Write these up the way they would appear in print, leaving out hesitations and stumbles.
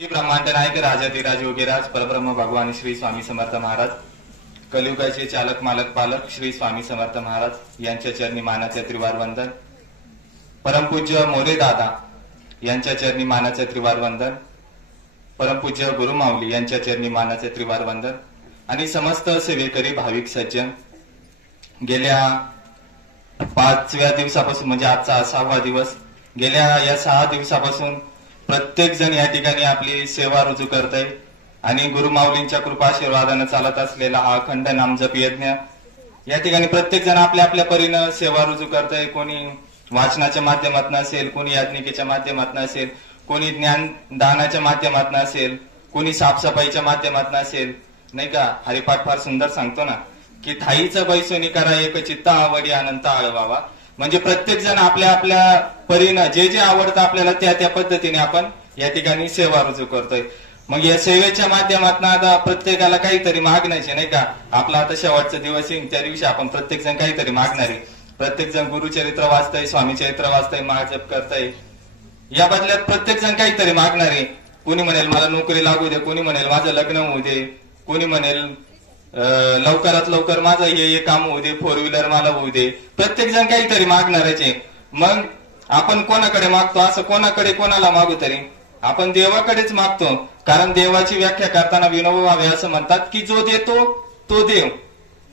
श्री ब्रह्मांड नायक राजाधिराज योगीराज परब्रह्म भगवान श्री स्वामी समर्थ महाराज, कलियुगाचे चालक मालक पालक श्री स्वामी समर्थ महाराज यांच्या चरणी मानाचे त्रिवार वंदन. परमपूज्य मोरे दादा यांच्या चरणी मानाचे त्रिवार वंदन. परमपूज्य गुरुमाऊली यांच्या चरणी मानाचे त्रिवार वंदन. आणि समस्त सेवेकरी भाविक सज्जन, गेल्या 5व्या दिवसापासून म्हणजे आजचा 6वा दिवस, गेल्या या 6 दिवसापासून प्रत्येक जण या ठिकाणी आपली सेवा रुजू करतय आणि गुरुमाऊलींच्या कृपाशीर्वादाने चालत असलेला हा अखंड नामजप यज्ञ या ठिकाणी प्रत्येक जण आपल्या आपल्या परीनं सेवा रुजू करतय. कोणी वाचनाच्या माध्यमातून असेल, कोणी याज्ञिकेच्या माध्यमातून असेल, कोणी ज्ञानदानाच्या माध्यमातून असेल, कोणी साफसफाईच्या माध्यमातून असेल. नाही का, हरिपाठ फार सुंदर सांगतो ना की थाईचा बैसोनी करा एक चित्ता आवडी अनंत आळवावा. म्हणजे प्रत्येक जण आपल्या आपल्या परीनं जे जे आवडतं आपल्याला त्या त्या पद्धतीने आपण या ठिकाणी सेवा रुजू करतोय. मग या सेवेच्या माध्यमातून आता प्रत्येकाला काहीतरी मागण्याचे, नाही का, आपला आता शेवटचा दिवस येईल त्या दिवशी आपण प्रत्येक जण काहीतरी मागणारे. प्रत्येक जण गुरुचरित्र वाचतय, स्वामी चरित्र वाचतय, महाजप करतय. या बदल्यात प्रत्येक जण काहीतरी मागणारे. कोणी म्हणेल मला नोकरी लागू दे, कोणी म्हणेल माझं लग्न होऊ दे, कोणी म्हणेल लवकरात लवकर माझं हे काम होऊ दे, 4 व्हीलर मला होऊ दे. प्रत्येक जण काहीतरी मागणारचे. मग आपण कोणाकडे मागतो? असं कोणाकडे कोणाला मागू तरी आपण देवाकडेच मागतो. कारण देवाची व्याख्या करताना विनोबा भावे असं म्हणतात की जो देतो तो देव.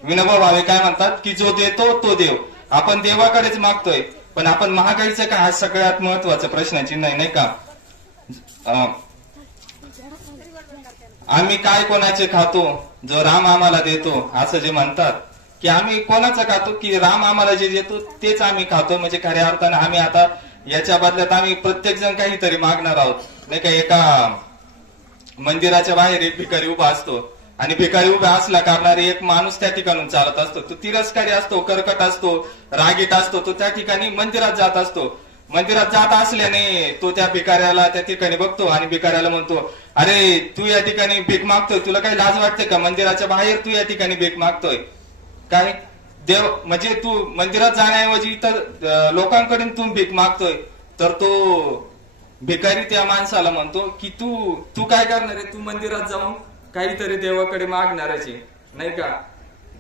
विनोबा भावे काय म्हणतात की जो देतो तो देव. आपण देवाकडेच मागतोय. पण आपण महागाईचं का, हा सगळ्यात महत्वाचा प्रश्नचिन्ह आहे, नाही का. आम्ही काय कोणाचे खातो, जो राम आम्हाला देतो, असं जे म्हणतात की आम्ही कोणाचं खातो, की राम आम्हाला जे देतो तेच आम्ही खातो. म्हणजे खऱ्या अर्थानं आम्ही आता याच्या बदल्यात आम्ही प्रत्येक जण काहीतरी मागणार आहोत, नाही का. एका मंदिराच्या बाहेर एक भिकारी उभा असतो आणि भिकारी उभा असला कारणाने एक माणूस त्या ठिकाणून चालत असतो. तो तिरस्कारी असतो, कर्कट असतो, रागीट असतो. तो त्या ठिकाणी मंदिरात जात असतो. मंदिरात जात असल्याने तो त्या भिकाऱ्याला त्या ठिकाणी बघतो आणि भिकाऱ्याला म्हणतो, अरे तू या ठिकाणी भीक मागतोय, तुला काही लाज वाटते का? मंदिराच्या बाहेर तू या ठिकाणी भीक मागतोय काय? देव म्हणजे तू मंदिरात जाण्याऐवजी तर लोकांकडून तू भीक मागतोय. तर तो भिकारी त्या माणसाला म्हणतो की तू काय करणार आहे? तू मंदिरात जाऊन काहीतरी देवाकडे मागणारच आहे, नाही का.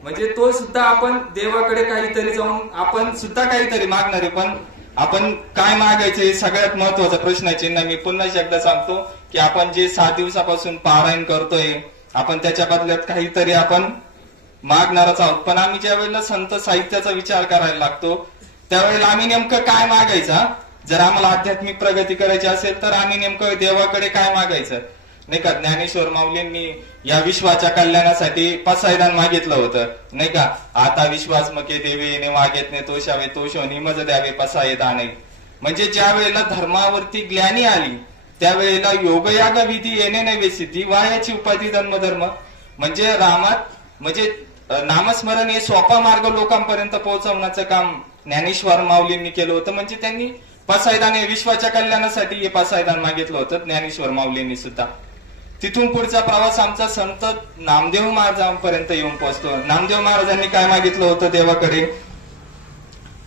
म्हणजे तो सुद्धा आपण देवाकडे काहीतरी जाऊन आपण सुद्धा काहीतरी मागणार आहे. पण आपण काय मागायचे सगळ्यात महत्वाचा प्रश्नचिन्ह मी पुन्हा एकदा सांगतो की आपण जे 7 दिवसापासून पारायण करतोय आपण त्याच्या बदल्यात काहीतरी आपण मागणारच आहोत. पण आम्ही ज्या वेळेला संत साहित्याचा विचार करायला लागतो त्यावेळेला आम्ही नेमकं काय मागायचं? जर आम्हाला आध्यात्मिक प्रगती करायची असेल तर आम्ही नेमकं देवाकडे काय मागायचं, नाही का. ज्ञानेश्वर माऊलींनी या विश्वाच्या कल्याणासाठी पसायदान मागितलं होतं, नाही का. आता विश्वास मके देवे येणे वागेतने तोषावे तोषो निमज द्यावे पसायदान. म्हणजे ज्या वेळेला धर्मावरती ग्लानी आली त्यावेळेला योगयाग विधी येणे नव्हे सिद्धी वायाची उपाधी धर्म. म्हणजे म्हणजे नामस्मरण हे सोपा मार्ग लोकांपर्यंत पोहोचवण्याचं काम ज्ञानेश्वर माऊलींनी केलं होतं. म्हणजे त्यांनी पसायदान हे विश्वाच्या कल्याणासाठी हे पसायदान मागितलं होतं ज्ञानेश्वर माऊलींनी सुद्धा. तिथून पुढचा प्रवास आमचा संत नामदेव महाराजांपर्यंत येऊन पोहोचतो. नामदेव महाराजांनी काय मागितलं होतं देवाकडे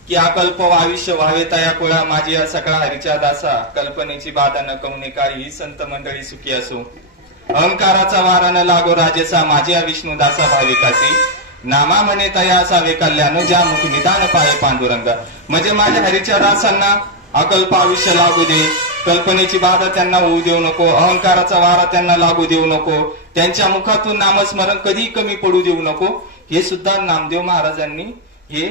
की अकल्प आयुष्य व्हावे तया कुळा माझी या सकळा हरीच्या दासा कल्पनेची बाधा न कवने काळी ही संत मंडळी सुखी असो. अहंकाराचा वारा न लागो राजेसा माझी या विष्णू दासा भाविकासी नामा म्हणे तया असावे कल्याण ज्या मुखी निदान पाये पांडुरंग. म्हणजे माझ्या हरीच्या दासांना अकल्प आयुष्य लागू दे, कल्पनेची बाधा त्यांना होऊ देऊ नको, अहंकाराचा वारा त्यांना लागू देऊ नको, त्यांच्या मुखातून नामस्मरण कधी कमी पडू देऊ नको. हे सुद्धा नामदेव महाराजांनी हे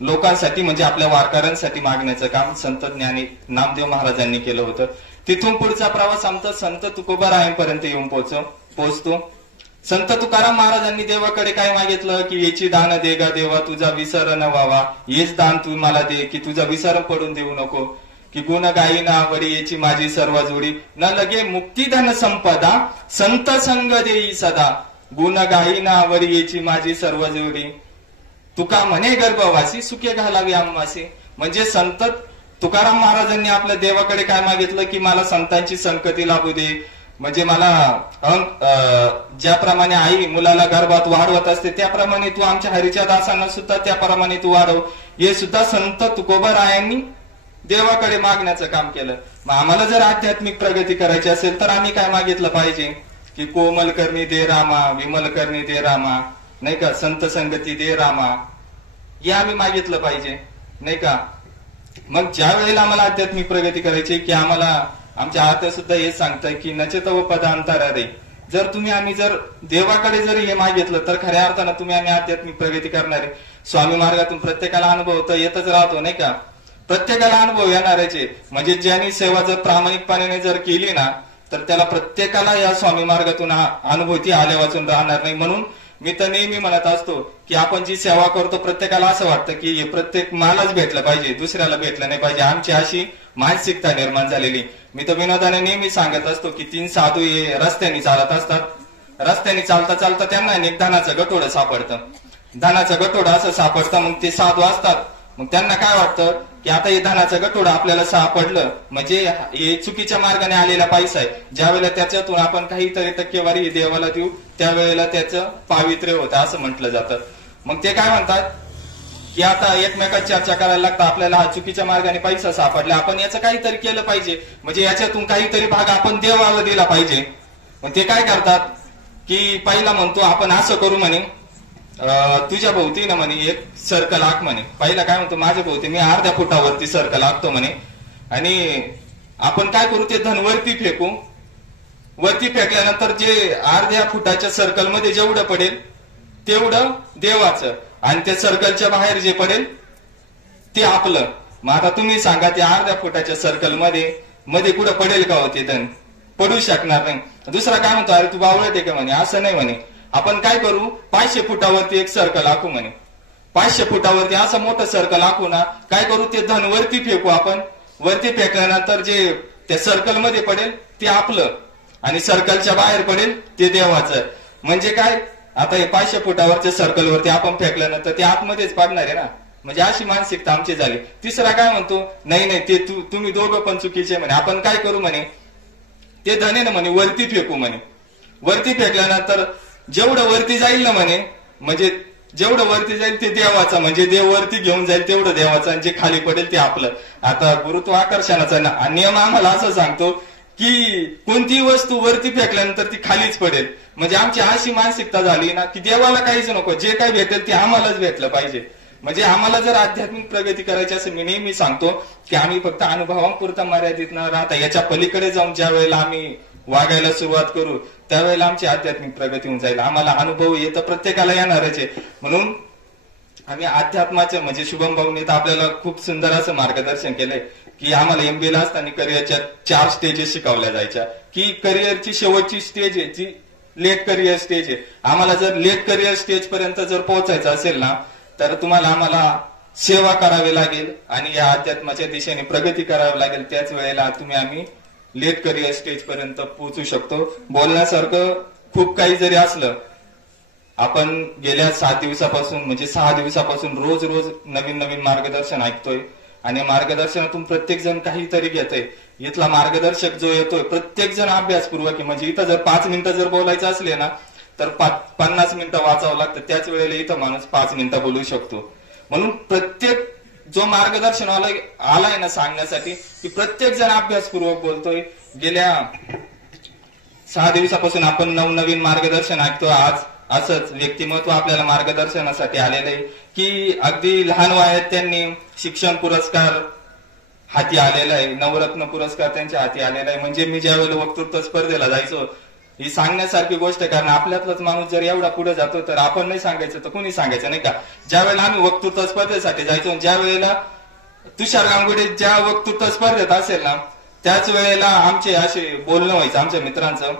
लोकांसाठी म्हणजे आपल्या वारकऱ्यांसाठी मागण्याचं काम संत ज्ञानी नामदेव महाराजांनी केलं होतं. तिथून पुढचा प्रवास आमचा संत तुकोबारायांपर्यंत येऊन पोहोचतो. संत तुकाराम महाराजांनी देवाकडे काय मागितलं की याची दान दे गा देवा तुझा विसर न व्हावा. हेच दान तू मला दे की तुझा विसर पडून देऊ नको. की गुण गायी ना आवडी याची माझी सर्व जोडी न लगे मुक्तीधन संपदा संत संग देई सदा. गुण गायी ना आवडी याची माझी सर्व जोडी तुका म्हणे गर्भवासी सुखे घालावी आम्हासी. म्हणजे संत तुकाराम महाराजांनी आपल्या देवाकडे काय मागितलं की मला संतांची संगती लाभू दे. म्हणजे मला ज्याप्रमाणे आई मुलाला गर्भात वाढवत असते त्याप्रमाणे तू आमच्या हरीच्या दासांना सुद्धा त्याप्रमाणे तू वाढव. हे सुद्धा संत तुकोबारायांनी देवाकडे मागण्याचं काम केलं. मग आम्हाला जर आध्यात्मिक प्रगती करायची असेल तर आम्ही काय मागितलं पाहिजे की कोमल करणी दे रामा, विमल करणी दे रामा, नाही का, संत संगती दे रामा, हे आम्ही मागितलं पाहिजे, नाही का. मग ज्या वेळेला आम्हाला आध्यात्मिक प्रगती करायची की आम्हाला आमच्या आत्या सुद्धा हे सांगताय की नचेतव पदांतरा रे, जर तुम्ही आम्ही जर देवाकडे जर हे मागितलं तर खऱ्या अर्थानं तुम्ही आम्ही आध्यात्मिक प्रगती करणारे. स्वामी मार्गातून प्रत्येकाला अनुभव तर येतच राहतो, नाही का, प्रत्येकाला अनुभव येणारचे. म्हणजे ज्यांनी सेवा जर प्रामाणिकपणे जर केली ना तर त्याला प्रत्येकाला या स्वामी मार्गातून अनुभूती आल्या वाचून राहणार नाही. म्हणून मी तर नेहमी म्हणत असतो की आपण जी सेवा करतो प्रत्येकाला असं वाटतं की हे प्रत्येक मलाच भेटलं पाहिजे, दुसऱ्याला भेटलं नाही पाहिजे. आमची अशी मानसिकता निर्माण झालेली. मी तर विनोदाने नेहमी सांगत असतो की 3 साधू हे रस्त्याने चालत असतात. रस्त्याने चालता चालता त्यांना एक धनाचं गठोडं सापडतं. धनाचं गठोडं असं सापडतं. मग ते साधू असतात. मग त्यांना काय वाटतं की आता हे धनाचं गठोडं आपल्याला सापडलं म्हणजे हे चुकीच्या मार्गाने आलेला पैसा आहे. ज्या वेळेला त्याच्यातून आपण काहीतरी टक्केवारी देवाला देऊ त्यावेळेला त्याचं पावित्र्य होतं असं म्हटलं जातं. मग ते काय म्हणतात की आता एकमेकात चर्चा करायला लागतं, आपल्याला हा चुकीच्या मार्गाने पैसा सापडला, आपण याचं काहीतरी केलं पाहिजे, म्हणजे याच्यातून काहीतरी भाग आपण देवाला दिला पाहिजे. मग ते काय करतात की पहिला म्हणतो आपण असं करू म्हणे, तुझ्या भोवती ना म्हणे एक सर्कल आख म्हणे. पहिला काय म्हणतो, माझ्या भोवती मी अर्ध्या फुटावरती सर्कल आखतो म्हणे, आणि आपण काय करू ते धन वरती फेकू. वरती फेकल्यानंतर जे अर्ध्या फुटाच्या सर्कलमध्ये जेवढं पडेल तेवढं देवाचं, आणि त्या सर्कलच्या बाहेर जे पडेल ते आपलं. मग आता तुम्ही सांगा त्या अर्ध्या फुटाच्या सर्कल मध्ये कुठं पडेल का होते धन? पडू शकणार नाही. दुसरा काय म्हणतो, अरे तू बावळट आहे का म्हणे. असं नाही म्हणे, आपण काय करू 500 फुटावरती एक सर्कल आखू म्हणे. 500 फुटावरती असं मोठं सर्कल आखू ना, काय करू ते धन वरती फेकू आपण. वरती फेकल्यानंतर जे त्या सर्कल मध्ये पडेल ते आपलं, आणि सर्कलच्या बाहेर पडेल ते देवाचं. म्हणजे काय, आता हे 500 फुटावरच्या सर्कलवरती आपण फेकल्यानंतर ते आतमध्येच पडणार आहे ना. म्हणजे अशी मानसिकता आमची झाली. तिसरा काय म्हणतो, नाही ते तुम्ही दोघं पण चुकीचे म्हणे. आपण काय करू म्हणे, ते धने ना म्हणे वरती फेकू म्हणे. वरती फेकल्यानंतर जेवढं वरती जाईल ना म्हणे, म्हणजे जेवढं वरती जाईल ते देवाचं, म्हणजे देव वरती घेऊन जाईल तेवढं देवाचं, आणि जे खाली पडेल ते आपलं. आता गुरुत्वाकर्षणाचा नियम आम्हाला असं सांगतो की कोणतीही वस्तू वरती फेकल्यानंतर ती खालीच पडेल. म्हणजे आमची अशी मानसिकता झाली ना की देवाला काहीच नको, जे काही भेटेल ते आम्हालाच भेटलं पाहिजे. म्हणजे आम्हाला जर आध्यात्मिक प्रगती करायची असेल, मी नेहमी सांगतो की आम्ही फक्त अनुभवांपुरता मर्यादित न राहता याच्या पलीकडे जाऊन ज्या वेळेला आम्ही वागायला सुरुवात करू त्यावेळेला आमची आध्यात्मिक प्रगती होऊन जाईल. आम्हाला अनुभव येतं, प्रत्येकाला येणारच आहे. म्हणून आम्ही अध्यात्माचं म्हणजे शुभम भाऊने तर आपल्याला खूप सुंदर असं मार्गदर्शन केलंय की आम्हाला एमबीएला असताना करिअरच्या 4 स्टेजेस शिकवल्या जायच्या, की करिअरची शेवटची स्टेज आहे जी लेट करिअर स्टेज आहे. आम्हाला जर लेट करिअर स्टेज पर्यंत जर पोहोचायचं असेल ना तर आम्हाला सेवा करावी लागेल आणि या अध्यात्माच्या दिशेने प्रगती करावी लागेल. त्याच वेळेला आम्ही लेट करिअर स्टेज पर्यंत पोहोचू शकतो. बोलण्यासारखं खूप काही जरी असलं, आपण गेल्या 7 दिवसापासून म्हणजे 6 दिवसापासून रोज नवीन मार्गदर्शन ऐकतोय, आणि मार्गदर्शनातून प्रत्येक जण काहीतरी घेतोय. इथला मार्गदर्शक जो येतोय प्रत्येक जण अभ्यासपूर्वक, म्हणजे इथं जर 5 मिनिटं जर बोलायचं असले ना तर 50 मिनिटं वाचावं लागतं. त्याच वेळेला इथं माणूस 5 मिनिटं बोलू शकतो. म्हणून प्रत्येक जो मार्गदर्शन आलाय ना सांगण्यासाठी, की प्रत्येक जण अभ्यासपूर्वक बोलतोय. गेल्या 6 दिवसापासून आपण नवनवीन मार्गदर्शन ऐकतो. आज असंच व्यक्तिमत्व आपल्याला मार्गदर्शनासाठी आलेलं आहे, की अगदी लहान वयात त्यांनी शिक्षण पुरस्कार हाती आलेला आहे, नवरत्न पुरस्कार त्यांच्या हाती आलेला आहे. म्हणजे मी ज्या वेळेला वक्तृत्व स्पर्धेला जायचो, ही सांगण्यासारखी गोष्ट आहे. कारण आपल्यातलाच माणूस जर एवढा पुढे जातो तर आपण नाही सांगायचं तर कोणी सांगायचं, नाही का. ज्या वेळेला आम्ही वक्तृत्व स्पर्धेसाठी जायचो, ज्या वेळेला तुषार गांगुडे ज्या वक्तृत्व स्पर्धेत असेल ना त्याच वेळेला आमचे असे बोलणं व्हायचं आमच्या मित्रांचं,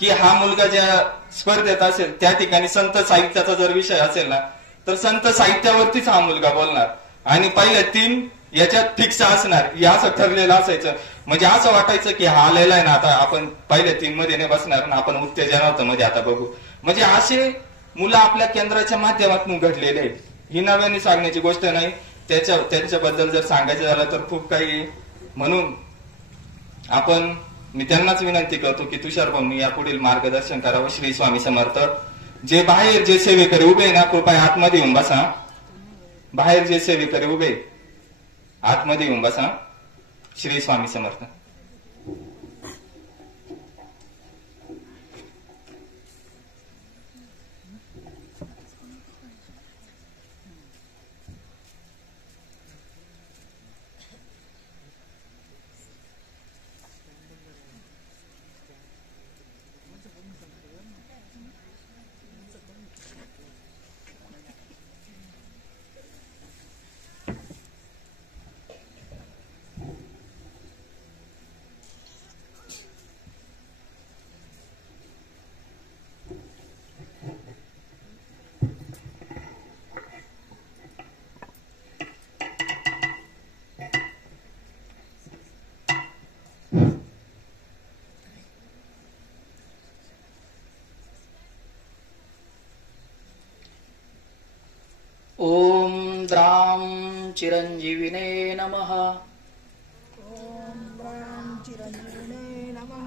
की हा मुलगा ज्या स्पर्धेत असेल त्या ठिकाणी संत साहित्याचा जर विषय असेल ना तर संत साहित्यावरतीच हा मुलगा बोलणार, आणि पहिल्या 3 याच्यात फिक्स असणार, हे असं ठरलेलं असायचं. म्हणजे असं वाटायचं की हा आलेला आहे ना, आता आपण पहिल्या 3 मध्ये नाही बसणार ना, आपण उत्तेजनार्थ मध्ये आता बघू. म्हणजे असे मुलं आपल्या केंद्राच्या माध्यमातून घडलेले आहेत. ही नव्याने सांगण्याची गोष्ट नाही, त्यांच्याबद्दल जर सांगायचं झालं तर खूप काही. म्हणून मी त्यांनाच विनंती करतो की तुषार भाऊंनी यापुढील मार्गदर्शन करावं. श्री स्वामी समर्थ. जे बाहेर जे सेवेकरी उभे ना, कृपया आतमध्ये येऊन बसा. बाहेर जे सेवेकरी उभे आतमध्ये येऊन बसा. श्री स्वामी समर्थ. ओम द्राम चिरंजीविने नमः. ओम द्राम चिरंजीविने नमः.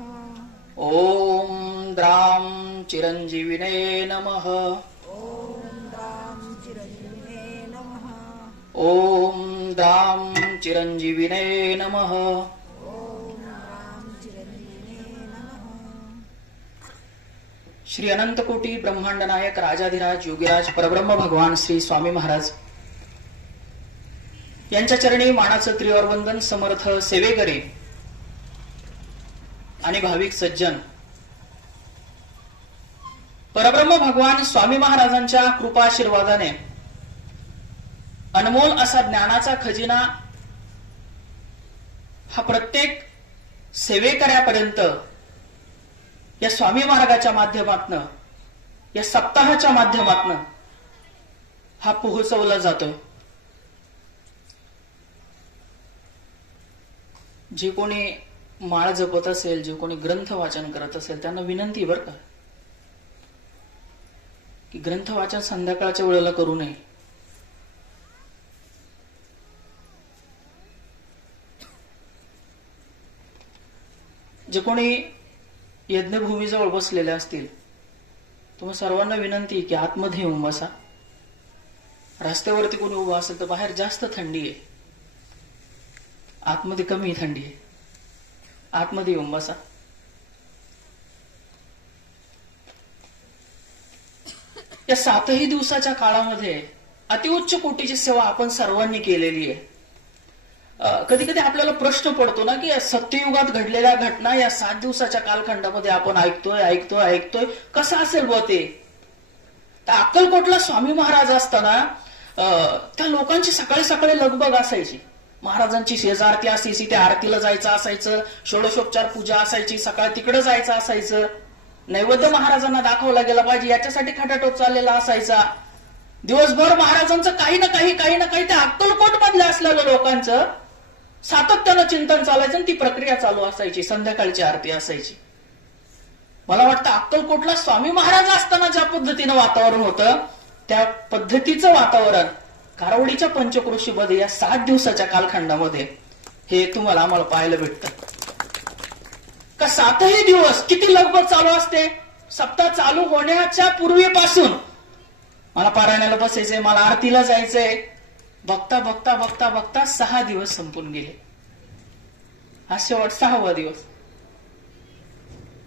ओम द्राम चिरंजीविने नमः. ओम द्राम चिरंजीविने नमः. ओम द्राम चिरंजीविने नमः. ओम द्राम चिरंजीविने नमः. श्री अनंतकोटी ब्रह्मांड नायक राजाधिराज योगीराज परब्रह्म भगवान श्री स्वामी महाराज यांच्या चरणी मानाचं त्रिवार वंदन. समर्थ सेवेकरी आणि भाविक सज्जन, परब्रह्म भगवान स्वामी महाराजांच्या कृपाशीर्वादाने अनमोल असा ज्ञानाचा खजिना हा प्रत्येक सेवेकऱ्यापर्यंत या स्वामी मार्गाच्या माध्यमातनं, या सप्ताहाच्या माध्यमातनं हा पोहोचवला जातो. जे कोणी माळ जपत असेल, जे कोणी ग्रंथ वाचन करत असेल, त्यांना विनंती बरं का की ग्रंथ वाचन संध्याकाळच्या वेळेला करू नये. जे कोणी यज्ञभूमीजवळ बसलेले असतील, तुम्हा सर्वांना विनंती की आतमध्ये येऊन बसा. रस्त्यावरती कोणी उभा असेल तर बाहेर जास्त थंडी आहे, आतमध्ये कमी थंडी आहे. आतमध्ये येऊन बसा. या 7ही दिवसाच्या काळामध्ये अतिउच्च कोटीची सेवा आपण सर्वांनी केलेली आहे. कधी कधी आपल्याला प्रश्न पडतो ना की या सत्ययुगात घडलेल्या घटना या 7 दिवसाच्या कालखंडामध्ये आपण ऐकतोय कसं असेल बुवा ते. तर अक्कलकोटला स्वामी महाराज असताना त्या लोकांची सकाळी सकाळी लगबग असायची. महाराजांची शेज आरती असायची, त्या आरतीला जायचं असायचं, षोडशोपचार पूजा असायची, सकाळी तिकडे जायचं असायचं, नैवेद्य महाराजांना दाखवला गेला पाहिजे याच्यासाठी खटाटोप चाललेला असायचा. दिवसभर महाराजांचं काही ना काही त्या अक्कलकोट मधल्या असलेल्या लोकांचं सातत्यानं चिंतन चालायचं आणि ती प्रक्रिया चालू असायची. संध्याकाळची आरती असायची. मला वाटतं अक्कलकोटला स्वामी महाराज असताना ज्या पद्धतीनं वातावरण होतं त्या पद्धतीचं वातावरण कारवडीच्या पंचक्रोशीमध्ये या 7 दिवसाच्या कालखंडामध्ये हे तुम्हाला आम्हाला पाहायला भेटतं. का 7ही दिवस किती लगबग चालू असते. सप्ताह चालू होण्याच्या पूर्वीपासून मला पारायणाला बसायचंय, मला आरतीला जायचंय, बघता बघता बघता बघता 6 दिवस संपून गेले. हा शेवट 6वा दिवस.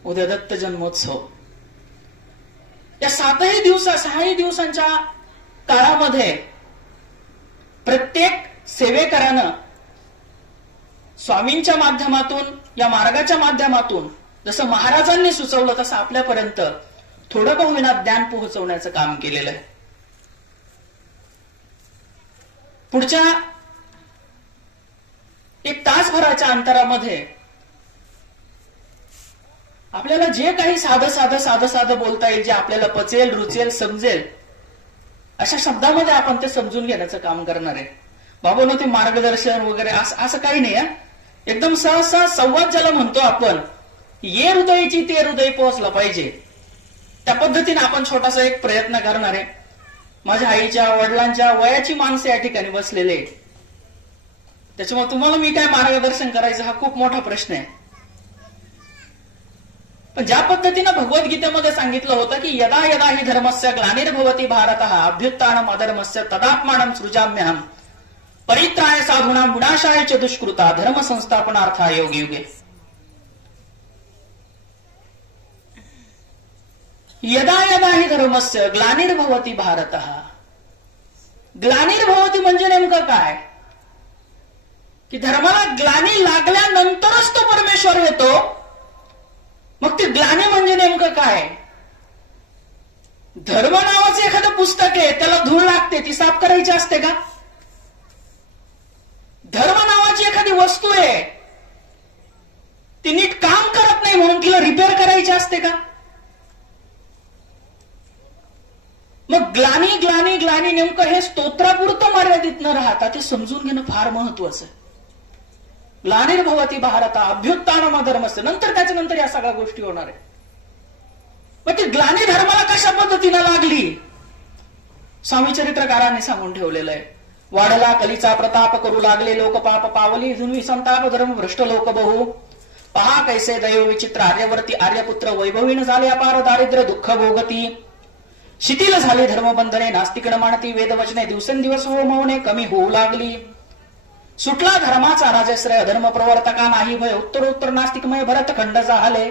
उद्या दत्त जन्मोत्सव. या 6ही दिवसांच्या काळामध्ये प्रत्येक सेवेकरानं स्वामींच्या माध्यमातून, या मार्गाच्या माध्यमातून जसं महाराजांनी सुचवलं तसं आपल्यापर्यंत थोडं का होईना ज्ञान पोहोचवण्याचं काम केलेलं आहे. पुढच्या 1 तासभराच्या अंतरामध्ये आपल्याला जे काही साधं बोलता येईल, जे आपल्याला पचेल, रुचेल, समजेल अशा शब्दामध्ये आपण ते समजून घेण्याचं काम करणार आहे. बाबांनो ते मार्गदर्शन वगैरे असं काही नाही. एकदम सहसा संवाद ज्याला म्हणतो आपण, ये हृदयची ते हृदय पोहोचला पाहिजे त्या पद्धतीने आपण छोटासा एक प्रयत्न करणार आहे. माझ्या आईच्या वडिलांच्या वयाची माणसं या ठिकाणी बसलेले, त्याच्यामुळे तुम्हाला मी काय मार्गदर्शन करायचं हा खूप मोठा प्रश्न आहे. पण ज्या पद्धतीनं भगवद्गीतेमध्ये सांगितलं होतं की यदा यदा हि धर्मस्य ग्लानिर्भवती भारतः अभ्युत्थानम् अधर्मस्य तदात्मानं सृजाम्यहम्, परित्राय साधूना विनाशाय च दुष्कृता धर्म संस्थापनार्था योगी युगे. यदा यदा हि धर्मस्य ग्लानिर्भवती भारतः. ग्लानिर्भवती म्हणजे नेमकं काय की धर्माला ग्लानी लागल्यानंतरच तो परमेश्वर येतो. मग ती ग्लानी म्हणजे नेमकं काय. धर्म नावाचं एखादं पुस्तक आहे, त्याला धूळ लागते, ती साफ करायची असते का. धर्म नावाची एखादी वस्तू आहे, ती नीट काम करत नाही म्हणून तिला रिपेअर करायची असते का. मग ग्लानी ग्लानी ग्लानी नेमकं हे स्तोत्रापुरतं मर्यादित न राहता ते समजून घेणं फार महत्वाचं आहे. ग्लानिर्भवती भारत अभ्युत्थानम धर्मस्य. नंतर त्याच्यानंतर या सगळ्या गोष्टी होणार आहे. मग ती ग्लानी धर्माला कशा पद्धतीनं लागली. स्वामी चरित्रकारांनी सांगून ठेवलेलं आहे. वाढला कलीचा प्रताप करू लागले लोक पाप पावली जुनवी संताप धर्म भ्रष्ट लोक बहु. पहा कैसे दैव विचित्र आर्यवर्ती आर्यपुत्र वैभवीन झाले अपार दारिद्र्य दुःख भोगती. शिथिल झाली धर्मबंधने नास्तिकण मानती वेदवचने दिवसेंदिवस हो मौने कमी होऊ लागली. सुटला धर्माचा राजश्रय धर्म प्रवर्तका नाही भय उत्तरोत्तर नास्तिकमय भरतखंड झाले.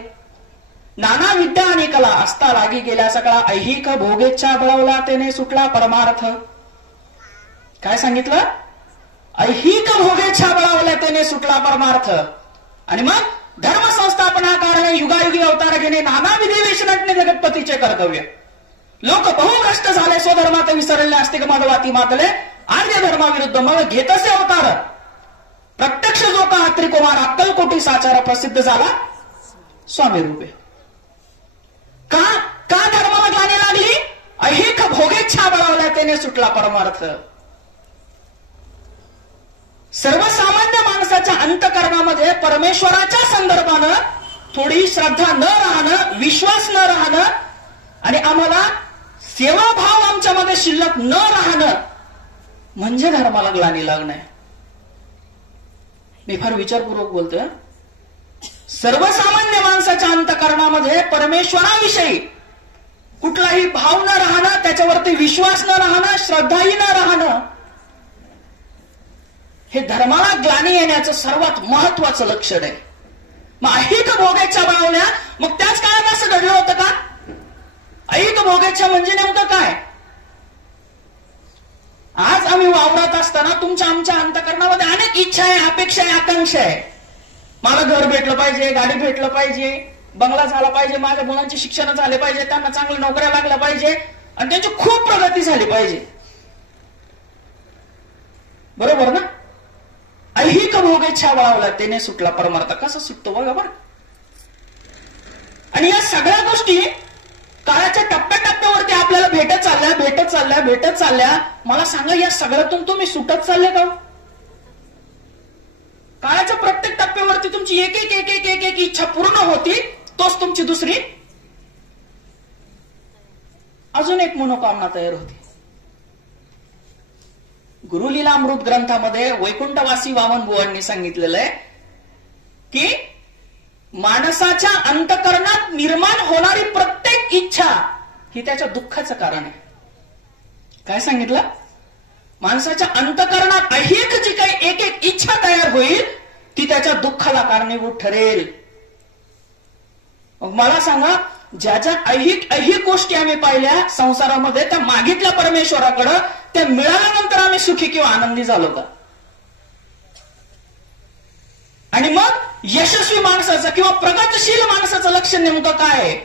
नाना विद्या आणि कला असता लागी गेल्या सगळा ऐहिक भोगेच्छा बळवला तेने सुटला परमार्थ. काय सांगितलं. ऐहिक भोगेच्छा बळवल्या तेने सुटला परमार्थ. आणि मग धर्म संस्थापना कारणे युगायुगी अवतार घेणे नाना विधी वेशनटणे जगतपतीचे कर्तव्य. लोक बहु कष्ट झाले स्वधर्मात विसरले नास्तिक माधवाती मातले आर्य धर्माविरुद्ध मग घेतसे अवतार. प्रत्यक्ष जो का त्रिकुमार अक्कलकोटी साचार प्रसिद्ध झाला स्वामी रूपे. का का धर्माला ग्लानी लागली. ऐहिक भोगेच्छा बळवल्या त्याने सुटला परमार्थ. सर्वसामान्य माणसाच्या अंतःकरणामध्ये परमेश्वराच्या संदर्भानं थोडी श्रद्धा न राहणं, विश्वास न राहणं आणि आम्हाला सेवाभाव आमच्यामध्ये शिल्लक न राहणं म्हणजे धर्माला ग्लानी लागणं. मी फार विचारपूर्वक बोलतोय. सर्वसामान्य माणसाच्या अंतःकरणामध्ये परमेश्वराविषयी कुठलाही भाव न राहणं, त्याच्यावरती विश्वास न राहणं, श्रद्धाही न राहणं हे धर्माला ग्लानी येण्याचं सर्वात महत्वाचं लक्षण आहे. मग ऐहिक भोगेच्छा बळवल्या. मग त्याच काळात असं घडलं होतं का. ऐहिक भोगेच्छा म्हणजे नेमकं काय. आज आम्ही वावरत असताना तुमच्या आमच्या अंतःकरणामध्ये अनेक इच्छा आहे, अपेक्षा आहे, आकांक्षा आहे. मला घर भेटलं पाहिजे, गाडी भेटलं पाहिजे, बंगला झाला पाहिजे, माझ्या मुलांची शिक्षण झाले पाहिजे, त्यांना चांगल्या नोकऱ्या लागल्या पाहिजे आणि त्यांची खूप प्रगती झाली पाहिजे. बरोबर ना. ऐहिक भोगेच्छा बळवला त्याने सुटला परमार्थ. कसा सुटतो बघा बरं. आणि या सगळ्या गोष्टी काळाच्या टप्प्याटप्प्यावरती आपल्याला भेटत चालल्या. मला सांगा या सगळ्यातून तुम्ही सुटत चालले का. काळाच्या प्रत्येक टप्प्यावरती तुमची एक एक एक एक एक एक इच्छा पूर्ण होती, तोच तुमची दुसरी अजून एक मनोकामना तयार होती. गुरुलीलामृत ग्रंथामध्ये वैकुंठवासी वामन बुवांनी सांगितलेलं आहे की माणसाच्या अंतःकरणात निर्माण होणारी प्रत्येक इच्छा ही त्याच्या दुःखाचं कारण आहे. काय सांगितलं. माणसाच्या अंतःकरणात ऐहिक जी काही एक एक इच्छा तयार होईल ती त्याच्या दुःखाला कारणीभूत ठरेल. मग मला सांगा ज्या ज्या ऐहिक गोष्टी आम्ही पाहिल्या संसारामध्ये त्या मागितल्या परमेश्वराकडं, त्या मिळाल्यानंतर आम्ही सुखी किंवा आनंदी झालो का. आणि मग यशस्वी माणसाचं किंवा प्रगतशील माणसाचं लक्षण नेमकं काय आहे.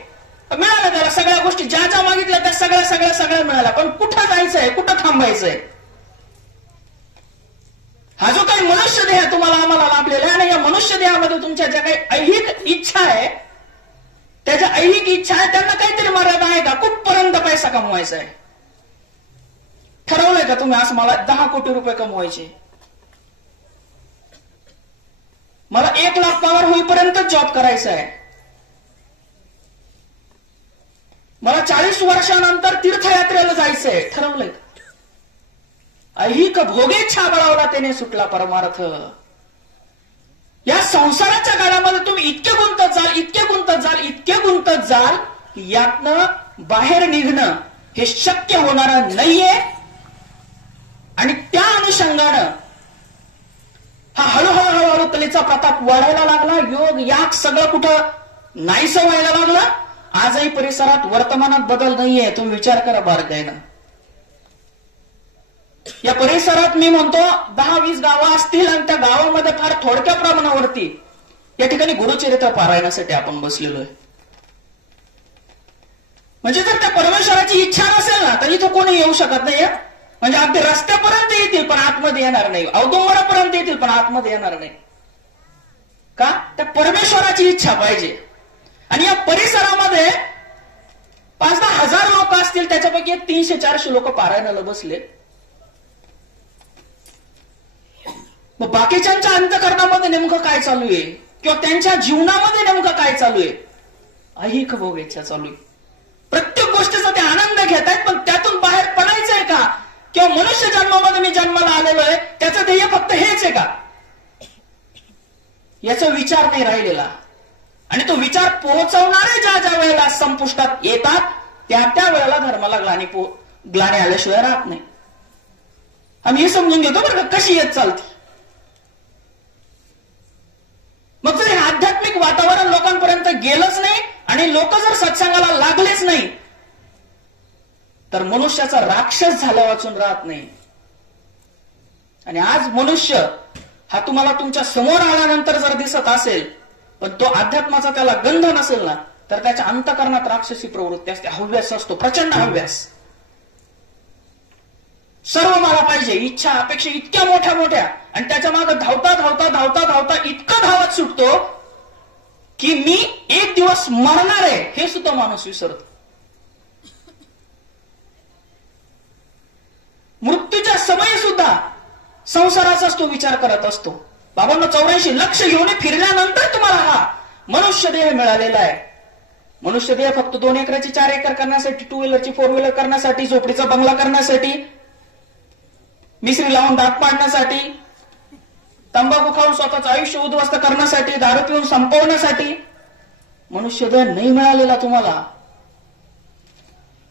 मिळालं त्याला सगळ्या गोष्टी ज्या ज्या मागितल्या त्या सगळ्या मिळाल्या, पण कुठं जायचंय, कुठं थांबायचंय. हा जो काही मनुष्य देह तुम्हाला आम्हाला लाभलेला आहे आणि या मनुष्य देहामध्ये तुमच्या ज्या काही ऐहिक इच्छा आहे त्याच्या ऐहिक इच्छा आहे त्यांना काहीतरी मर्यादा आहे का. कुठपर्यंत पैसा कमवायचा आहे. ठरवलंय का तुम्ही असं मला 10 कोटी रुपये कमवायचे, मला 1 लाख पगार होईपर्यंत जॉब करायचा आहे, मला 40 वर्षानंतर तीर्थयात्रेला जायचंय. ठरवलंय का. ऐहिक भोगेच्छा बळावला त्याने सुटला परमार्थ. या संसाराच्या काळामध्ये तुम्ही इतके गुंतत जाल यातनं बाहेर निघणं हे शक्य होणार नाहीये. आणि त्या अनुषंगानं हा हळूहळू कलेचा प्रताप वाढायला लागला. योग याग सगळं कुठं नाहीसं व्हायला लागलं. आजही परिसरात वर्तमानात बदल नाहीये. तुम्ही विचार करा बारकाईनं. या परिसरात मी म्हणतो 10-20 गावं असतील आणि त्या गावामध्ये फार थोडक्या प्रमाणावरती या ठिकाणी गुरुचरित्र पारायणासाठी आपण बसलेलो आहे. म्हणजे जर त्या परमेश्वराची इच्छा नसेल ना तर इथं कोणी येऊ शकत नाही. म्हणजे अगदी रस्त्यापर्यंत येतील पण आतमध्ये येणार नाही. औदुंबरापर्यंत येतील पण आतमध्ये येणार नाही. का? त्या परमेश्वराची इच्छा पाहिजे. आणि या परिसरामध्ये 5-10 हजार लोक असतील, त्याच्यापैकी 300-400 लोक पारायणाला बसले. मग बाकीच्यांच्या अंतःकरणामध्ये नेमकं काय चालू आहे किंवा त्यांच्या जीवनामध्ये नेमकं काय चालू आहे? ऐक भाऊ इच्छा चालू आहे. प्रत्येक गोष्टीचा ते आनंद घेत आहेत, पण त्यातून बाहेर पडायचंय का? किंवा मनुष्य जन्मामध्ये मी जन्माला आलेलो आहे त्याचं ध्येय फक्त हेच आहे का? याचा विचार नाही राहिलेला. आणि तो विचार पोहोचवणारे ज्या वेळेला संपुष्टात येतात त्या वेळेला धर्माला ग्लानी आल्याशिवाय राहत नाही. आम्ही हे समजून घेतो बरं का कशी येत चालते. मग जर हे आध्यात्मिक वातावरण लोकांपर्यंत गेलंच नाही आणि लोक जर सत्संगाला लागलेच नाही तर मनुष्याचा राक्षस झाला वाचून राहत नाही. आणि आज मनुष्य हा तुम्हाला तुमच्या समोर आल्यानंतर जर दिसत असेल पण तो अध्यात्माचा त्याला गंध नसेल ना तर त्याच्या अंतःकरणात राक्षसी प्रवृत्ती असते. हव्यास असतो, प्रचंड हव्यास. सर्व मला पाहिजे, इच्छा अपेक्षा इतक्या मोठ्या मोठ्या. आणि त्याच्या मागे धावता धावता धावता धावता इतकं धावत सुटतो की मी एक दिवस मरणार आहे हे सुद्धा माणूस विसरतो. मृत्यूच्या समयी सुद्धा संसाराचाच तो विचार करत असतो. बाबांना 84 लक्ष घेऊन फिरल्यानंतर तुम्हाला हा मनुष्य देह मिळालेला आहे. मनुष्य देह फक्त 2 एकराची 4 एकर करण्यासाठी, 2 व्हीलरची 4 व्हीलर करण्यासाठी, झोपडीचा बंगला करण्यासाठी, मिसरी लावून दात पाडण्यासाठी, तंबाखू खाऊन स्वतःचं आयुष्य उद्ध्वस्त करण्यासाठी, दारू पिऊन संपवण्यासाठी मनुष्य देह नाही मिळालेला तुम्हाला.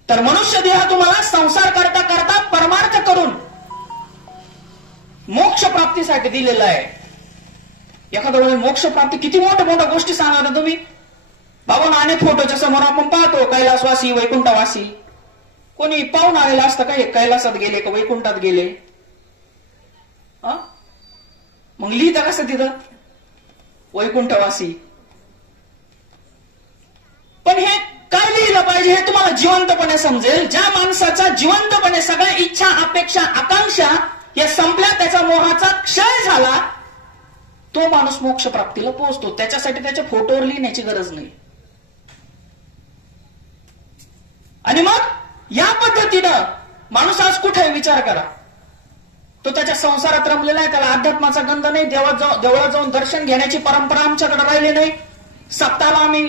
तर मनुष्य देह तुम्हाला संसार करता करता परमार्थ करून मोक्ष प्राप्तीसाठी दिलेला आहे. एखाद्या वेळेस मोक्ष प्राप्ती किती मोठ्या मोठ्या गोष्टी सांगा तुम्ही. बाबांना अनेक फोटोच्या समोर आपण पाहतो कैलासवासी, वैकुंठवासी. कोणी पाहून आलेला असतं का हे कैलासात गेले का वैकुंठात गेले? मग लिहिता कसं तिथं वैकुंठवासी? पण हे काय लिहिलं पाहिजे हे तुम्हाला जिवंतपणे समजेल. ज्या माणसाचा जिवंतपणे सगळ्या इच्छा अपेक्षा आकांक्षा या संपल्या, त्याचा मोहाचा क्षय झाला, तो माणूस मोक्ष प्राप्तीला पोहोचतो. त्याच्यासाठी त्याच्या फोटोवर लिहिण्याची गरज नाही. आणि मग या पद्धतीनं माणूस आज कुठे विचार करा, तो त्याच्या संसारात रमलेला आहे, त्याला अध्यात्माचा गंध नाही. देवळात जाऊन दर्शन घेण्याची परंपरा आमच्याकडे राहिली नाही. सप्ताहाला आम्ही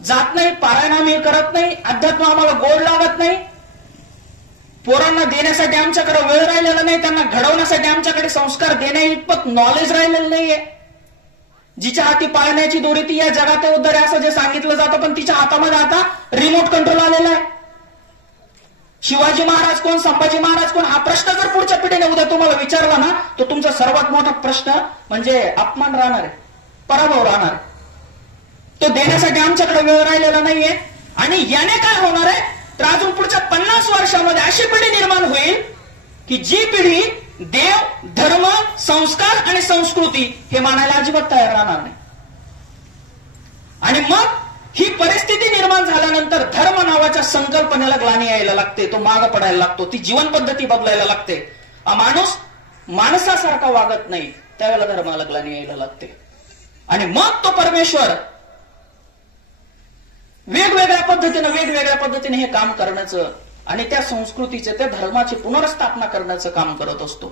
जात नाही, पारायण आम्ही करत नाही, अध्यात्म आम्हाला गोड लागत नाही. पोरांना देण्यासाठी आमच्याकडे वेळ राहिलेला नाही, त्यांना घडवण्यासाठी आमच्याकडे संस्कार देण्या इतपत नॉलेज राहिलेलं नाहीये. जिच्या हाती पाळण्याची दोरी ती या जगात उद्धर आहे असं जे सांगितलं जातं, पण तिच्या हातामध्ये आता रिमोट कंट्रोल आलेला आहे. शिवाजी महाराज कोण, संभाजी महाराज कोण, हा प्रश्न जर पुढच्या पिढीने उद्या तुम्हाला विचारला ना तो तुमचा सर्वात मोठा प्रश्न म्हणजे अपमान राहणार आहे, पराभव राहणार आहे. तो देण्यासाठी आमच्याकडे वेळ राहिलेला नाहीये. आणि याने काय होणार आहे तर अजून पुढच्या 50 वर्षामध्ये अशी पिढी निर्माण होईल की जी पिढी देव, धर्म, संस्कार आणि संस्कृती हे मानायला अजिबात तयार राहणार नाही. आणि मग ही परिस्थिती निर्माण झाल्यानंतर धर्म नावाच्या संकल्पनेला ग्लानी यायला लागते, तो माग पडायला लागतो, ती जीवन पद्धती बदलायला लागते. माणूस माणसासारखा वागत नाही, त्यावेळेला धर्माला ग्लानी यायला लागते. आणि मग तो परमेश्वर वेगवेगळ्या पद्धतीने हे काम करण्याचं आणि त्या संस्कृतीचे, त्या धर्माची पुनर्स्थापना करण्याचं काम करत असतो.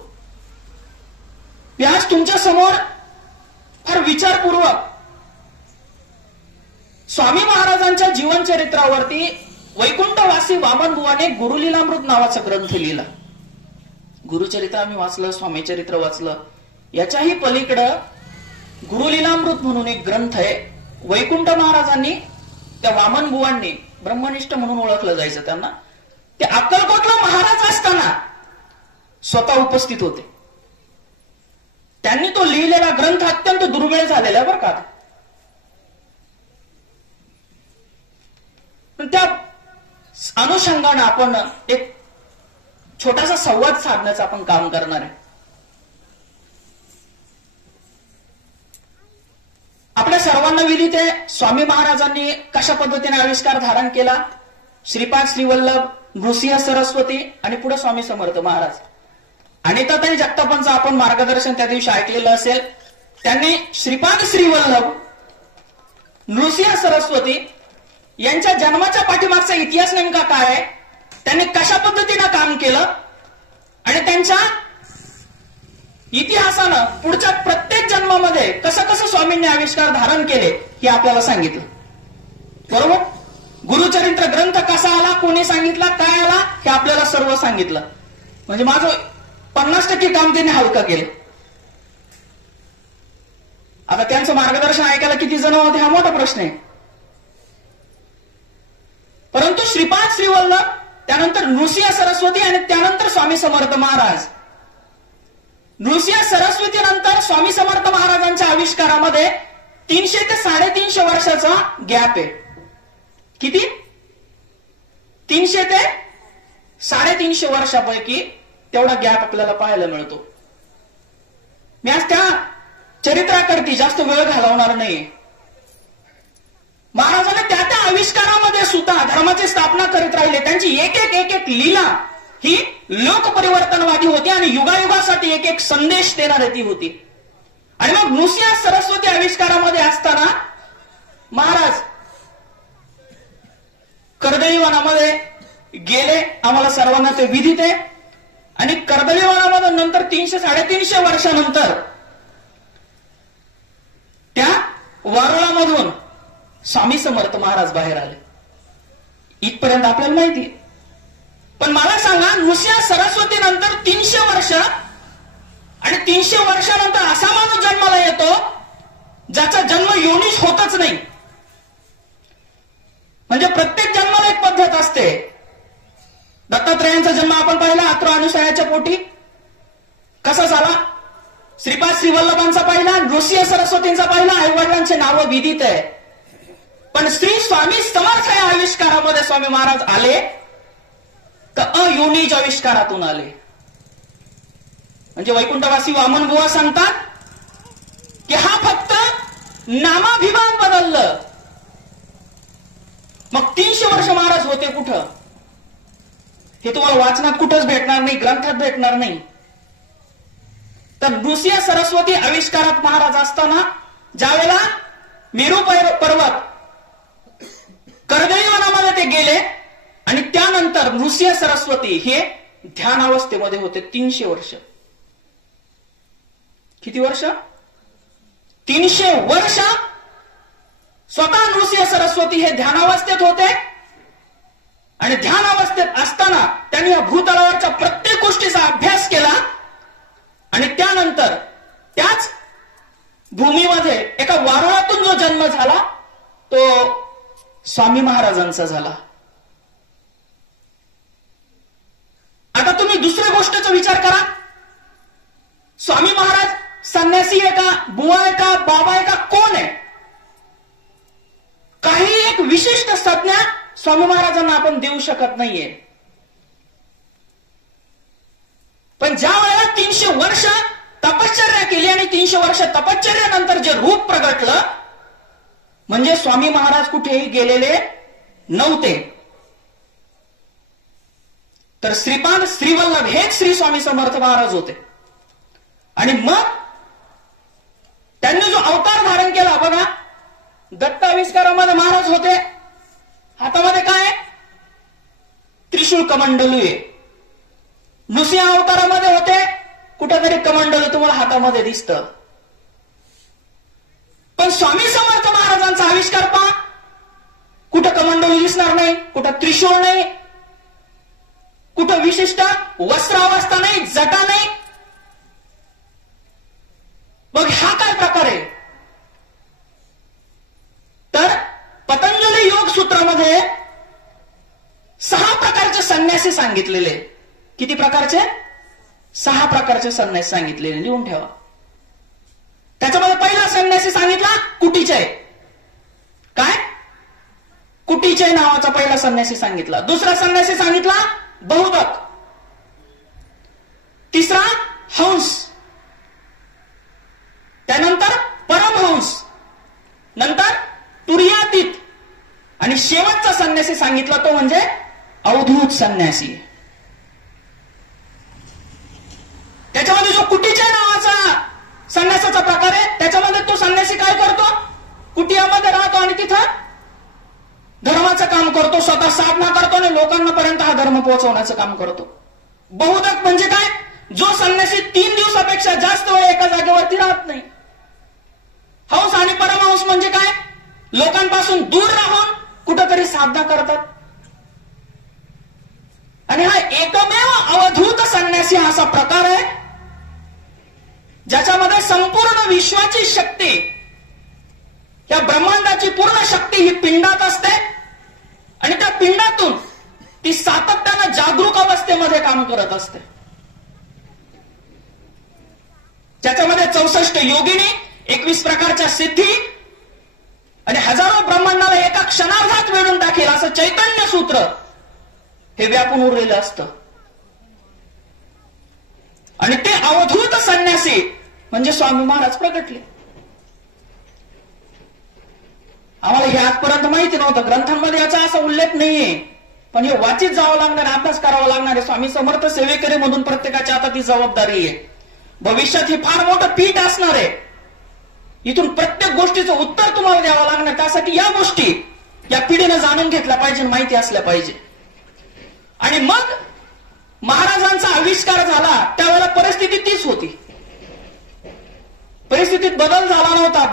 मी आज तुमच्या समोर फार विचारपूर्वक स्वामी महाराजांच्या जीवनचरित्रावरती वैकुंठवासी वामनबुवाने गुरुलीलामृत नावाचा ग्रंथ लिहिला. गुरुचरित्र आम्ही वाचलं, स्वामी चरित्र वाचलं. याच्याही पलीकडं गुरुलीलामृत म्हणून एक ग्रंथ आहे. वैकुंठ महाराजांनी, त्या वामनबुवांनी, ब्रह्मनिष्ठ म्हणून ओळखलं जायचं त्यांना, ते अक्कलकोटला महाराज असताना स्वतः उपस्थित होते. त्यांनी तो लिहिलेला ग्रंथ अत्यंत दुर्मिळ झालेला आहे बरं का. पण त्या अनुषंगाने आपण एक छोटासा संवाद साधण्याचं आपण काम करणार आहे. आपल्या सर्वांना विदित आहे स्वामी महाराजांनी कशा पद्धतीने आविष्कार धारण केला. श्रीपाद श्रीवल्लभ, नृसिंह सरस्वती आणि पुढे स्वामी समर्थ महाराज. अनिताताई जगतापांचं आपण मार्गदर्शन त्या दिवशी ऐकलेलं असेल. त्यांनी श्रीपाद श्रीवल्लभ, नृसिंह सरस्वती यांच्या जन्माच्या पाठीमागचा इतिहास नेमका काय आहे, त्यांनी कशा पद्धतीनं काम केलं आणि त्यांच्या इतिहासानं पुढच्या प्रत्येक जन्मामध्ये कसं कसं स्वामींनी आविष्कार धारण केले हे आपल्याला सांगितलं. बरोबर. गुरुचरित्र ग्रंथ कसा आला, कोणी सांगितला, काय आला हे आपल्याला सर्व सांगितलं. म्हणजे माझं 50% काम त्यांनी हलकं केलं. आता त्यांचं मार्गदर्शन ऐकायला किती जण होते हा मोठा प्रश्न आहे. परंतु श्रीपाद श्रीवल्लभ, त्यानंतर नृसिंह सरस्वती आणि त्यानंतर स्वामी समर्थ महाराज. नृसिंह सरस्वती नंतर स्वामी समर्थ महाराजांच्या आविष्कारामध्ये 300 ते 350 वर्षाचा गॅप आहे. किती? 300 ते 350 वर्षापैकी तेवढा गॅप आपल्याला पाहायला मिळतो. मी आज त्या चरित्राकरती जास्त वेळ घालवणार नाही. महाराजांना त्या त्या आविष्कारामध्ये सुद्धा धर्माची स्थापना करीत राहिले. त्यांची एक एक लीला ही लोक परिवर्तनवादी होती आणि युगायुगासाठी एक एक संदेश देणारी ती होती. आणि मग नृसिंह सरस्वती आविष्कारामध्ये असताना महाराज कर्दळी वनामध्ये गेले. आम्हाला सर्वांना ते विदित आहे. आणि कर्दळी वनामध्ये नंतर 300-350 वर्षानंतर त्या वारुळामधून स्वामी समर्थ महाराज बाहेर आले. इथपर्यंत आपल्याला माहिती. पण मला सांगा, नृसिंह सरस्वती नंतर 300 वर्ष आणि 300 वर्षानंतर असा माणूस जन्माला येतो ज्याचा जन्म योनीश होतच नाही. म्हणजे प्रत्येक जन्माला एक पद्धत असते. दत्तात्रयांचा जन्म आपण पाहिला अत्रो अनुसयाच्या पोटी कसा झाला. श्रीपाद श्रीवल्लभांचा पाहिला, नृसिंह सरस्वतींचा पाहिला. आईवडिलांचे नावं विदित आहे. पण श्री स्वामी समर्थ या आविष्कारामध्ये स्वामी महाराज आले तर अयोनिज आविष्कारातून आले. म्हणजे वैकुंठवासी वामन बुवा सांगतात की हा फक्त नामाभिमान बदललं. मग 300 वर्ष महाराज होते कुठं हे तुम्हाला वाचनात कुठंच भेटणार नाही, ग्रंथात भेटणार नाही. तर नृसिंह सरस्वती आविष्कारात महाराज असताना ज्यावेळेला मेरू पर्वत कर्दळी वनामध्ये ते गेले आणि त्यानंतर नृसिंह सरस्वती हे ध्यानावस्थेमध्ये होते 300 वर्ष. किती वर्ष? 300 वर्ष स्वतः नृसिंह सरस्वती हे ध्यानावस्थेत होते. आणि ध्यानावस्थेत असताना त्यांनी या भूतलावरच्या प्रत्येक गोष्टीचा अभ्यास केला. आणि त्यानंतर त्याच भूमीमध्ये एका वारुळातून जो जन्म झाला तो स्वामी महाराजांचा झाला. आता तुम्ही दुसऱ्या गोष्टीचा विचार करा. स्वामी महाराज संन्यासी आहे का, बुवा आहे का, बाबा आहे का, कोण आहे? काही एक विशिष्ट संज्ञा स्वामी महाराजांना आपण देऊ शकत नाहीये. पण ज्या वेळेला 300 वर्ष तपश्चर्या केली आणि 300 वर्ष तपश्चर्यानंतर जे रूप प्रगटलं म्हणजे स्वामी महाराज कुठेही गेलेले नव्हते. तर श्रीपाद श्रीवल्लभ हेच श्री स्वामी समर्थ महाराज होते. आणि मग त्यांनी जो अवतार धारण केला बघा, दत्त आविष्कारामध्ये महाराज होते. हातामध्ये काय? त्रिशूळ कमंडलू आहे. नृसिंह अवतारामध्ये होते, कुठेतरी कमंडलू तुम्हाला हातामध्ये दिसतं. पण स्वामी समर्थ महाराजांचा आविष्कार पहा, कुठं कमंडलू दिसणार नाही, कुठं त्रिशूळ नाही, कुठं विशिष्ट वस्त्रावस्था नाही, जटा नाही. मग हा काय प्रकार आहे? तर पतंजली योग सूत्रामध्ये 6 प्रकारचे संन्यासी सांगितलेले. किती प्रकारचे? 6 प्रकारचे संन्यासी सांगितलेले. लिहून ठेवा. त्याच्यामध्ये पहिला संन्यासी सांगितला कुटीचय. काय? कुटीचय नावाचा पहिला संन्यासी सांगितला. दुसरा संन्यासी सांगितला बहुदक. तिसरा हंस. त्यानंतर परमहंस. नंतर तुर्यातीत. आणि शेवटचा संन्यासी सांगितला तो म्हणजे अवधूत संन्यासी. त्याच्यामध्ये जो कुटीचय नावाचा संन्यासाचा प्रकार आहे, त्याच्यामध्ये तो संन्यासी काय करतो? कुटियामध्ये राहतो आणि तिथं धर्माचं काम करतो, स्वतः साधना करतो आणि लोकांना पर्यंत हा धर्म पोहोचवण्याचं काम करतो. बहुदक म्हणजे काय? जो संन्यासी 3 दिवसापेक्षा जास्त वेळ एका जागेवरती राहत नाही. हंस आणि परमहंस म्हणजे काय? लोकांपासून दूर राहून कुठंतरी साधना करतात. आणि हा एकमेव अवधूत संन्यासी हा असा प्रकार आहे ज्याच्यामध्ये संपूर्ण विश्वाची शक्ती, या ब्रह्मांडाची पूर्ण शक्ती ही पिंडात असते आणि त्या पिंडातून ती सातत्यानं जागरूक अवस्थेमध्ये काम करत असते. ज्याच्यामध्ये 64 योगिनी, 21 प्रकारच्या सिद्धी आणि हजारो ब्रह्मांडाला एका क्षणार्धात वेढून टाकेल असं चैतन्य सूत्र हे व्यापून उरलेलं असतं. आणि ते अवधूत संन्यासी म्हणजे स्वामी महाराज प्रगटले. आम्हाला हे आजपर्यंत माहिती नव्हतं, ग्रंथांमध्ये याचा असा उल्लेख नाहीये, पण हे वाचित जावं लागणार, अभ्यास करावा लागणार आहे. स्वामी समर्थ सेवेकरीमधून प्रत्येकाच्या आता ती जबाबदारी आहे. भविष्यात ही फार मोठं पीठ असणार आहे. इथून प्रत्येक गोष्टीचं उत्तर तुम्हाला द्यावं लागणार. त्यासाठी या गोष्टी या पिढीनं जाणून घेतल्या पाहिजे, माहिती असल्या पाहिजे. आणि मग महाराजांचा आविष्कार झाला त्यावेळेला परिस्थिती तीच होती. परिस्थितीत बदल झाला नव्हता.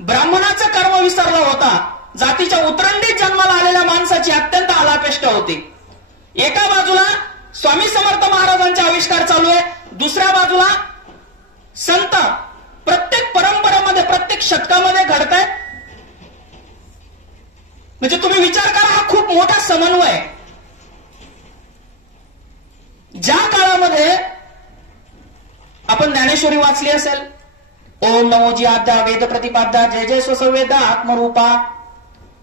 ब्राह्मणाचं कर्म विसरला होता. जातीच्या उतरंडीत जन्माला आलेल्या माणसाची अत्यंत आलापेष्टा होती. एका बाजूला स्वामी समर्थ महाराजांचे आविष्कार चालू आहे, दुसऱ्या बाजूला संत प्रत्येक परंपरेमध्ये, प्रत्येक शतकामध्ये घडतायत. म्हणजे तुम्ही विचार करा, हा खूप मोठा समन्वय आहे. ज्या काळामध्ये आपण ज्ञानेश्वरी वाचली असेल, ओम नमो जी आद्या वेद प्रतिपाद्या जय जय स्वसवेद आत्मरूपा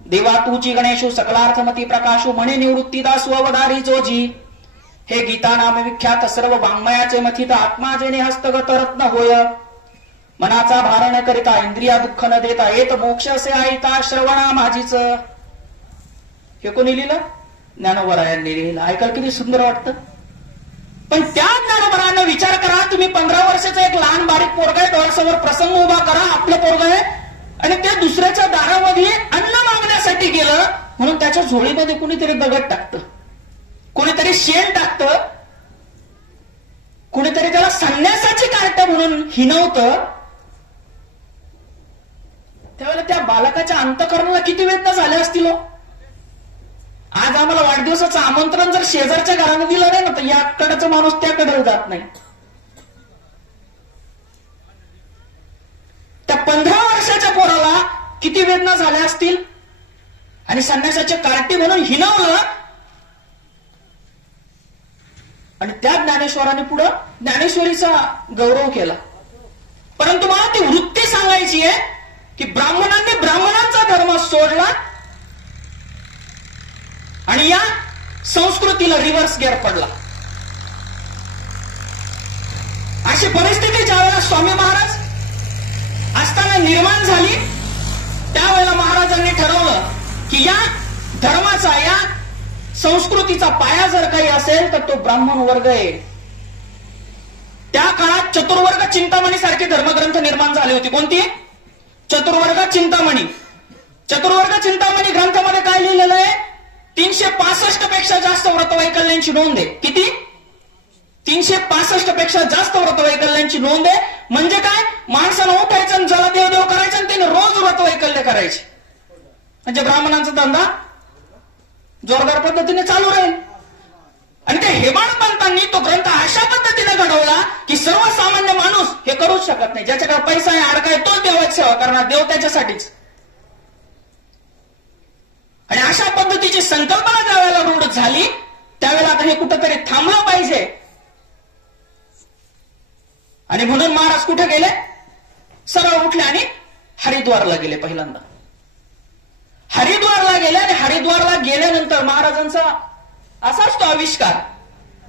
देवा तूची गणेशू सकलार्थमती प्रकाशू म्हणे निवृत्तीदासू अवधारी जोजी. हे गीता नाम विख्यात सर्व वाङ्मयाचे मथित आत्मा जेने हस्तगत रत्न होय. मनाचा भार न करिता इंद्रिया दुःख न देता येत मोक्ष असे आईता श्रवणा माझीच. हे कोणी लिहिलं? ज्ञानोबरायांनी लिहिलं. ऐकायला किती सुंदर वाटतं. पण त्या ज्ञानोबरांना विचार करा, तुम्ही 15 वर्षाचं एक लहान बारीक पोरग आहे, डोळ्यासमोर प्रसंग उभा करा, आपलं पोरग आहे आणि ते दुसऱ्याच्या दारामध्ये अन्न मागण्यासाठी गेलं म्हणून त्याच्या झोळीमध्ये कुणीतरी दगड टाकतं, कुणीतरी शेण टाकतं, कुणीतरी त्याला संन्यासाची कार्ट म्हणून हिनवतं. त्यावेळेला त्या बालकाच्या अंतःकरणाला किती वेदना झाल्या असतील. आज आम्हाला वाढदिवसाचं आमंत्रण जर शेजारच्या घराने दिलं नाही ना, तर याकडेचा माणूस त्याकडे जात नाही. त्या 15 वर्षाच्या पोराला किती वेदना झाल्या असतील. आणि संन्यासाचे कार्टी म्हणून हिनवलं आणि त्या ज्ञानेश्वराने पुढं ज्ञानेश्वरीचा गौरव केला. परंतु मला ती वृत्ती सांगायची आहे की ब्राह्मणांनी ब्राह्मणांचा धर्म सोडला आणि या संस्कृतीला रिव्हर्स गेअर पडला. अशी परिस्थिती ज्यावेळेला स्वामी महाराज असताना निर्माण झाली, त्यावेळेला महाराजांनी ठरवलं की या धर्माचा, या संस्कृतीचा पाया जर काही असेल तर तो ब्राह्मण वर्ग आहे. त्या काळात चतुर्वर्ग चिंतामणी सारखे धर्मग्रंथ निर्माण झाले होते. कोणती? चतुर्वर्ग चिंतामणी. चतुर्वर्ग चिंतामणी ग्रंथामध्ये काय लिहिलेलं आहे? 365 पेक्षा जास्त व्रतवैकल्यांची नोंद आहे. किती? 365 पेक्षा जास्त व्रतवैकल्यांची नोंद आहे. म्हणजे काय? माणसानं उठायचं आणि जला देव देव करायचं आणि त्याने रोज व्रतवैकल्य करायचे. म्हणजे ब्राह्मणांचा धंदा जोरदार पद्धतीने चालू राहील. आणि त्या हेमाड पंतांनी तो ग्रंथ अशा पद्धतीने घडवला की सर्वसामान्य माणूस हे करूच शकत नाही. ज्याच्याकडे पैसा आहे, अडका आहे, तोच देवाची सेवा करणार, देव त्याच्यासाठीच. आणि अशा पद्धतीची संकल्पना ज्यावेळेला रूढ झाली त्यावेळेला आता हे कुठंतरी थांबलं पाहिजे. आणि म्हणून महाराज कुठे गेले? सरळ उठले आणि हरिद्वारला गेले. पहिल्यांदा हरिद्वारला गेले आणि हरिद्वारला गेल्यानंतर महाराजांचा असाच तो आविष्कार,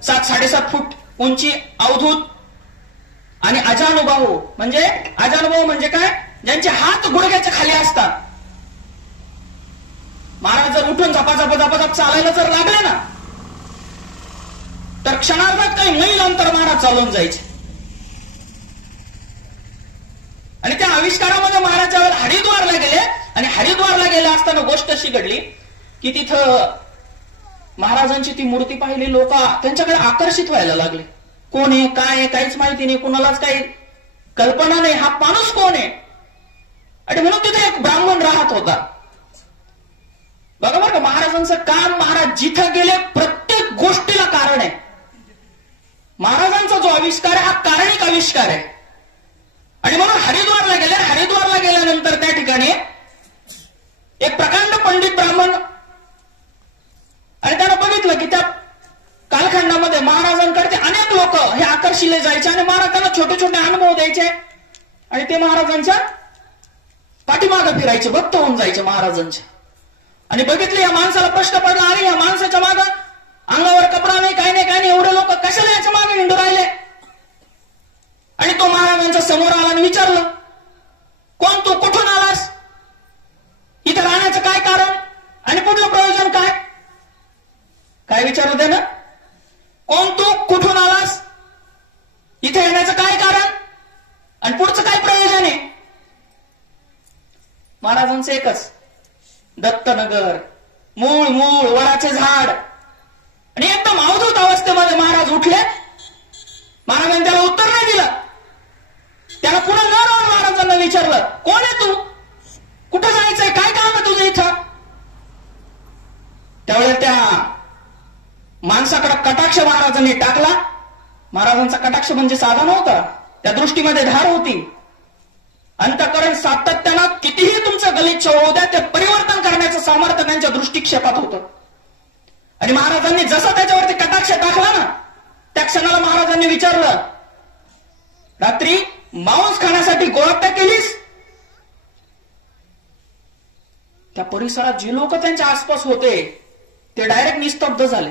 7-7.5 फूट उंची अवधूत आणि अजानुबाहू. अजानुबाहू म्हणजे काय? ज्यांचे हात गुडघ्याच्या खाली असतात. महाराज जर उठून झपाझप चालायला जर लागले ना, तर क्षणार्धात काही मैल अंतर महाराज चालून जायचे. आणि त्या आविष्कारामध्ये महाराज ज्यावेळेला हरिद्वारला गेले आणि हरिद्वारला गेले असताना गोष्ट अशी घडली की तिथं महाराजांची ती मूर्ती पाहिली, लोक त्यांच्याकडे आकर्षित व्हायला लागले. कोण आहे, काय आहे, काहीच माहिती नाही, कुणालाच काही कल्पना नाही, हा माणूस कोण आहे. आणि म्हणून तिथे एक ब्राह्मण राहत होता. बघा बरं का, महाराजांचं काम, महाराज जिथं गेले प्रत्येक गोष्टीला कारण आहे. महाराजांचा जो आविष्कार आहे हा कारणिक आविष्कार आहे. आणि म्हणून हरिद्वारला गेले. हरिद्वारला गेल्यानंतर त्या ठिकाणी एक प्रकांड पंडित ब्राह्मण, आणि त्यानं बघितलं की त्या कालखंडामध्ये महाराजांकडे अनेक लोक हे आकर्षिले जायचे आणि महाराज त्यांना छोटे छोटे अनुभव द्यायचे आणि ते महाराजांच्या पाठीमागं फिरायचे, भक्त होऊन जायचे महाराजांच्या. आणि बघितले या माणसाला प्रश्न पडला, अरे या माणसाच्या मागं अंगावर कपडा नाही, काही नाही, एवढे लोक कशाला याच्या मागे हिंडू राहिले. आणि तो महाराजांच्या समोर आला आणि विचारलं, कोण तू, कुठून आलास, इथं राहण्याचं काय कारण आणि पुढलं प्रयोजन काय. काय विचारलं त्यानं? कोण तू, कुठून आलास, इथे येण्याचं काय कारण आणि पुढचं काय प्रयोजन आहे. महाराजांचं एकच, दत्तनगर, मूळ वडाचे झाड. आणि एकदम अवधूत अवस्थेमध्ये महाराज उठले. महाराजांनी त्याला उत्तर नाही दिलं. त्याला पुन्हा न राहून महाराजांना विचारलं, कोण आहे तू, कुठं जायचंय, काय काम आहे तुझं इथं. त्यावेळेला त्या माणसाकडे कटाक्ष महाराजांनी टाकला. महाराजांचा कटाक्ष म्हणजे साधा नव्हता, त्या दृष्टीमध्ये धार होती. अंतःकरण सातत्यानं कितीही तुमचं गलिच्छ होऊ द्या, ते परिवर्तन करण्याचं सामर्थ्य त्यांच्या दृष्टिक्षेपात होतं. आणि महाराजांनी जसा त्याच्यावरती कटाक्ष टाकला ना, त्या क्षणाला महाराजांनी विचारलं, रात्री मांस खाण्यासाठी गोळाट्या केलीस. त्या परिसरात जे लोक त्यांच्या आसपास होते ते डायरेक्ट निस्तब्ध झाले.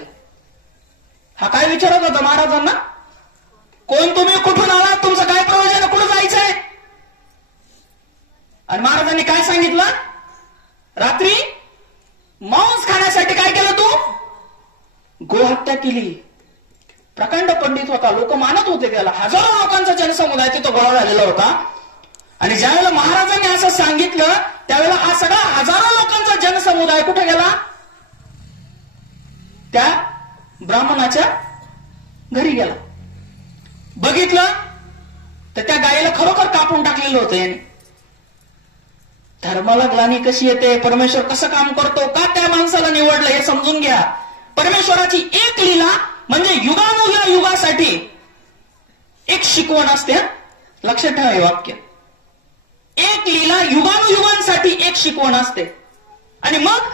हा काय विचारत होता महाराजांना, कोण तुम्ही, कुठून आला, तुमचं काय प्रयोजन, कुठं जायचंय. आणि महाराजांनी काय सांगितलं, रात्री मांस खाण्यासाठी काय केलं तू, गोहत्या केली. प्रकांड पंडित होता, लोक मानत होते त्याला. हजारो लोकांचा जनसमुदाय तिथं गोळा झालेला होता. आणि ज्यावेळेला महाराजांनी असं सांगितलं त्यावेळेला हा सगळा हजारो लोकांचा जनसमुदाय कुठे गेला, त्या ब्राह्मणाच्या घरी गेला. बघितलं तर त्या गायीला खरोखर कापून टाकलेलं होतं याने. धर्माला ग्लानी कशी येते, परमेश्वर कसं काम करतो, का त्या माणसाला निवडलं हे समजून घ्या. परमेश्वराची एक लीला म्हणजे युगानुयुगासाठी एक शिकवण असते. लक्षात ठेवा हे वाक्य, एक लीला युगानुयुगांसाठी एक शिकवण असते. आणि मग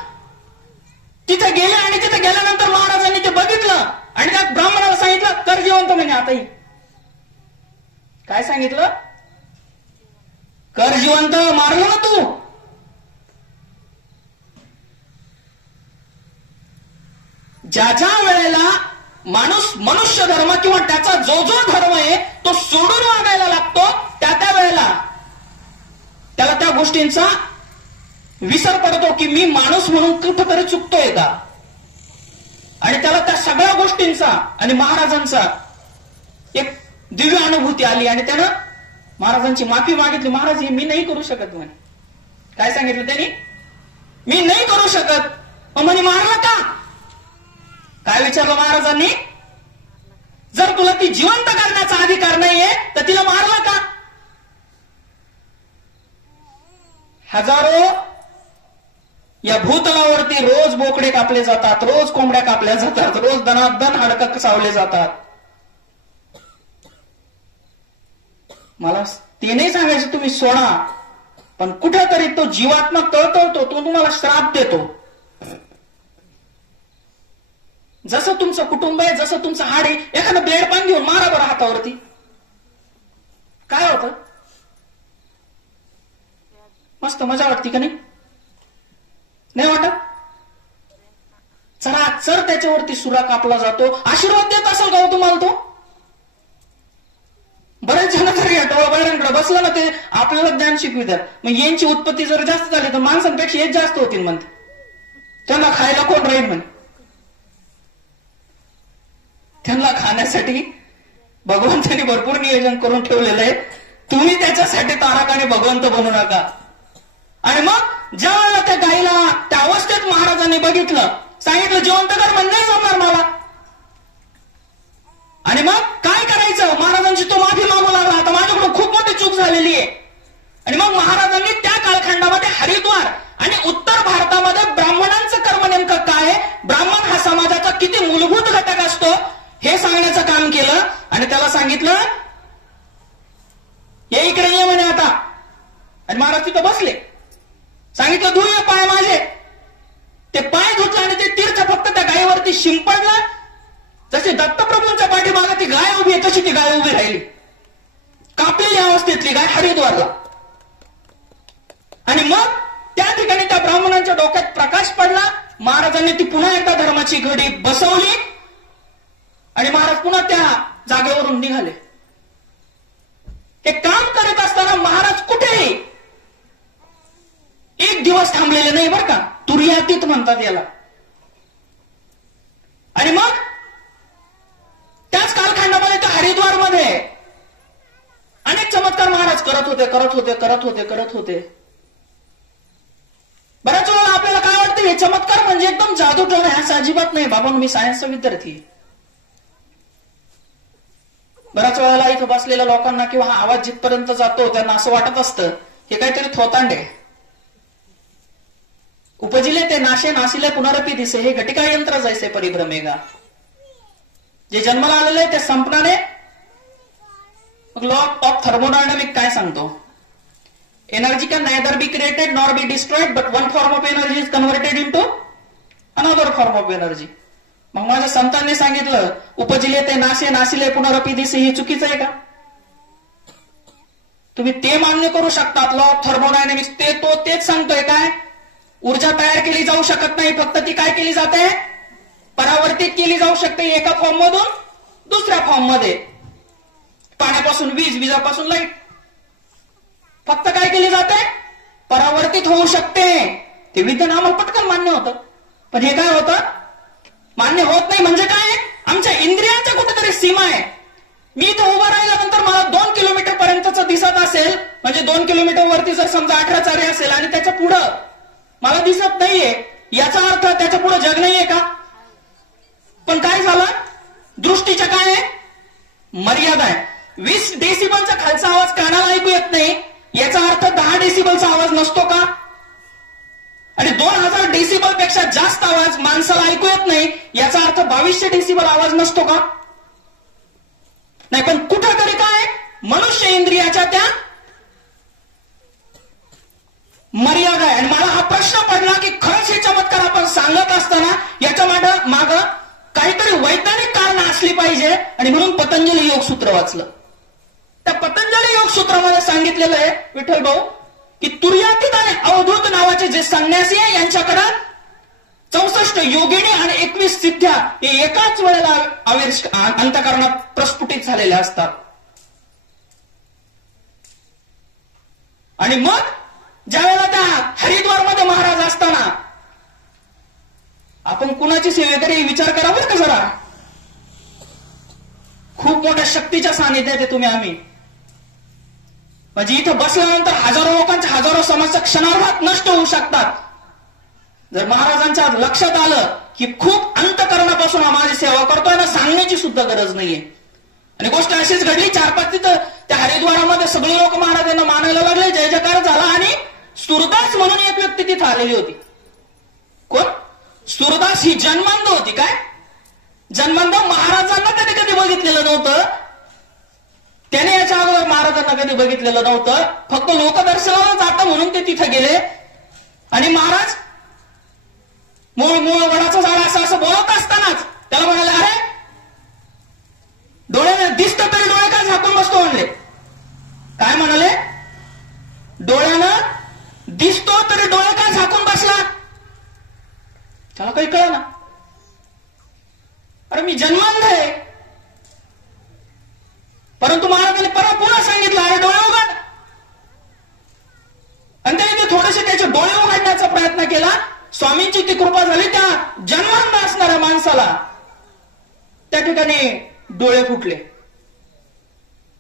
तिथे गेले आणि तिथे गेल्यानंतर महाराजांनी ते बघितलं आणि त्या ब्राह्मणाला सांगितलं, कर जिवंत म्हणे. आताही काय सांगितलं, कर जिवंत, मारलं ना तू. ज्या ज्या वेळेला माणूस मनुष्य धर्म किंवा त्याचा जो जो धर्म आहे तो सोडून वागायला लागतो, त्या वेळेला त्याला त्या गोष्टींचा विसर पडतो की मी माणूस म्हणून कुठंतरी चुकतोय का. आणि त्याला त्या सगळ्या गोष्टींचा आणि महाराजांचा एक दिव्य अनुभूती आली आणि त्यानं महाराजांची माफी मागितली. महाराज हे मी नाही करू शकत म्हणे. काय सांगितलं त्यांनी, मी नाही करू शकत. म्हणे मारला का, काय विचारलं महाराजांनी, जर तुला ती जिवंत करण्याचा अधिकार नाहीये तर तिला मारला का. हजारो या भूतलावरती रोज बोकडे कापले जातात, रोज कोंबड्या कापल्या जातात, रोज दनादन हाडकं चावले जातात. मला ते नाही सांगायचं तुम्ही सोडा, पण कुठेतरी तो जीवात्मा तळतळतो, तो तुम्हाला श्राप देतो. जसं तुमचं कुटुंब आहे, जसं तुमचं हाड आहे, एखादं ब्लेड पान घेऊन मारा बरं हातावरती, काय होतं. चराचर त्याच्यावरती सुरा कापला जातो. आशीर्वाद देत असेल का हो तुम्हाला तो? बरेच जण जर या टोळबाहेरांकडे बसलं ना, ते आपल्याला ज्ञान शिकवितात. मग यांची उत्पत्ती जर जास्त झाली तर माणसांपेक्षा हेच जास्त होतील म्हणते. त्यांना खायला कोण राहील म्हणे. त्यांना खाण्यासाठी भगवंतांनी भरपूर नियोजन करून ठेवलेलं आहे. तुम्ही त्याच्यासाठी तारकाने भगवंत बनू नका. आणि मग ज्या वेळेला त्या गाईला त्या अवस्थेत महाराजांनी बघितलं, सांगितलं जिवंत कर, म्हणजे नाही जमणार मला. आणि मग काय करायचं? महाराजांची तो माफी मागू लागला. आता माझ्याकडून खूप मोठी चूक झालेली आहे. आणि मग महाराजांनी त्या कालखंडामध्ये हरिद्वार आणि उत्तर भारतामध्ये ब्राह्मणांचं कर्म नेमकं काय आहे, ब्राह्मण हा समाजाचा किती मूलभूत घटक असतो हे सांगण्याचं काम केलं. आणि त्याला सांगितलं ये इकडे ये म्हणे आता. आणि महाराज तिथं बसले. सांगितलं धुये पाय माझे. ते पाय धुतले आणि ते तीर्थ फक्त त्या गायीवरती शिंपडलं. जशी दत्तप्रभूंच्या पाठीमागे ती गाय उभी आहे तशी ती गाय उभी राहिली. कापलेली अवस्थेतली गाय हरिद्वारला. आणि मग त्या ठिकाणी त्या ब्राह्मणांच्या डोक्यात प्रकाश पडला. महाराजांनी ती पुन्हा एकदा धर्माची घडी बसवली आणि महाराज पुन्हा त्या जागेवरून निघाले. हे काम करत असताना महाराज कुठेही एक दिवस थांबलेले नाही बरं का. तुर्यातीत म्हणतात याला. आणि मग त्याच कालखंडामध्ये त्या हरिद्वारमध्ये अनेक चमत्कार महाराज करत होते. बऱ्याच वेळा आपल्याला काय वाटतं हे चमत्कार म्हणजे एकदम जादू टोणा. ह्या अजिबात नाही बाबा, मी सायन्सचा विद्यार्थी. बऱ्याच वेळेला इथं बसलेल्या लोकांना किंवा हा आवाज जिथपर्यंत जातो त्यांना असं वाटत असतं हे काहीतरी थोतांडे. उपजिले ते नाशे नाशिले पुनरपी दिसे, हे घटिका यंत्र जैसे परिभ्रमेगा. जे जन्माला आलेलं आहे ते संपणारे. मग लॉ ऑफ थर्मोडायनामिक काय सांगतो? Energy can neither be created nor be destroyed, but one form of energy is converted into another form of energy. मग माझ्या संतांनी सांगितलं उपजिले ते नाशे नाशिले पुनरपी दिसे, हे चुकीचं आहे का? तुम्ही ते मान्य करू शकतात. लॉ ऑफ थर्मोडायनामिक्स तेच सांगतोय काय? ऊर्जा तयार केली जाऊ शकत नाही, फक्त ती काय केली जाते? परावर्तित केली जाऊ शकते एका फॉर्म मधून दुसऱ्या फॉर्म मध्ये. पाण्यापासून वीज, विजापासून लाईट. फक्त काय केली जाते? परावर्तित होऊ शकते. ते विधान आम्हाला पटकन मान्य होतं. पण हे काय होतं? मान्य होत नाही. म्हणजे काय? आमच्या इंद्रियांच्या कुठेतरी सीमा आहे. मी इथं उभा राहिल्यानंतर मला 2 किलोमीटर पर्यंतच दिसत असेल, म्हणजे 2 किलोमीटर वरती जर समजा 18 चारी असेल आणि त्याच्या पुढं मला दिसत नाहीये, याचा अर्थ त्याच्या पुढे जग नाहीये का? पण काय झालं? दृष्टीच्या काय आहे? मर्यादा आहे. 20 डेसिबलचा खालचा आवाज कानाला ऐकू येत नाही, याचा अर्थ 10 डेसिबलचा आवाज नसतो का? आणि 2000 डेसिबल पेक्षा जास्त आवाज माणसाला ऐकू येत नाही, याचा अर्थ 2200 डेसिबल आवाज नसतो का? नाही. पण कुठेतरी काय? मनुष्य इंद्रियाच्या त्या मर्यादा आहे. आणि मला हा प्रश्न पडला की खरंच हे चमत्कार आपण सांगत असताना याच्या माग काहीतरी वैज्ञानिक कारण असली पाहिजे. आणि म्हणून पतंजली योगसूत्र वाचलं. त्या पतंजली योगसूत्रामध्ये सांगितलेलं आहे विठ्ठल भाऊ की तुर्यातीत आणि अवधूत नावाचे जे संन्यासी आहे यांच्याकडे 64 योगिनी आणि 21 सिद्ध्या हे एकाच वेळेला अंतःकरणात प्रस्फुटित झालेल्या असतात. आणि मग ज्या वेळेला त्या हरिद्वारमध्ये महाराज असताना आपण कुणाची सेवेकरी विचार करा बरं का जरा. खूप मोठ्या शक्तीच्या सानिध्यात आहे तुम्ही आम्ही. म्हणजे इथं बसल्यानंतर हजारो लोकांच्या हजारो समस्या क्षणार्धात नष्ट होऊ शकतात. जर महाराजांच्या लक्षात आलं की खूप अंतःकरणापासून हा माझी सेवा करतोय ना, सांगण्याची सुद्धा गरज नाहीये. आणि गोष्ट अशीच घडली. 4-5 तिथं त्या हरिद्वारामध्ये सगळे लोक महाराजांना मानायला लागले, जय जयकार झाला. आणि सुरदास म्हणून एक व्यक्ती तिथे आलेली होती. कोण? सुरदास ही जन्मांध होती. काय जन्मांध? महाराजांना कधी कधी बघितलेलं नव्हतं. त्याने याच्या अगोदर महाराजांना कधी बघितलेलं नव्हतं. फक्त लोकदर्शनाला जातं म्हणून ते तिथे गेले. आणि महाराज मूळ वडाचं झाड असं बोलत असतानाच त्याला म्हणाले, अरे डोळ्याने दिसतं तरी डोळे काय झाकून बसतो म्हणले. काय म्हणाले? डोळ्यानं दिसतो तरी डोळे काय झाकून बसला. त्याला काही कळलं ना. मी जन्मांध आहे. परंतु महाराजांनी परत पुन्हा सांगितलं, अरे डोळे उघड. आणि त्याने ते थोडेसे त्याचे डोळे उघडण्याचा प्रयत्न केला. स्वामींची ती कृपा झाली, त्या जन्मांध असणाऱ्या माणसाला त्या ठिकाणी डोळे फुटले.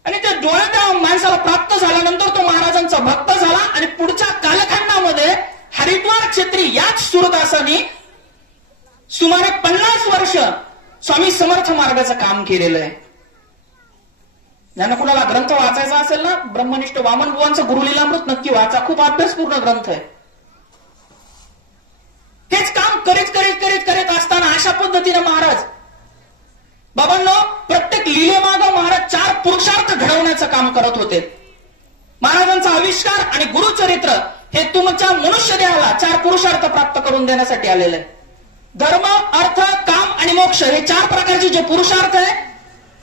आणि ते डोळे त्या माणसाला प्राप्त झाल्यानंतर तो महाराजांचा भक्त झाला. आणि पुढच्या कालखंडामध्ये हरिद्वार क्षेत्री याच सूरदासांनी सुमारे 50 वर्ष स्वामी समर्थ मार्गाचं काम केलेलं आहे. ज्यांना कुणाला ग्रंथ वाचायचा असेल ना, ब्रह्मनिष्ठ वामन बुवांचं गुरुलीलामृत नक्की वाचा, खूप अभ्यासपूर्ण ग्रंथ आहे. हेच काम करीत असताना अशा पद्धतीने महाराज, बाबांनो, प्रत्येक लीलेमागं महाराज 4 पुरुषार्थ घडवण्याचं काम करत होते. महाराजांचा आविष्कार आणि गुरुचरित्र हे तुमच्या मनुष्य देहाला 4 पुरुषार्थ प्राप्त करून देण्यासाठी आलेलं आहे. धर्म, अर्थ, काम आणि मोक्ष हे 4 प्रकारचे जे पुरुषार्थ आहे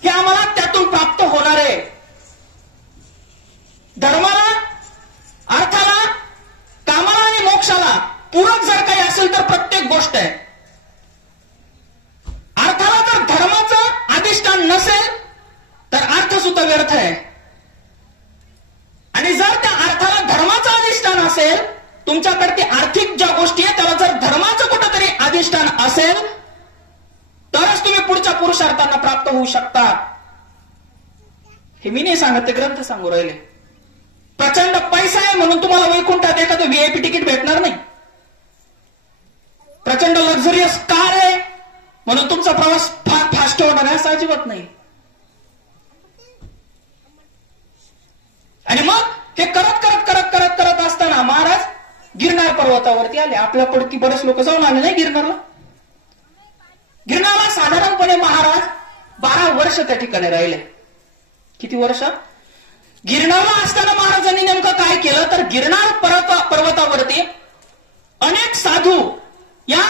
हे आम्हाला त्यातून प्राप्त होणार आहे. धर्माला, अर्थाला, कामाला आणि मोक्षाला पूरक जर काही असेल तर प्रत्येक गोष्ट आहे. अर्थाला जर धर्माचं अधिष्ठान नसेल तर अर्थ सुद्धा व्यर्थ आहे. आणि जर त्या अर्थाला धर्माचं अधिष्ठान असेल, तुमच्याकडे ती आर्थिक ज्या गोष्टी आहेत त्याला जर धर्माचं कुठंतरी अधिष्ठान असेल तरच तुम्ही पुढच्या पुरुषार्थांना प्राप्त होऊ शकता. हे मी नाही सांगत, ते ग्रंथ सांगू राहिले. प्रचंड पैसा आहे म्हणून तुम्हाला वैकुंठात एखादं VIP तिकीट भेटणार नाही. प्रचंड लक्झरियस कार आहे म्हणून तुमचा प्रवास फार फास्ट होणार आहे असं अजिबात नाही. आणि मग हे करत असताना महाराज गिरनार पर्वतावरती आले. आपल्या पडकी बरेच लोक जाऊन आले नाही गिरनारला. गिरनारला साधारणपणे महाराज 12 वर्ष त्या ठिकाणी राहिले. किती वर्ष? गिरनारला असताना महाराजांनी नेमकं काय केलं तर गिरनार पर्वतावरती अनेक साधू या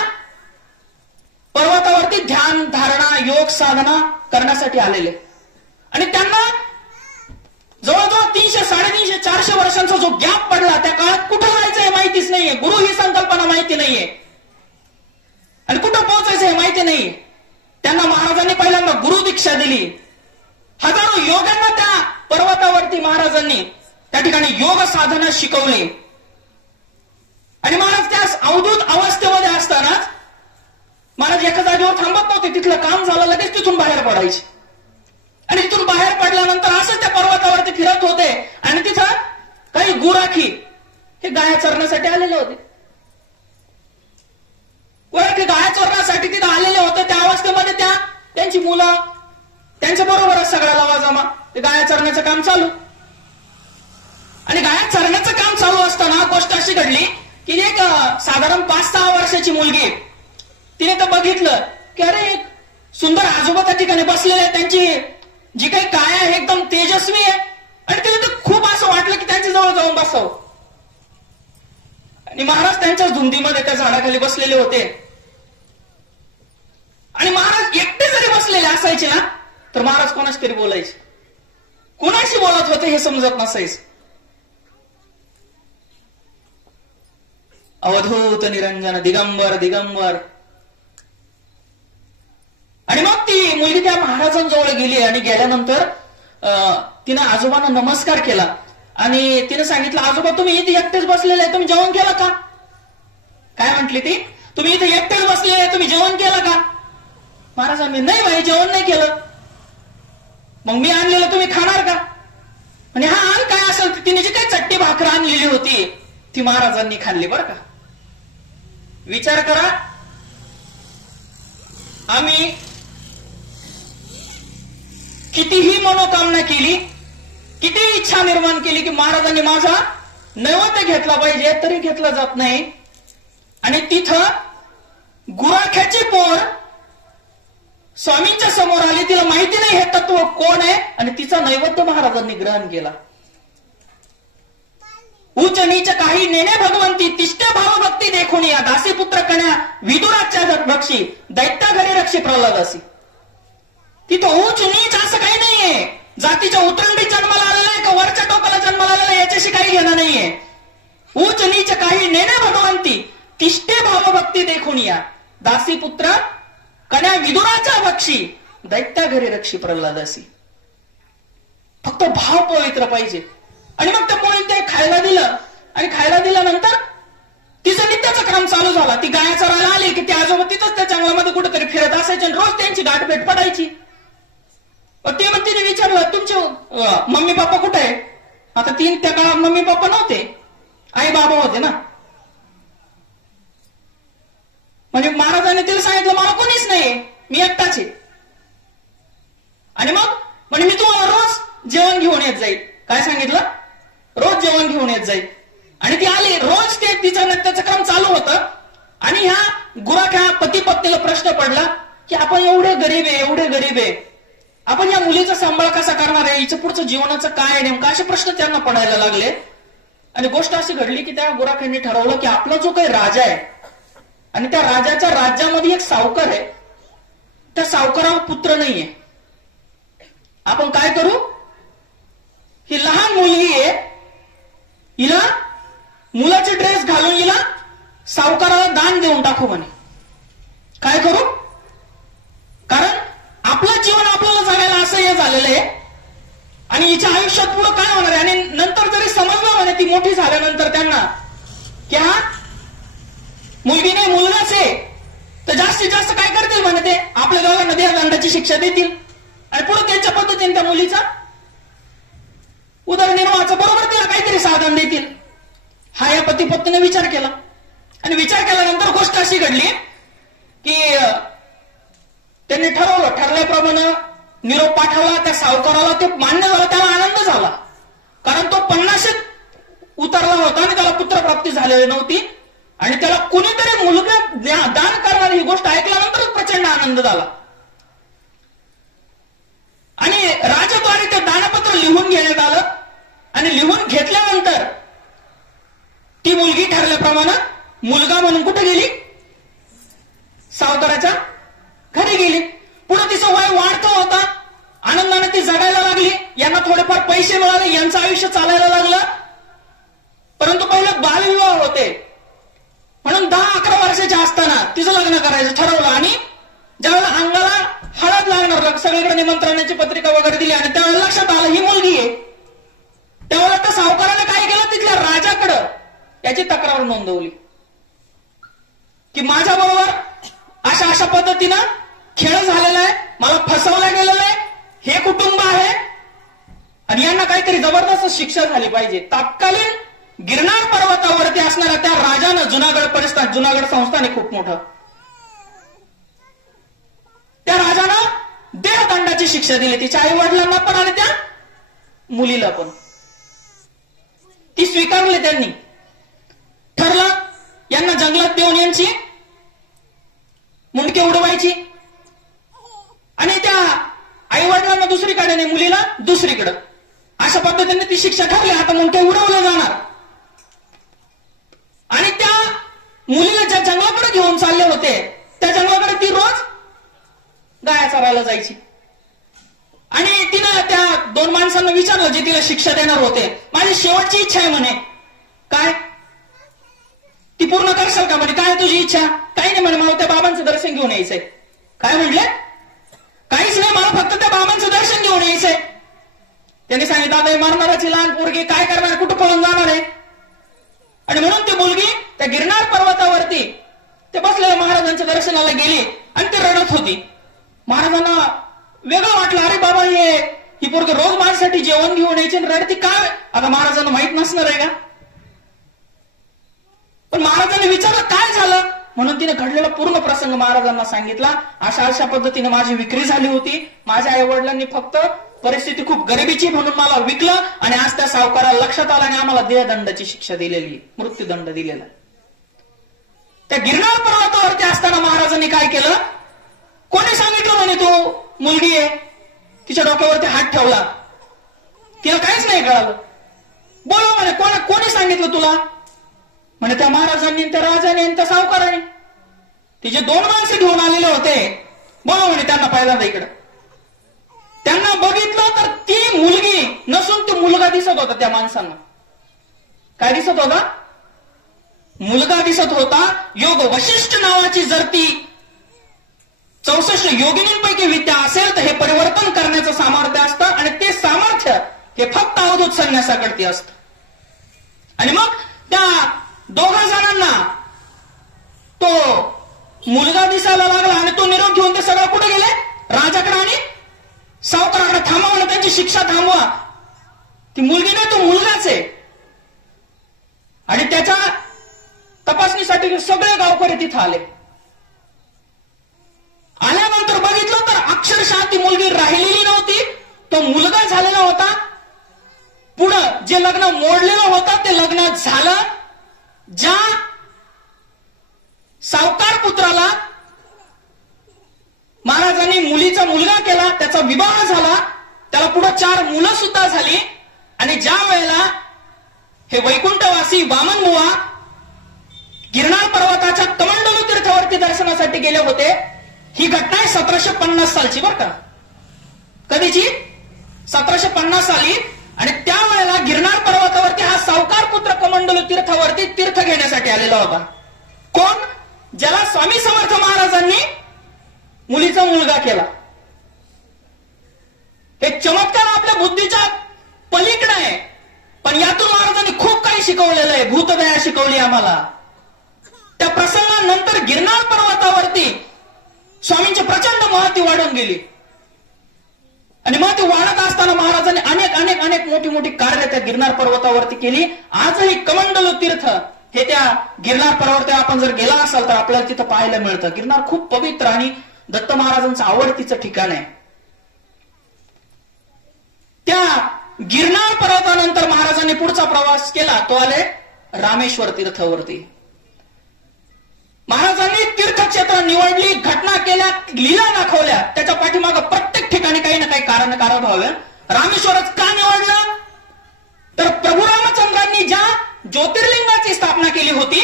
पर्वतावरती ध्यान, धारणा, योग, साधना करण्यासाठी आलेले. आणि त्यांना जवळजवळ 300, 350, 400 वर्षांचा जो गॅप पडला, त्या काळात कुठं जायचं हे माहितीच नाहीये. गुरु ही संकल्पना माहिती नाहीये आणि कुठं पोहोचायचं हे माहिती नाहीये. त्यांना महाराजांनी पहिल्यांदा गुरु दीक्षा दिली. हजारो योगांना त्या पर्वतावरती महाराजांनी त्या ठिकाणी योग साधना शिकवली. आणि महाराज त्या अवधूत अवस्थेमध्ये असतानाच महाराज एका जागेवर थांबत नव्हते. तिथलं काम झालं लगेच तिथून बाहेर पडायचे. आणि तिथून बाहेर पडल्यानंतर असंच त्या पर्वतावरती फिरत होते. आणि तिथं काही गुराखी हे गाया चरण्यासाठी आलेले होते. गुराखी गाया चरण्यासाठी तिथं आलेले होते. त्या अवस्थेमध्ये त्यांची मुलं त्यांच्या बरोबरच सगळा लवाजमा ते गाया चरण्याचं काम चालू. आणि गाया चरण्याचं काम चालू असताना गोष्ट अशी घडली की एक साधारण 5-6 वर्षाची मुलगी तिने तर बघितलं की अरे एक सुंदर आजोबा त्या ठिकाणी बसलेले आहे. त्यांची जी काही काय आहे एकदम तेजस्वी आहे. आणि तिने तर खूप असं वाटलं की त्यांच्या जवळ जाऊन बसावं. आणि महाराज त्यांच्या धुंदीमध्ये त्या झाडाखाली बसलेले होते. आणि महाराज एकटे जरी बसलेले असायचे ना तर महाराज कोणाशी तरी बोलायचे. कोणाशी बोलत होते हे समजत नसायचं. अवधूत निरंजन दिगंबर दिगंबर. आणि मग ती मुलगी त्या महाराजांजवळ गेली. आणि गेल्यानंतर तिनं आजोबांना नमस्कार केला. आणि तिने सांगितलं, आजोबा तुम्ही इथे एकटेच बसलेले आहे, तुम्ही जेवण केलं का? काय म्हटली ती? तुम्ही इथे एकटेच बसलेले आहे, तुम्ही जेवण केलं का? महाराजांनी नाही भाई जेवण नाही केलं. मग मी आणलेलं तुम्ही खाणार का? आणि हा आण काय असेल. तिने जी काही चट्टी भाकर आणलेली होती ती महाराजांनी खाल्ली. बरं का, विचार करा. आम्ही कितीही मनोकामना केली, कितीही इच्छा निर्माण केली की महाराजांनी माझा नैवेद्य घेतला पाहिजे तरी घेतला जात नाही. आणि तिथं गुराख्याची पोर स्वामींच्या समोर आली. तिला माहिती नाही हे तत्व कोण आहे. आणि तिचा नैवेद्य महाराजांनी ग्रहण केला. उच्च नीच काही नेणे भगवंती तिष्ठे भाव भक्ती देखून या दासी पुत्र कन्या विदुराच्या रक्षी दैत्या घरी रक्षी प्रल्हादासी. तिथं उच्च नीच असं काही नाहीये. जातीच्या उतरंडी जन्माला आलेला आहे का वरच्या टोकाला जन्माला आलेला याच्याशी काही घेणं नाहीये. उच्च नीच काही नेणे भगवंती तिष्ठे भाव भक्ती देखून या दासी पुत्र तण्या विदुराच्या बक्षी दैत्या घरी रक्षी प्रल्हादासी. फक्त भाव पवित्र पाहिजे. आणि मग त्या मुलीने ते खायला दिलं आणि खायला दिल्यानंतर तिचं नित्याचं काम चालू झाला. ती गाया चरायला आली की ती आजोबा तिथंच त्या जंगलामध्ये कुठेतरी फिरत असायचे आणि रोज त्यांची गाठ भेट पडायची. ती मग तिने विचारलं, तुमचे मम्मी पप्पा कुठे आहे? आता त्या काळात मम्मी पप्पा नव्हते, आई बाबा होते ना. म्हणजे महाराजांनी तिला सांगितलं, मला कोणीच नाही, मी एकटाच आहे. आणि मग म्हणजे मी तुम्हाला रोज जेवण घेऊन येत जाईल. काय सांगितलं? रोज जेवण घेऊन येत जाईल. आणि ती आली रोज, ते तिचं नृत्याचं काम चालू होतं. आणि ह्या गुराख्या पती पत्नीला प्रश्न पडला की आपण एवढे गरीब आहे, आपण या मुलीचा सांभाळ कसा करणार आहे, हिचं पुढचं जीवनाचं काय आहे नेमकं, असे प्रश्न त्यांना पडायला लागले. आणि गोष्ट अशी घडली की त्या गुराख्यांनी ठरवलं की आपला जो काही राजा आहे आणि त्या राजाच्या राज्यामध्ये एक सावकार आहे, त्या सावकाराला पुत्र नाहीये. आपण काय करू? ही लहान मुलगी आहे, हिला मुलाचे ड्रेस घालून हिला सावकाराला दान देऊन टाकू म्हणे. काय करू? कारण आपलं जीवन आपल्याला जगायला असं हे झालेलं आहे आणि हिच्या आयुष्यात पुढे काय होणार आहे. आणि नंतर जरी समजलं म्हणे ती मोठी झाल्यानंतर त्यांना की हा मुलगी नाही मुलगाच आहे, तर जास्तीत जास्त काय करतील म्हणे, ते आपल्या दोघांना देहदंडाची शिक्षा देतील आणि पुढे त्यांच्या पद्धतीने त्या मुलीचा उदरनिर्वाहाचं बरोबर तिला काहीतरी साधन देतील. हा या पती पत्नीने विचार केला. आणि विचार केल्यानंतर गोष्ट अशी घडली की त्यांनी ठरल्याप्रमाणे निरोप पाठवला त्या सावकाराला. ते मान्य झालं, त्याला आनंद झाला, कारण तो 50शीत उतरला होता आणि त्याला पुत्रप्राप्ती झालेली नव्हती. आणि त्याला कुणीतरी मुलगा दान करणार ही गोष्ट ऐकल्यानंतरच प्रचंड आनंद झाला. आणि राजाद्वारे ते दानपत्र लिहून घेण्यात आलं. आणि लिहून घेतल्यानंतर ती मुलगी ठरल्याप्रमाणे मुलगा म्हणून कुठे गेली? सावकाराच्या घरी गेली. पुढे तिचं वय वाढतं होता, आनंदाने ती जगायला लागली. यांना थोडेफार पैसे मिळाले, यांचं आयुष्य चालायला लागलं. परंतु पहिले बालविवाह होते, म्हणून 10-11 वर्षाच्या असताना तिचं लग्न करायचं ठरवलं. आणि ज्यावेळेला अंगाला हळद लागणार, सगळीकडे निमंत्रणाची पत्रिका वगैरे दिली आणि त्यावेळेला लक्षात आलं ही मुलगी आहे. त्यावेळेला त्या सावकाराने काय केलं, तिथल्या राजाकडं याची तक्रार नोंदवली की माझ्या बरोबर अशा पद्धतीनं खेळ झालेला आहे, मला फसवलं गेलेलं आहे, हे कुटुंब आहे आणि यांना काहीतरी जबरदस्त शिक्षा झाली पाहिजे. तात्कालीन गिरनार पर्वतावरती असणाऱ्या त्या राजानं जुनागड संस्थान आहे खूप मोठं, त्या राजानं देहदंडाची शिक्षा दिली तिच्या आई वडिलांना पण आणि त्या मुलीला पण. ती स्वीकारली त्यांनी. ठरलं यांना जंगलात देऊन यांची मुंडके उडवायची आणि त्या आई वडिलांना दुसरीकडे आणि मुलीला दुसरीकडे, अशा पद्धतीने ती शिक्षा ठरली. आता मुंडके उडवले जाणार. आणि त्या मुलीला ज्या जंगलाकडे घेऊन चालले होते त्या जंगलाकडे ती रोज गाया चरायला जायची. आणि तिनं त्या 2 माणसांना विचारलं जे तिला शिक्षा देणार होते, माझी शेवटची इच्छा आहे म्हणे. काय? ती पूर्ण करशाल का म्हणे? काय तुझी इच्छा? काही नाही म्हणे, मला त्या बाबांचं दर्शन घेऊन यायचंय. काय म्हटले? काहीच नाही, मला फक्त त्या बाबांचं दर्शन घेऊन यायचंय. त्यांनी सांगितलं आता मरणाराची लहान पोरगी काय करणार, कुठं पळून जाणार आहे. आणि म्हणून ती मुलगी त्या गिरनार पर्वतावरती ते बसलेल्या महाराजांच्या दर्शनाला गेली आणि ते रडत होती. महाराजांना वेगळं वाटलं, अरे बाबा ही पोरगी रोज माझ्यासाठी जेवण घेऊन यायची आणि रडती काय? आता महाराजांना माहित नसणार आहे का? पण महाराजांनी विचारलं काय झालं, म्हणून तिने घडलेला पूर्ण प्रसंग महाराजांना सांगितला. अशा पद्धतीने माझी विक्री झाली होती, माझ्या आई वडिलांनी फक्त परिस्थिती खूप गरिबीची म्हणून मला विकलं आणि आज त्या सावकाराला लक्षात आलं आणि आम्हाला देहदंडाची शिक्षा दिलेली, मृत्यूदंड दिलेला. त्या गिरनार पर्वतावरती असताना महाराजांनी काय केलं, कोणी सांगितलं म्हणे तू मुलगी आहे, तिच्या डोक्यावरती हात ठेवला, तिला काहीच नाही कळालं. बोलव म्हणे, कोणी सांगितलं तुला? म्हणे त्या महाराजांनी, त्या राजाने आणि त्या सावकाराने. तिचे 2 माणसं घेऊन आलेले होते, बोलव म्हणे त्यांना पहिल्यांदा इकडं. त्यांना बघितलं तर ती मुलगी नसून तो मुलगा दिसत होता. त्या माणसांना काय दिसत होता? मुलगा दिसत होता. योग वशिष्ठ नावाची जरती 64 चतुर्श्रेष्ठ योगिनींपैकी विद्या असेल तर हे परिवर्तन करण्याचं सामर्थ्य असतं आणि ते सामर्थ्य हे फक्त अवधूत संन्यासाकडे असतं. आणि मग त्या दोघा जणांना तो मुलगा दिसायला लागला आणि तो निरोप घेऊन ते सगळं कुठे गेले? राजाकडे आणि सावकाराकडे. थांबवा ना, त्यांची शिक्षा थांबवा. ती मुलगी नाही, तो मुलगाच आहे. आणि त्याच्या तपासणीसाठी सगळे गावकरी तिथं आले. आल्यानंतर बघितलं तर अक्षरशः ती मुलगी राहिलेली नव्हती, तो मुलगा झालेला होता. पुढं जे लग्न मोडलेलं होतं ते लग्न झालं. ज्या सावकार पुत्राला महाराजांनी मुलीचा मुलगा केला त्याचा विवाह झाला, त्याला पुढे 4 मुलं सुद्धा झाली. आणि ज्या वेळेला हे वैकुंठवासी वामन बुवा गिरनार पर्वताच्या कमंडलू तीर्थावरती दर्शनासाठी गेले होते, ही घटना आहे 1750 सालची बरं का. कधीची? 1750 साली. आणि त्यावेळेला गिरनार पर्वतावरती हा सावकार पुत्र कमंडलू तीर्थावरती तीर्थ घेण्यासाठी आलेला होता. कोण? ज्याला स्वामी समर्थ महाराजांनी मुलीचा मुलगा केला. हे चमत्कार आपल्या बुद्धीच्या पलीकडे आहे, पण यातून महाराजांनी खूप काही शिकवलेलं आहे. भूतदया शिकवली आम्हाला. त्या प्रसंगानंतर गिरनार पर्वतावरती स्वामींची प्रचंड महती वाढून गेली. आणि महती वाढत असताना महाराजांनी अनेक अनेक अनेक मोठी मोठी कार्य त्या गिरनार पर्वतावरती केली. आजही कमंडलू तीर्थ हे त्या गिरनार पर्वतावर आपण जर गेला असाल तर आपल्याला तिथं पाहायला मिळतं. गिरनार खूप पवित्र आणि दत्त महाराजांचं आवडतीचं ठिकाण आहे. त्या गिरनार पर्वतानंतर महाराजांनी पुढचा प्रवास केला, तो आले रामेश्वर तीर्थावरती. महाराजांनी तीर्थक्षेत्र निवडली, घटना केल्या, लीला दाखवल्या. त्याच्या पाठीमागं प्रत्येक ठिकाणी काही ना काही कारण व्हावं. रामेश्वरच का निवडलं? तर प्रभू रामचंद्रांनी ज्या ज्योतिर्लिंगाची स्थापना केली होती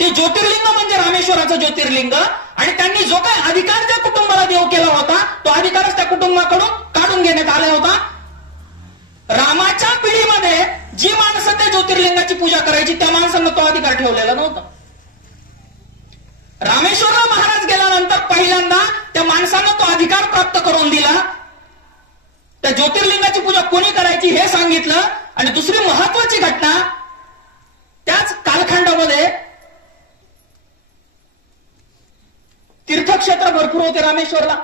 ते ज्योतिर्लिंग म्हणजे रामेश्वराचं ज्योतिर्लिंग. आणि त्यांनी जो काही अधिकार त्या कुटुंबाला देव केला होता तो अधिकारच त्या कुटुंबाकडून काढून घेण्यात आला होता. रामाच्या पिढीमध्ये जी माणसं त्या ज्योतिर्लिंगाची पूजा करायची त्या माणसांना तो अधिकार ठेवलेला नव्हता. रामेश्वरला महाराज गेल्यानंतर पहिल्यांदा त्या माणसांना तो अधिकार प्राप्त करून दिला. त्या ज्योतिर्लिंगाची पूजा कोणी करायची हे सांगितलं. आणि दुसरी महत्वाची घटना, त्याच कालखंडामध्ये तीर्थक्षेत्र भरपूर होते रामेश्वरला.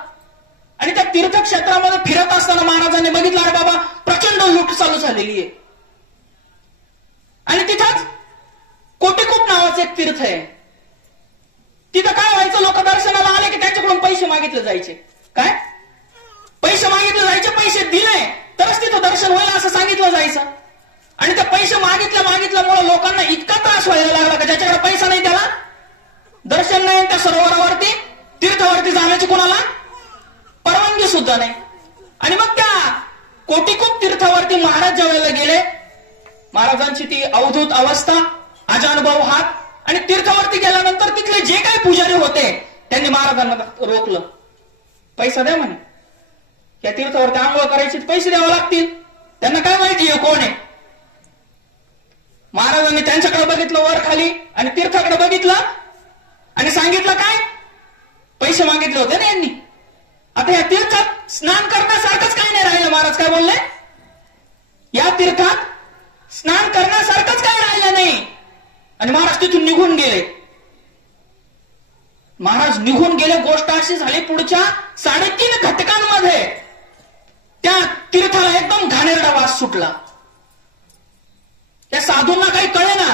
आणि त्या तीर्थक्षेत्रामध्ये फिरत असताना महाराजांनी बघितलं, अरे बाबा प्रचंड लूट चालू झालेली आहे. आणि तिथंच कोटीकूप नावाचं एक तीर्थ आहे. तिथं काय व्हायचं, लोक दर्शनाला आले की त्याच्याकडून पैसे मागितले जायचे. काय पैसे मागितले जायचे, पैसे दिले तरच तिथं दर्शन होईल असं सांगितलं जायचं. आणि ते पैसे मागितल्यामुळे लोकांना इतका त्रास व्हायला लागला की ज्याच्याकडे पैसा नाही त्याला दर्शन नाही, त्या सरोवरावरती तीर्थावरती जाण्याची कोणाला परवानगी सुद्धा नाही. आणि मग त्या कोटीकूप तीर्थावरती महाराज ज्या वेळेला गेले, महाराजांची ती अवधूत अवस्था, अजानुभव हात. आणि तीर्थावरती गेल्यानंतर तिथले जे काही पुजारी होते त्यांनी महाराजांना रोखलं. पैसा द्या म्हणे, या तीर्थावरती आंघोळ करायची पैसे द्यावे लागतील. त्यांना काय माहिती आहे कोण आहे. महाराजांनी त्यांच्याकडे बघितलं वर खाली आणि तीर्थाकडे बघितलं आणि सांगितलं काय, पैसे मागितले होते ना यांनी. आता या तीर्थात स्नान करण्यासारखंच काही नाही राहिलं. महाराज काय बोलले, या तीर्थात स्नान करण्यासारखंच काही राहिलं नाही. आणि महाराज तिथून निघून गेले. महाराज निघून गेले. गोष्ट अशी झाली, पुढच्या 3.5 घटकांमध्ये त्या तीर्थाला एकदम घाणेरडा वास सुटला. त्या साधूंना काही कळे ना,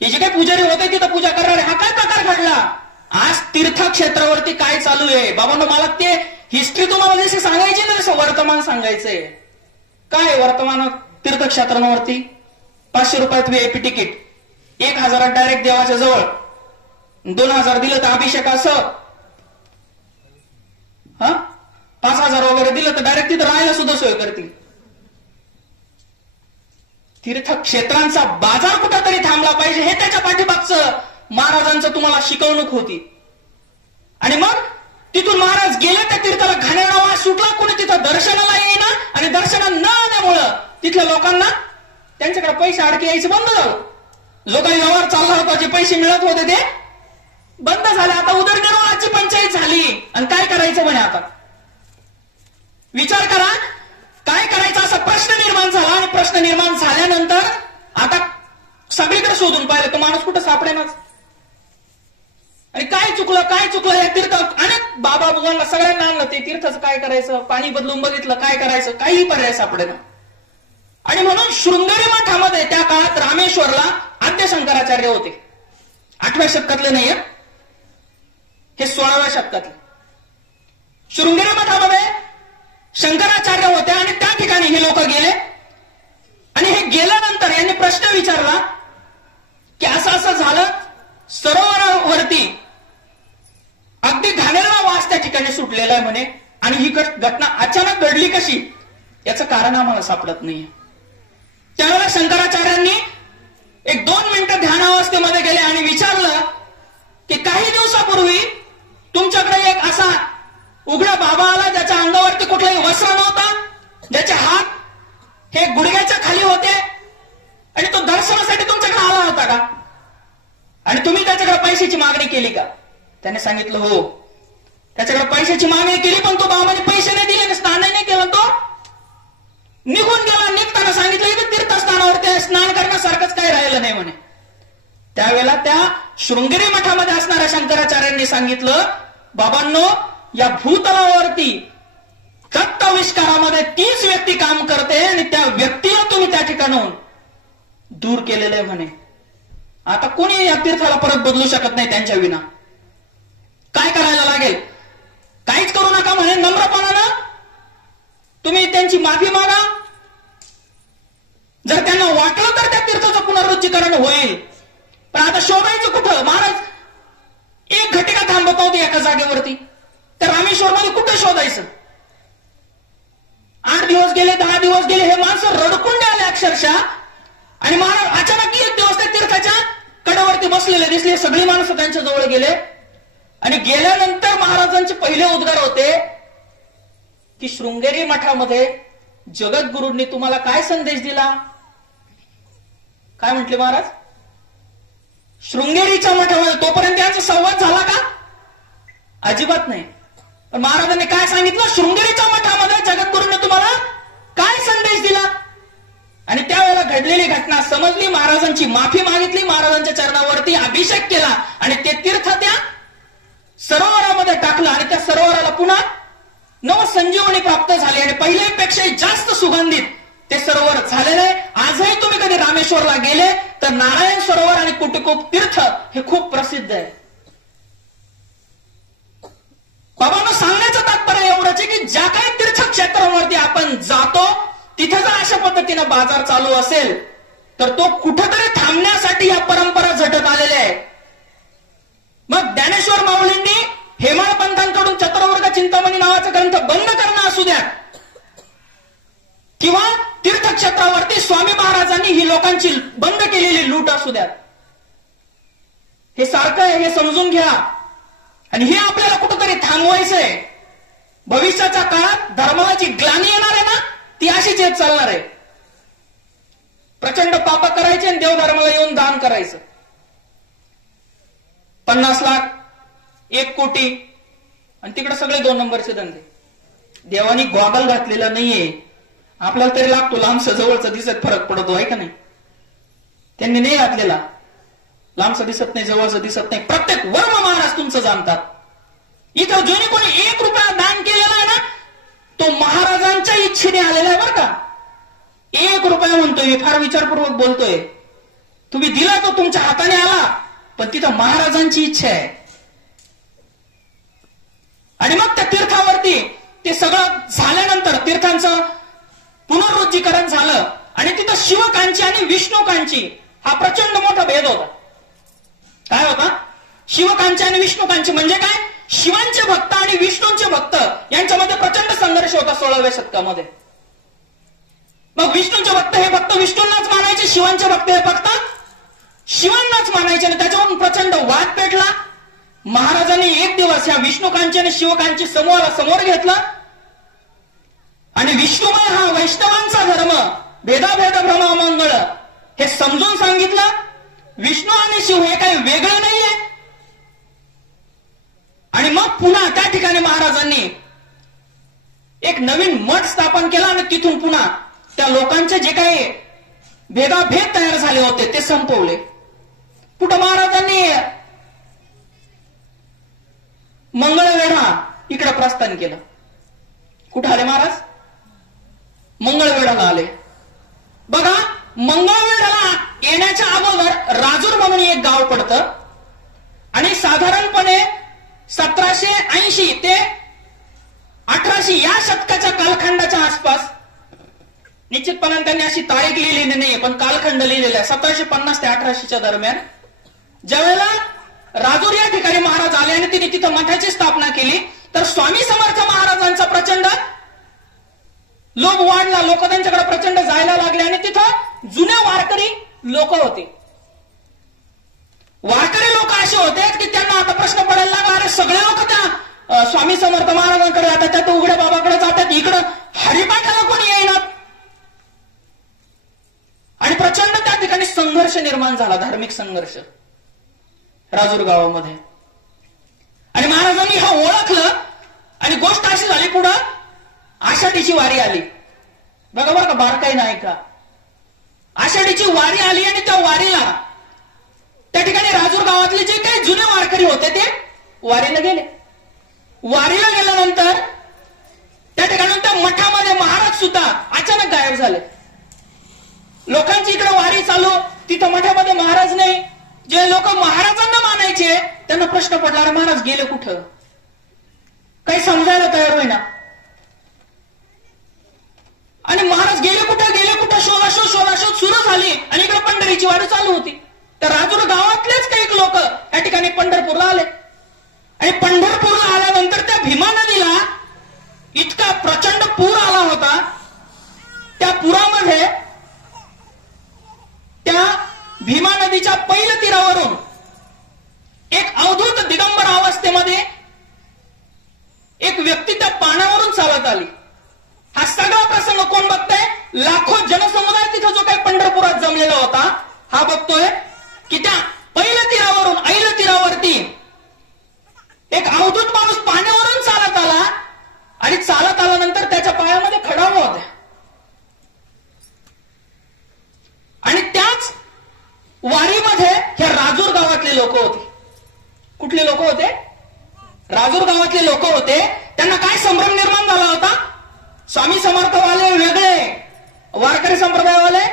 हे जे काही पुजारी होते तिथं पूजा करणारे, हा काय प्रकार घडला. आज तीर्थक्षेत्रावरती काय चालू आहे बाबांनो, मला ते हिस्ट्री तुम्हाला जशी सांगायची ना तसं वर्तमान सांगायचंय. काय वर्तमान तीर्थक्षेत्रांवरती 500 रुपयात VIP तिकीट, 1000 डायरेक्ट देवाच्या जवळ, 2000 दिलं तर अभिषेकासह, 5000 वगैरे दिलं तर डायरेक्ट तिथं राहायला सुद्धा सोय करतील. तीर्थक्षेत्रांचा बाजार कुठंतरी थांबला पाहिजे, हे त्याच्या पाठीमागचं महाराजांचं तुम्हाला शिकवणूक होती. आणि मग तिथून महाराज गेले, त्या तीर्थाला घाणेरडा वास सुटला. कोणी तिथं दर्शनाला येईना आणि दर्शना न आल्यामुळं तिथल्या लोकांना त्यांच्याकडे पैसे अडके यायचं बंद झालं. जो काही व्यवहार चालला होता, जे पैसे मिळत होते ते बंद झाले. आता उदरनिर्वाहाची पंचायत झाली आणि काय करायचं. विचार करा, काय करायचा असा प्रश्न निर्माण झाला. आणि प्रश्न निर्माण झाल्यानंतर आता सगळीकडे शोधून पाहिलं, तो माणूस कुठं सापडेनाच. आणि काय चुकलं या तीर्थ, अनेक बाबा बुवांना सगळ्यांना आणलं, ते तीर्थाचं काय करायचं, पाणी बदलून बघितलं, काय करायचं, काही पर्याय सापडेना. आणि म्हणून शृंगेरी मठामध्ये त्या काळात रामेश्वरला आद्य शंकराचार्य होते. 8व्या शतकातले नाहीये, हे 16व्या शतकातले. शृंगेरी मठामध्ये शंकराचार्य होते आणि त्या ठिकाणी हे लोक गेले. आणि हे गेल्यानंतर यांनी प्रश्न विचारला की असं झालं, सरोवरावरती अगदी घाणेरडा वास त्या ठिकाणी सुटलेला आहे म्हणे. आणि ही घटना अचानक घडली कशी, याचं कारण आम्हाला सापडत नाहीये. त्यावेळेला शंकराचार्यांनी 1-2 मिनिटं ध्यानावस्थेमध्ये गेले आणि विचारलं की काही दिवसापूर्वी तुमच्याकडे एक असा उघडा बाबा आला, ज्याच्या अंगावरती कुठलंही वस्त्र नव्हतं, ज्याचे हात हे गुडघ्याच्या खाली होते, आणि तो दर्शनासाठी तुमच्याकडे आला होता का, आणि तुम्ही त्याच्याकडे पैशाची मागणी केली का? त्याने सांगितलं हो. त्याच्याकडे पैशाची मागणी केली, पण तो बाबाने पैसे नाही दिले, स्नानही नाही केलं, तो निघून गेला. निघताना सांगितलं इथे तीर्थस्थानावरती स्नान करण्यासारखंच काही राहिलं नाही म्हणे. त्यावेळेला त्या शृंगेरी मठामध्ये असणाऱ्या शंकराचार्यांनी सांगितलं, बाबांनो, या भूतलावरती तत्वविष्कारामध्ये 30 व्यक्ती काम करते आणि त्या व्यक्तीला तुम्ही त्या ठिकाणाहून दूर केलेलं आहे म्हणे. आता कोणी या तीर्थाला परत बदलू शकत नाही त्यांच्या विना. काय करायला लागेल? काहीच करू नका म्हणे. नम्रपणानं तुम्ही त्यांची माफी मागा. जर त्यांना वाटलं तर त्या तीर्थाचं पुनरुज्जीकरण होईल. पण आता शोधायचं कुठं? महाराज एक घटिका थांबत नव्हती एका जागेवरती. त्या रामेश्वरमध्ये कुठे शोधायचं? 8 दिवस गेले, 10 दिवस गेले, हे माणसं रडकुंडे आले अक्षरशः. आणि महाराज अचानक एक दिवस त्या तीर्थाच्या कडेवरती बसलेले दिसले. सगळी माणसं त्यांच्या जवळ गेले. आणि गेल्यानंतर महाराजांचे पहिले उद्गार होते की शृंगेरी मठामध्ये जगद्गुरूंनी तुम्हाला काय संदेश दिला? काय म्हटले महाराज? शृंगेरीच्या मठामध्ये तोपर्यंत यांचा संवाद झाला का? अजिबात नाही. पण महाराजांनी काय सांगितलं? शृंगेरीच्या मठामध्ये जगद्गुरूंनी तुम्हाला काय संदेश दिला? आणि त्यावेळेला घडलेली घटना समजली, महाराजांची माफी मागितली, महाराजांच्या चरणावरती अभिषेक केला आणि ते तीर्थ त्या सरोवरामध्ये टाकलं. आणि त्या सरोवराला पुन्हा नवसंजीवनी प्राप्त झाली आणि पहिल्यापेक्षाही जास्त सुगंधित ते सरोवर झालेलं आहे. आजही तुम्ही कधी रामेश्वरला गेले तर नारायण सरोवर आणि कुटीकोप तीर्थ हे खूप प्रसिद्ध आहे. बाबांनो, सांगण्याचं तात्पर्य एवढंच आहे की ज्या काही तीर्थक्षेत्रावरती आपण जातो तिथे जर अशा पद्धतीनं बाजार चालू असेल तर तो कुठेतरी थांबण्यासाठी या परंपरा झटत आलेल्या आहे. मग ज्ञानेश्वर माऊलींनी हेमाळ पंथांकडून चतुर्वर्ग चिंतामणी नावाचा ग्रंथ बंद करणं असू द्या, किंवा तीर्थक्षेत्रावरती स्वामी महाराजांनी ही लोकांची बंद केलेली लूट असू द्या, हे सारखं आहे, हे समजून घ्या. आणि हे आपल्याला कुठंतरी थांबवायचंय. भविष्याच्या काळात धर्माला जी ग्लानी येणार आहे ना, ती अशीच येत चालणार आहे. प्रचंड पाप करायचे आणि देवधर्माला येऊन दान करायचं. 50 लाख, 1 कोटी, आणि तिकडे सगळे 2 नंबरचे धंदे. देवानी गॉगल घातलेला नाहीये. आपल्याला तरी लागतो लांबचा जवळचा दिसत फरक पडतो आहे का नाही? त्यांनी नाही घातलेला. लांबचं दिसत नाही, जवळचं दिसत नाही. प्रत्येक वर्म महाराज तुमचं जाणतात. इथं जोनी कोणी 1 रुपया दान केलेला आहे ना, तो महाराजांच्या इच्छेने आलेला आहे बरं का. 1 रुपया म्हणतोय मी, फार विचारपूर्वक बोलतोय. तुम्ही दिला तो तुमच्या हाताने आला, पण तिथं महाराजांची इच्छा आहे. आणि मग त्या तीर्थावरती ते सगळं झाल्यानंतर तीर्थांचं पुनरुज्जीकरण झालं आणि तिथं शिवकांची आणि विष्णुकांची हा प्रचंड मोठा भेद होता. काय होता? शिवकांची आणि विष्णुकांची म्हणजे काय? शिवांचे भक्त आणि विष्णूंचे भक्त यांच्यामध्ये प्रचंड संघर्ष होता 16व्या शतकामध्ये. मग विष्णूंचे भक्त हे फक्त विष्णूंनाच मानायचे, शिवांचे भक्त हे फक्त शिवांनाच मानायचे. आणि त्याच्यावरून प्रचंड वाद पेटला. महाराजांनी एक दिवस ह्या विष्णुकांची आणि शिवकांची समूहाला समोर घेतला आणि विष्णुमय हा वैष्णवांचा धर्म, भेदाभेद भ्रम अमंगळ हे समजून सांगितलं. विष्णू आणि शिव हे काही वेगळं नाहीये. आणि मग पुन्हा त्या ठिकाणी महाराजांनी एक नवीन मठ स्थापन केला आणि तिथून पुन्हा त्या लोकांचे जे काही भेदाभेद तयार झाले होते ते संपवले. पुढे महाराजांनी मंगळवेढा इकडे प्रस्थान केलं. कुठे आले महाराज? मंगळवेढाला आले. बघा, मंगळवेढाला येण्याच्या अगोदर राजूर म्हणून एक गाव पडतं आणि साधारणपणे 1780 ते 1800 या शतकाच्या कालखंडाच्या आसपास, निश्चितपणे त्यांनी अशी तारीख लिहिलेली नाहीये पण कालखंड लिहिलेला आहे, 1750 ते 1800च्या दरम्यान ज्यावेळेला राजूर या ठिकाणी महाराज आले आणि तिने तिथं मठाची स्थापना केली, तर स्वामी समर्थ महाराजांचा प्रचंड लोभ वाढला. लोक त्यांच्याकडे प्रचंड जायला लागले आणि तिथं जुने वारकरी लोक होते. वारकरी लोक असे होते की त्यांना आता प्रश्न पडायला लागला, अरे सगळे लोक त्या स्वामी समर्थ महाराजांकडे जातात, त्या उघड्या बाबाकडे जातात, इकडं हरिपाठाला कोणी येईनात. आणि प्रचंड त्या ठिकाणी संघर्ष निर्माण झाला, धार्मिक संघर्ष राजूर गावामध्ये. आणि महाराजांनी हा ओळखलं आणि गोष्ट अशी झाली, पुढं आषाढीची वारी आली. बघा बरं का, बारकाई नाही का, आषाढीची वारी आली आणि त्या वारीला त्या ठिकाणी राजूर गावातले जे काही जुने वारकरी होते ते वारीला गेले. वारीला गेल्यानंतर त्या ठिकाणी त्या मठामध्ये महाराज सुद्धा अचानक गायब झाले. लोकांची इकडे वारी चालू, तिथं मठामध्ये महाराज नाही. जे लोक महाराजांना मानायचे त्यांना प्रश्न पडला, अरे महाराज गेले कुठं, काही समजायला तयार होईना. आणि महाराज गेले कुठं शोधाशोध सुरू झाली आणि इकडे पंढरीची वारी चालू होती. तर राजूर गावातलेच काही लोक या ठिकाणी पंढरपूरला आले आणि पंढरपूरला आल्यानंतर त्या भीमा नदीला इतका प्रचंड पूर आला होता. त्या पुरामध्ये त्या भीमा नदीच्या पैल तीरावरून एक अवधूत दिगंबर अवस्थेमध्ये एक व्यक्ती त्या पाण्यावरून चालत आली. हा सगळा प्रसंग कोण बघतोय? लाखो जनसमुदाय तिथं जो काही पंढरपुरात जमलेला होता हा बघतोय की त्या पैल तीरावरून ऐल तीरावरती एक अवधूत माणूस पाण्यावरून चालत आला आणि चालत आल्यानंतर त्याच्या पायामध्ये खडावं होत्या. आणि त्याच वारीमध्ये हे राजूर गावातले लोक होते. कुठले लोक होते? राजूर गावातले लोक होते. त्यांना काय संभ्रम निर्माण झाला होता? स्वामी समर्थवाले वेगळे, वारकरी संप्रदायवाले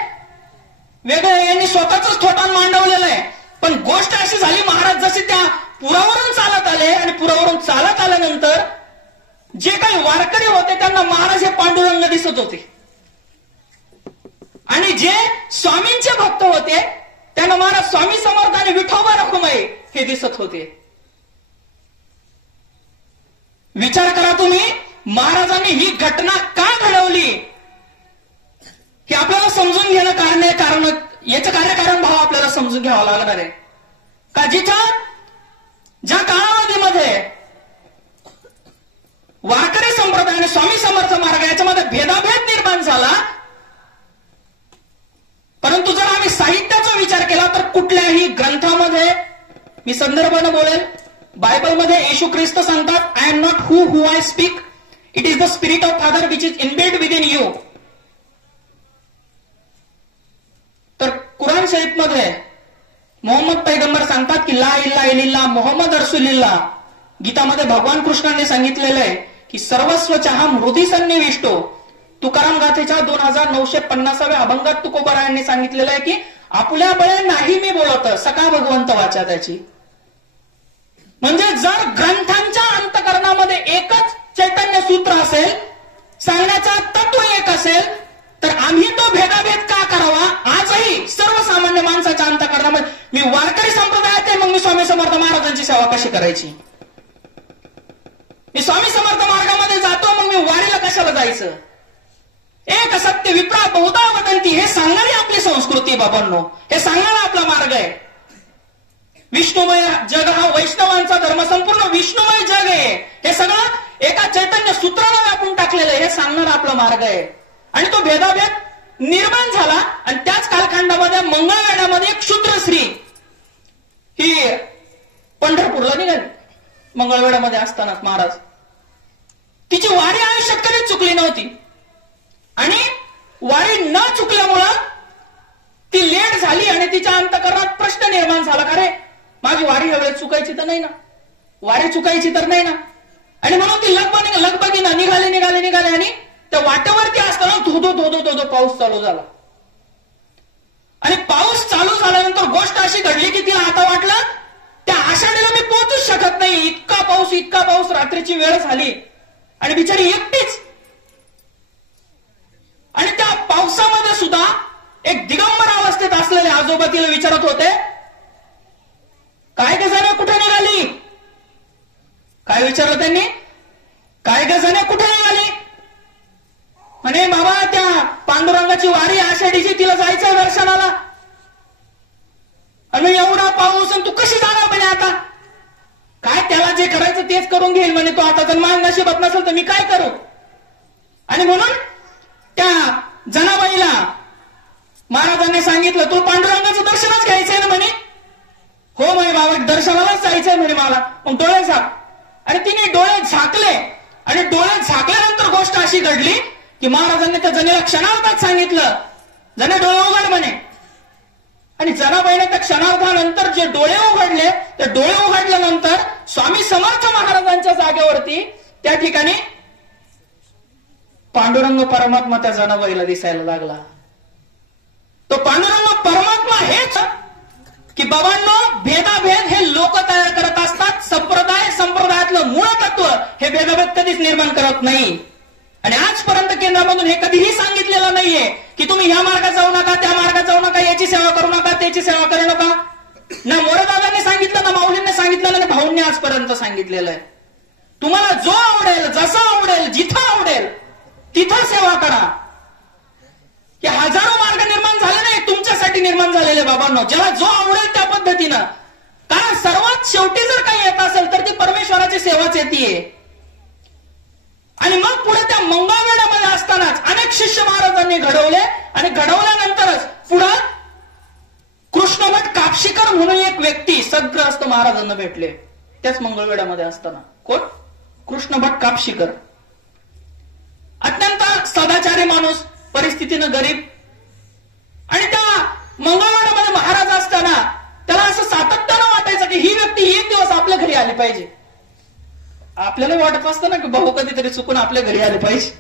वेगळे, यांनी स्वतःच थोटान मांडवलेलं आहे. पण गोष्ट अशी झाली, महाराज जसे त्या पुरावरून चालत आले आणि पुरावरून चालत आल्यानंतर जे काही वारकरी होते त्यांना महाराज हे पांडुरंग दिसत होते आणि जे स्वामींचे भक्त होते त्यांना महाराज स्वामी समर्थ आणि विठोबा रखुमाई हे दिसत होते. विचार करा तुम्ही, महाराजांनी ही घटना का घडवली हे आपल्याला समजून घेणं कारण याचं कार्यकारण भाव आपल्याला समजून घ्यावा लागणार आहे. का जिथं ज्या कालावधीमध्ये वारकरी संप्रदाय आणि स्वामी समर्थ मार्ग याच्यामध्ये भेदाभेद निर्माण झाला, परंतु जर आम्ही साहित्याचा विचार केला तर कुठल्याही ग्रंथामध्ये, मी संदर्भानं बोलेल, बायबलमध्ये येशू ख्रिस्त सांगतात, I am not who I speak, it is the spirit of father which is inbuilt with in you. तर कुराण शरीफ मध्ये मोहम्मद पैगंबर सांगतात की ला इल्ला इल्लिल्लाह मोहम्मद रसूलुल्लाह. गीतामध्ये भगवान कृष्णाने सांगितलेलं आहे की सर्वस्व चहा हृदय सन्निविष्टो. तुकाराम गाथेच्या 2950व्या अभंगात तुकोबारायांनी सांगितलेलं आहे की आपल्या बळे नाही मी बोलत, सका भगवंत वाचा त्याची. म्हणजे जर ग्रंथांच्या अंतकरणामध्ये एकच चैतन्य सूत्र असेल, सांगण्याचा तत्व एक असेल, तर आम्ही तो भेदाभेद का करावा? आजही सर्वसामान्य माणसाच्या अंतकरणामध्ये मी वारकरी संप्रदायात आहे, मग मी स्वामी समर्थ महाराजांची सेवा कशी करायची? मी स्वामी समर्थ मार्गामध्ये जातो, मग मी वारीला कशाला जायचं? एक सत्य विप्रा बहुधा वदंती, हे सांगणारी आपली संस्कृती बाबांनो, हे सांगणारा आपला मार्ग आहे. विष्णुमय जग हा वैष्णवांचा धर्म, संपूर्ण विष्णुमय जग आहे, हे सगळं एका चैतन्य सूत्राला व्यापून टाकलेलं आहे, हे सांगणारा आपला मार्ग आहे. आणि तो भेदाभेद निर्माण झाला आणि त्याच कालखंडामध्ये मंगळवेढ्यामध्ये एक शूद्र स्त्री ही पंढरपूरला निघाली. मंगळवेढ्यामध्ये असतानाच महाराज तिची वारी आयुष्यात कधीच चुकली नव्हती आणि वारी न चुकल्यामुळं ती लेट झाली आणि तिच्या अंतःकरणात प्रश्न निर्माण झाला, का रे माझी वारी ह्या वेळेस चुकायची तर नाही ना, वारी चुकायची तर नाही ना. आणि म्हणून ती लगबगीनं निघाले आणि त्या वाटेवरती असताना धो पाऊस चालू झाला. आणि पाऊस चालू झाल्यानंतर गोष्ट अशी घडली की तिला आता वाटलं त्या आषाढीला मी पोहोचूच शकत नाही, इतका पाऊस, रात्रीची वेळ झाली आणि बिचारी एकटीच. आणि त्या पावसामध्ये सुद्धा एक दिगंबर अवस्थेत असलेले आजोबा तिला विचारत होते, काय गजाने कुठे निघाली? काय विचारलं त्यांनी? काय गजाने कुठे निघाली? म्हणे बाबा त्या पांडुरंगाची वारी आषाढीची, तिला जायचंय दर्शनाला. आणि एवढा पाऊस आणि तू कशी जाणार म्हणे आता? काय त्याला जे करायचं तेच करून घेईल म्हणे, तो आता जर माझ्या नशिबात नसेल तर मी काय करू? आणि म्हणून त्या जनाबाईला महाराजांनी सांगितलं, तू पांडुरंगाचं दर्शनच घ्यायचंय ना म्हणे. हो म्हणे बाबा दर्शनालाच जायचंय म्हणे मला. मग डोळे झाक. आणि तिने डोळे झाकले आणि डोळे झाकल्यानंतर गोष्ट अशी घडली की महाराजांनी त्या जनेला क्षणार्धात सांगितलं, जने डोळे उघड म्हणे. आणि जनाबाईने त्या क्षणार्धानंतर जे डोळे उघडले, ते डोळे उघडल्यानंतर स्वामी समर्थ महाराजांच्या जागेवरती त्या ठिकाणी पांडुरंग परमात्मा त्या जनाबाईला दिसायला लागला. तो पांडुरंग परमात्मा हेच की बाबांनो, भेदाभेद हे लोक तयार करत असतात. संप्रदायातलं मूळ तत्व हे भेदाभेद कधीच निर्माण करत नाही. आणि आजपर्यंत केंद्रामधून हे कधीही सांगितलेलं नाहीये की तुम्ही ह्या मार्गात जाऊ नका, त्या मार्गात जाऊ नका, याची सेवा करू नका, त्याची सेवा करू नका. ना मोरेदादांनी सांगितलं, ना माऊलींनी सांगितलं, ना भाऊंनी आजपर्यंत सांगितलेलं आहे. तुम्हाला जो आवडेल, जसं आवडेल, जिथं आवडेल तिथं सेवा करा. हे हजारो मार्ग निर्माण झाले नाही, तुमच्यासाठी निर्माण झालेले बाबांनो, ज्याला जो आवडेल त्या पद्धतीनं. कारण सर्वात शेवटी जर काही येत असेल तर ती परमेश्वराची सेवाच येते. आणि मग पुढे त्या मंगळवेढ्यामध्ये असतानाच अनेक शिष्य महाराजांनी घडवले आणि घडवल्यानंतरच पुढे कृष्णभट कापशीकर म्हणून एक व्यक्ती सद्ग्रस्त महाराजांना भेटले त्याच मंगळवेढ्यामध्ये असताना. कोण? कृष्णभट कापशीकर. अत्यंत सदाचारी माणूस, परिस्थितीनं गरीब. आणि त्या मंगळवेढ्यामध्ये महाराज असताना त्याला असं सातत्यानं वाटायचं की ही व्यक्ती एक दिवस आपल्या घरी आली पाहिजे. आपल्याला वाटत असतं ना की भाऊ कधीतरी चुकून आपल्या घरी आले पाहिजे.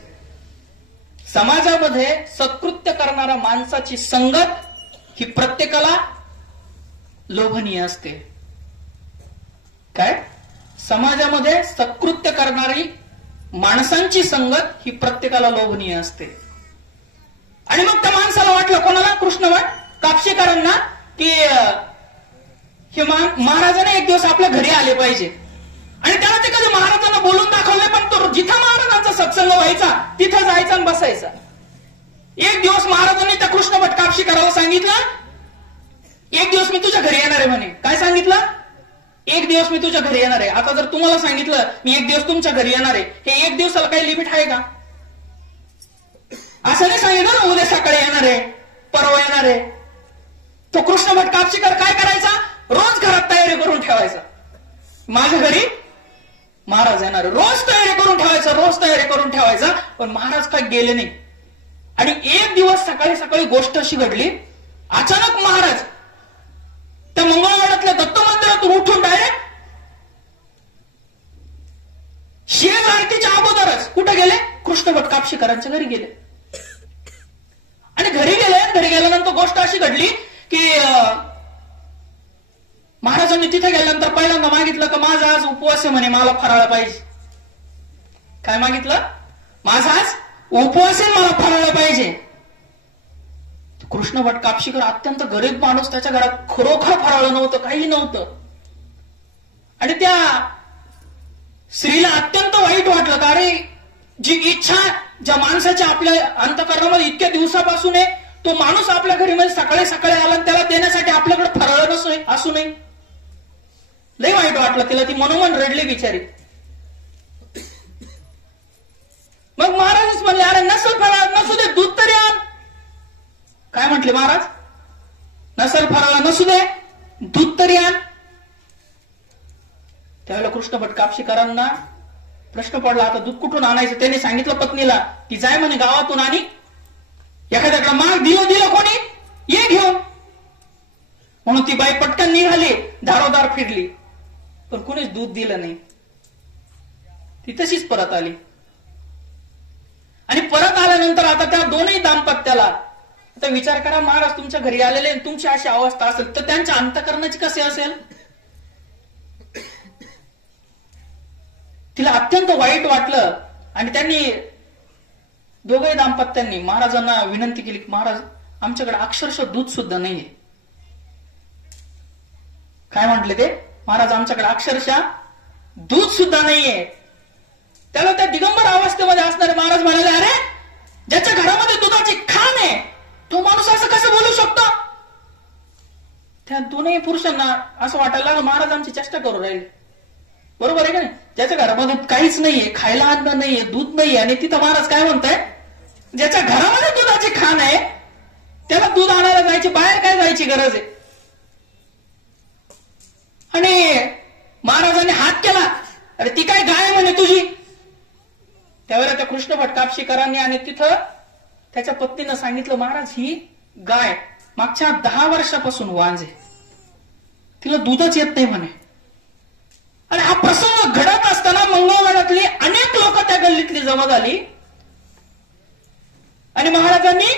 समाजामध्ये सत्कृत्य करणाऱ्या माणसाची संगत ही प्रत्येकाला लोभनीय असते. काय? समाजामध्ये सत्कृत्य करणारी माणसांची संगत ही प्रत्येकाला लोभनीय असते. आणि मग त्या माणसाला वाटलं, कोणाला? कृष्णभट कापशीकरांना, की हे महाराजांना एक दिवस आपल्या घरी आले पाहिजे. आणि त्याला ते कधी महाराजांना बोलून दाखवले, पण तो जिथं महाराजांचा सत्संग व्हायचा तिथं जायचा आणि बसायचा. एक दिवस महाराजांनी त्या कृष्णभट कापशीकराला सांगितलं, एक दिवस मी तुझ्या घरी येणार आहे म्हणे. काय सांगितलं? एक दिवस मी तुझ्या घरी येणार आहे. आता जर तुम्हाला सांगितलं मी एक दिवस तुमच्या घरी येणार आहे, हे एक दिवसाला काही लिमिट आहे का? असं नाही सांगितलं ना उद्या सकाळी येणार आहे, परवा येणार आहे. तो कृष्णभट कापशीकर काय करायचा? रोज घरात तयारी करून ठेवायचा, माझ्या घरी महाराज येणार. रोज तयारी करून ठेवायचा. पण महाराज काय गेले नाही. आणि एक दिवस सकाळी सकाळी गोष्ट अशी घडली, अचानक महाराज त्या मंगळवेढ्यातल्या दत्त मंदिरातून उठून डायरेक्ट शेज आरतीच्या अगोदरच कुठे गेले? कृष्णभट कापशीकरांच्या घरी गेले. आणि घरी गेल्यानंतर गोष्ट अशी घडली की महाराजांनी तिथे गेल्यानंतर पहिल्यांदा मागितलं की माझा आज उपवास आहे म्हणे, मला फराळ पाहिजे. काय मागितलं? माझा आज उपवास आहे, मला फराळ पाहिजे. कृष्णभट कापशीकर अत्यंत गरीब माणूस, त्याच्या घरात खरोखर फराळ नव्हतं, काही नव्हतं. आणि त्या स्त्रीला अत्यंत वाईट वाटलं, का रे जी इच्छा ज्या माणसाच्या आपल्या अंतःकरणामध्ये इतक्या दिवसापासून आहे, तो माणूस आपल्या घरी मध्ये सकाळी सकाळी आला आणि त्याला देण्यासाठी आपल्याकडे फराळ असू नये. लई वाईट वाटलं तिला, ती मनोमन रडली बिचारी. मग महाराजच म्हणले, अरे नसल फराळ नसू दे, दूध तरी आण. काय म्हटले महाराज? नसल फराळ नसू दे, दूध तरी आण. त्यावेळेला कृष्णभट कापशीकरांना प्रश्न पडला आता दूध कुठून आणायचं. त्यांनी सांगितलं पत्नीला की जाय म्हणे गावातून आणि एखाद्याकडे माग दिलं कोणी ये घेऊन. म्हणून ती बाई पटकन निघाली, दारोदार फिरली, पण कुणीच दूध दिलं नाही. ती तशीच परत आली. आणि परत आल्यानंतर आता त्या दोनही दाम्पत्याला आता विचार करा, महाराज तुमच्या घरी आलेले आणि तुमची अशी अवस्था असेल तर त्यांच्या अंतःकरणाची कसे असेल. तिला अत्यंत वाईट वाटलं आणि त्यांनी दोघंही दाम्पत्यांनी महाराजांना विनंती केली की महाराज आमच्याकडे अक्षरशः दूध सुद्धा नाहीये. काय म्हटले ते, महाराज आमच्याकडे अक्षरशः दूध सुद्धा नाहीये. त्याला त्या दिगंबर अवस्थेमध्ये असणारे महाराज म्हणाले, अरे ज्याच्या घरामध्ये दुधाची खाण आहे तो माणूस असं कसं बोलू शकतो. त्या दोनही पुरुषांना असं वाटायला लागलं महाराज आमची चेष्टा करू राहिले. बरोबर आहे का नाही. ज्याच्या घरामध्ये काहीच नाहीये, खायला अन्न नाहीये, दूध नाहीये, आणि तिथं महाराज काय म्हणताय, ज्याच्या घरामध्ये दुधाची खाण आहे त्याला दूध आणायला जायची, बाहेर काय जायची गरज आहे. आणि महाराजांनी हात केला, अरे ती काय गाय म्हणे तुझी. त्यावेळेला त्या कृष्णभट कापशीकरांनी आणि तिथं त्याच्या पत्नीनं सांगितलं, महाराज ही गाय मागच्या 10 वर्षापासून वांज आहे, तिला दूधच येत नाही म्हणे. आणि हा प्रसंग घडत असताना मंगळवाड्यातली अनेक लोक त्या गल्लीतली जमा झाली आणि महाराजांनी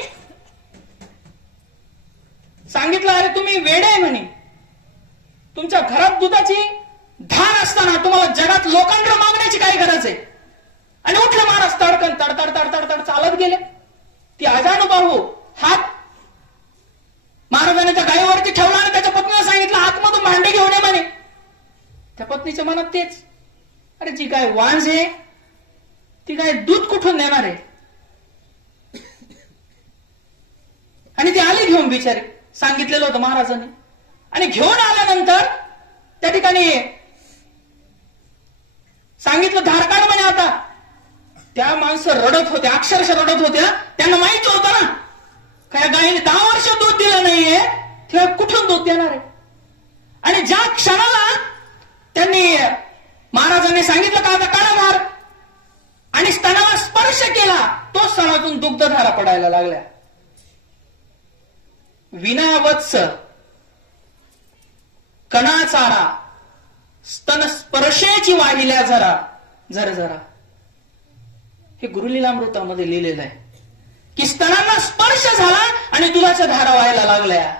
सांगितलं, अरे तुम्ही वेडे आहे म्हणे, तुमच्या घरात दुधाची धार असताना तुम्हाला जगात लोकांकडे मागण्याची काय गरज आहे. आणि उठले महाराज, तडकन तडतड तडतड तड चालत गेले. ती अजानुबाहू हात महाराजांनी त्या गायीवरती ठेवला आणि त्याच्या पत्नीला सांगितलं आतमधून भांडे घेऊन ये म्हणे. त्या पत्नीच्या मनात तेच, अरे जी गाय वांज आहे ती गाय दूध कुठून देणार आहे. आणि ती आली घेऊन बिचारी, सांगितलेलं होतं महाराजांनी. आणि घेऊन आल्यानंतर त्या ठिकाणी सांगितलं धार काढ म्हणे. आता त्या माणसं रडत होत्या, अक्षरशः रडत होत्या. त्यांना माहिती होतं ना काय गायीने 10 वर्ष दूध दिलं नाहीये, तेव्हा कुठून दूध देणार आहे. आणि ज्या क्षणाला त्यांनी महाराजांनी सांगितलं का आता काढा धार आणि स्तनाला स्पर्श केला, तो स्तनातून दुग्धधारा पडायला लागल्या. विनावत्स कणाचारा स्तन स्पर्शेची वाहिल्या जरा जरा. हे गुरुलीलामृतामध्ये लिहिलेलं आहे की स्तनांना स्पर्श झाला आणि दुधाच्या धारा व्हायला लागल्या.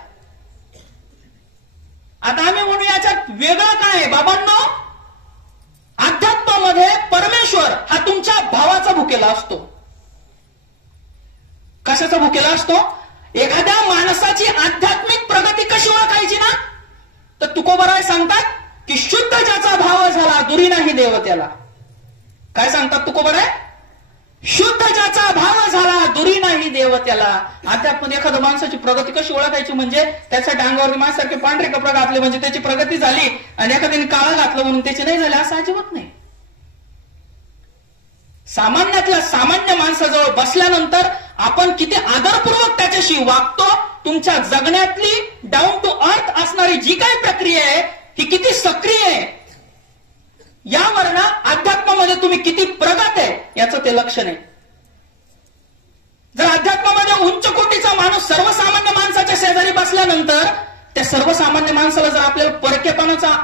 आता आम्ही म्हणू याच्यात वेगळं काय आहे बाबांनो. अध्यात्मामध्ये परमेश्वर हा तुमच्या भावाचा भुकेला असतो. कशाचा भुकेला असतो. एखाद्या माणसाची आध्यात्मिक प्रगती कशी ओळखायची ना, तर तुकोबराय सांगतात की शुद्ध ज्याचा भाव झाला दुरी नाही देव त्याला. काय सांगतात तुकोबराय, शुद्ध ज्याचा भाव झाला दुरी नाही देव त्याला. अध्यात्म एखाद्या माणसाची प्रगती कशी ओळखायची म्हणजे त्याच्या डांगावरती माझ्यासारखे पांढरे कपडे घातले म्हणजे त्याची प्रगती झाली आणि एखाद्याने काळा घातलं म्हणून त्याची नाही झाली, असं अजिबात नाही. सामान्यातल्या सामान्य माणसाजवळ बसल्यानंतर आपण किती आदरपूर्वक त्याच्याशी वागतो, तुमच्या जगण्यातली डाऊन टू अर्थ असणारी जी काही प्रक्रिया आहे ही किती सक्रिय आहे, यावरनं अध्यात्मामध्ये तुम्ही किती प्रगत आहे याचं ते लक्षण आहे. जर अध्यात्मामध्ये उच्च कोटीचा माणूस सर्वसामान्य माणसाच्या शेजारी बसल्यानंतर त्या सर्वसामान्य माणसाला जर आपल्याला परकेपणाचा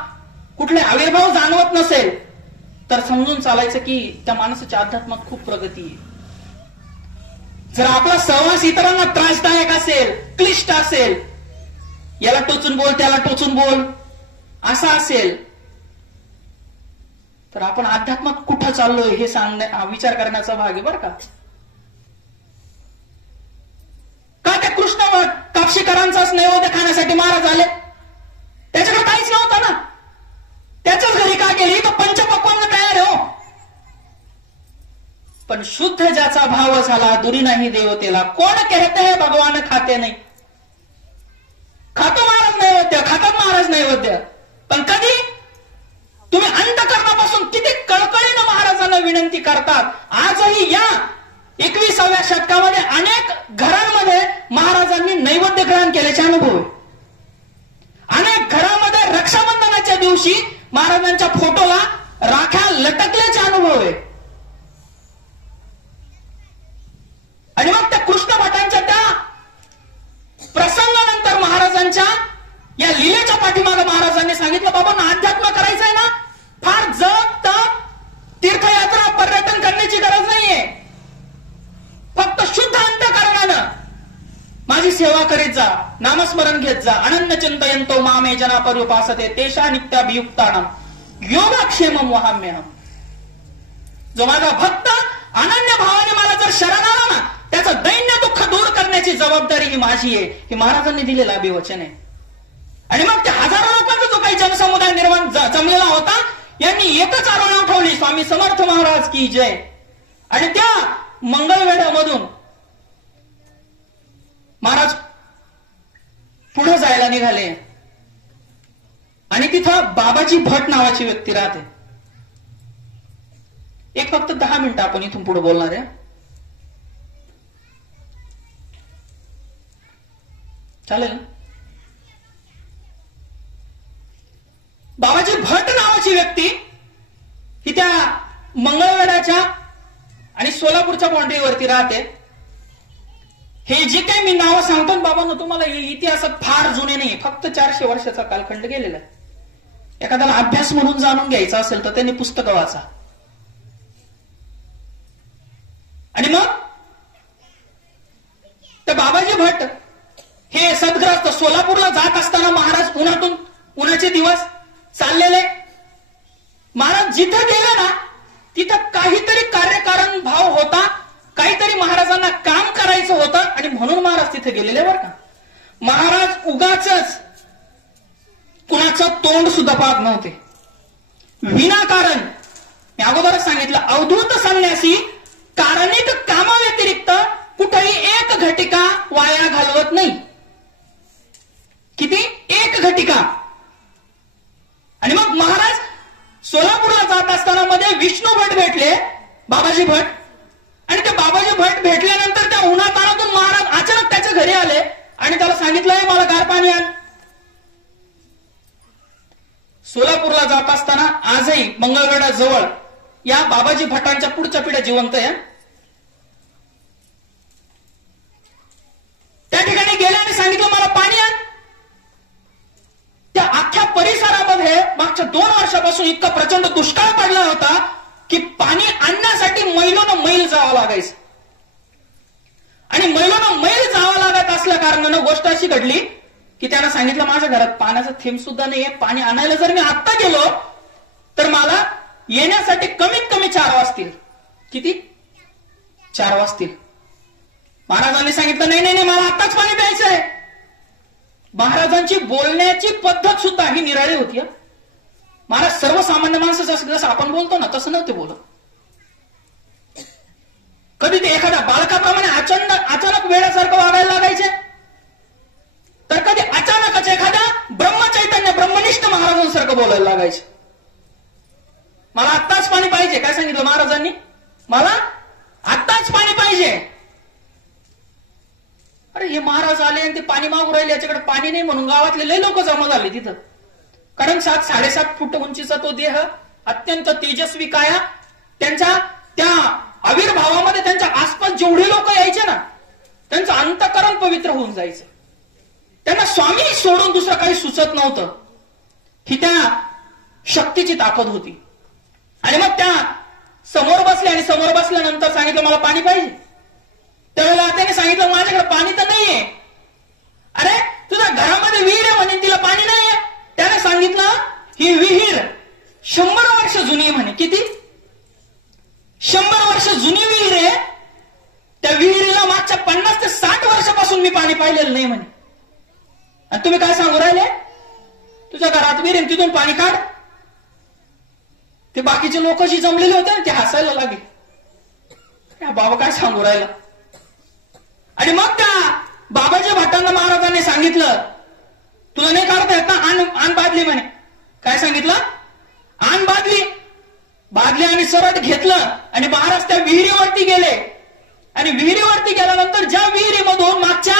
कुठले आविर्भाव जाणवत नसेल तर समजून चालायचं की त्या माणसाच्या अध्यात्मात खूप प्रगती आहे. जर आपला सहवास इतरांना त्रासदायक असेल, क्लिष्ट असेल, याला टोचून बोल त्याला टोचून बोल असा असेल तर आपण अध्यात्मात कुठं चाललोय हे विचार करण्याचा भाग आहे बरं का. त्या कृष्ण कापशीकरांचाच नैवेद्य खाण्यासाठी महाराज आले, त्याच्याकडे काहीच नव्हतं ना, त्याच्याच घरी का गेली तर पंचपक्वान्न तयार हो. पण शुद्ध ज्याचा भाव झाला दुरी नाही देवतेला. कोण कहते है भगवान खाते नाही. खातो महाराज नैवेद्य, खातात महाराज नैवेद्य, पण कधी तुम्ही अंतःकरणापासून किती कळकळीनं महाराजांना विनंती करतात. आजही या 21व्या शतकामध्ये अनेक घरांमध्ये महाराजांनी नैवेद्य ग्रहण केल्याचे अनुभव आहे. अनेक घरामध्ये रक्षाबंधनाच्या दिवशी महाराजांच्या फोटोला राख्या लटकल्याचे अनुभव आहे. आणि मग त्या कृष्ण भटांच्या त्या प्रसंगानंतर महाराजांच्या या लीलेच्या पाठीमागे महाराजांनी सांगितलं, बाबा ना अध्यात्म करायचंय ना, फार जप तप तीर्थयात्रा पर्यटन करण्याची गरज नाहीये. फक्त शुद्ध अंतःकरणानं माझी सेवा करीत जा, नामस्मरण घेत जा. अनन्य चिंतयंतो मामे जना पर्युपासते तेषा नित्याभियुक्तानां योगक्षेमं वहाम्यहम्. जो माझा भक्त अनन्य भावाने मला जर शरण आला ना, त्याचं दैन्य दुःख दूर करण्याची जबाबदारी ही माझी आहे. ही महाराजांनी दिलेलं अभिवचन आहे. आणि मग त्या हजारो लोकांचा जो काही जनसमुदाय निर्माण जमलेला होता, यांनी एकच आरोळी उठवली, स्वामी समर्थ महाराज की जय. आणि त्या मंगळवेढ्यामधून महाराज पुढे जायला निघाले. आणि तिथं बाबाजी भट नावाची व्यक्ती राहते. एक फक्त 10 मिनिटं आपण इथून पुढे बोलणार आहे, चालेल? बाबाजी भट नावाची व्यक्ती ही त्या मंगळवेढ्याच्या आणि सोलापूरच्या बाउंड्रीवरती राहते. हे जे काही मी नावं सांगतो बाबांनो, तुम्हाला इतिहासात फार जुने नाही, फक्त 400 वर्षाचा कालखंड गेलेला आहे. एखाद्याला अभ्यास म्हणून जाणून घ्यायचा असेल तर त्यांनी पुस्तकं वाचा. आणि मग तर बाबाजी भट हे सद्ग्रस्त सोलापूरला जात असताना महाराज उन्हाचे दिवस चाललेले. महाराज जिथं गेले ना, तिथं काहीतरी कार्यकारण भाव होता, काहीतरी महाराजांना काम करायचं होतं आणि म्हणून महाराज तिथे गेलेले बरं का. महाराज उगाचच कुणाचं तोंड सुद्धा पाहत नव्हते. विनाकारण मी अगोदरच सांगितलं, अवधूत संन्यासी कारणिक कामाव्यतिरिक्त कुठेही एक घटिका वाया घालवत नाही. किती? एक घटिका. आणि मग महाराज सोलापूरला जात असताना मध्ये विष्णू भट भेटले, बाबाजी भट. आणि ते बाबाजी भट भेटल्यानंतर त्या उन्हातानातून महाराज अचानक त्याच्या घरी आले आणि त्याला सांगितलं, मला गार पाणी आण. सोलापूरला जात असताना आजही मंगळवेढा जवळ या बाबाजी भटांच्या पुढच्या पिढ्या जिवंत आहे. त्या ठिकाणी गेले आणि सांगितलं, मला पाणी आण. त्या अख्ख्या परिसरामध्ये मागच्या 2 वर्षापासून इतका प्रचंड दुष्काळ पडला होता की पाणी आणण्यासाठी मैलोनं मैल जावं लागायचं. आणि मैलोनं मैल जावं लागत असल्या कारणानं गोष्ट अशी घडली की त्यानं सांगितलं, माझ्या घरात पाण्याचा थेंब सुद्धा नाहीये. पाणी आणायला जर मी आत्ता गेलो तर मला येण्यासाठी कमीत कमी 4 वाजतील. किती? 4 वाजतील. महाराजांनी सांगितलं, नाही नाही, मला आत्ताच पाणी प्यायचंय. महाराजांची बोलण्याची पद्धत सुद्धा ही निराळी होती. महाराज सर्वसामान्य माणसं जसं आपण बोलतो ना, तसं नव्हते बोलत. कधी ते एखाद्या बालकाप्रमाणे अचानक वेड्यासारखं वागायला लागायचे, तर कधी अचानकच एखाद्या ब्रह्मचैतन्य ब्रह्मनिष्ठ महाराजांसारखं बोलायला लागायचे. मला आत्ताच पाणी पाहिजे. काय सांगितलं महाराजांनी? मला आत्ताच पाणी पाहिजे. अरे हे महाराज आले आणि ते पाणी मागू राहिले, याच्याकडे पाणी नाही म्हणून गावातले लय लोक जमा झाले तिथं. कारण 7-7.5 फूट उंचीचा तो देह, अत्यंत तेजस्वी काया, त्यांच्या त्या आविर्भावामध्ये त्यांच्या आसपास जेवढे लोक यायचे ना, त्यांचं अंतःकरण पवित्र होऊन जायचं. त्यांना स्वामी सोडून दुसरं काही सुचत नव्हतं. ही त्या शक्तीची ताकद होती. आणि मग त्या समोर बसले आणि समोर बसल्यानंतर सांगितलं, मला पाणी पाहिजे. त्यावेळेला त्याने सांगितलं, माझ्याकडे पाणी तर नाहीये. अरे तुझ्या घरामध्ये विहीर आहे म्हणे, तिला पाणी नाहीये. त्याने सांगितलं, ही विहीर 100 वर्ष जुनी आहे म्हणे. किती? 100 वर्ष जुनी विहीर आहे. त्या विहिरीला मागच्या 50 ते 60 वर्षापासून मी पाणी पाहिलेलं नाही म्हणे. आणि तुम्ही काय सांगू राहिले? तुझ्या घरात विहीर तिथून पाणी काढ. ते बाकीचे लोक जी जमलेले होते ना, ते हसायला लागले. बाबा काय सांगू राहिला. आणि मग त्या बाबाजी भटांना महाराजांनी सांगितलं, तुला नाही काढता येत ना, आण बादली म्हणे. काय सांगितलं? आण बादली. बादली आणि सरट घेतलं आणि महाराज त्या विहिरीवरती गेले. आणि विहिरीवरती गेल्यानंतर ज्या विहिरीमधून मागच्या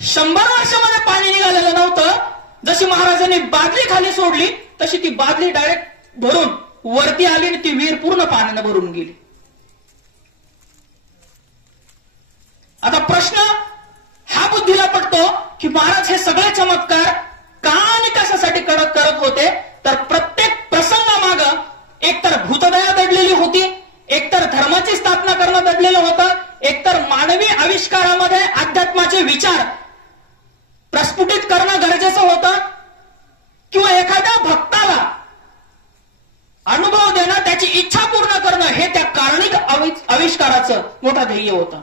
100 वर्षामध्ये पाणी निघालेलं नव्हतं, जशी महाराजांनी बादली खाली सोडली तशी ती बादली डायरेक्ट भरून वरती आली आणि ती विहीर पूर्ण पाण्याने भरून गेली. आता प्रश्न हा बुद्धीला पडतो की महाराज हे सगळे चमत्कार का आणि कशासाठी करत होते. तर प्रत्येक प्रसंगामाग एकतर भूतदया दडलेली होती, एकतर धर्माची स्थापना करणं दडलेलं होतं, एकतर मानवी आविष्कारामध्ये अध्यात्माचे विचार प्रस्फुटित करणं गरजेचं होतं, किंवा एखाद्या भक्ताला अनुभव देणं, त्याची इच्छा पूर्ण करणं हे त्या कारणिक आविष्काराचं मोठं ध्येय होतं.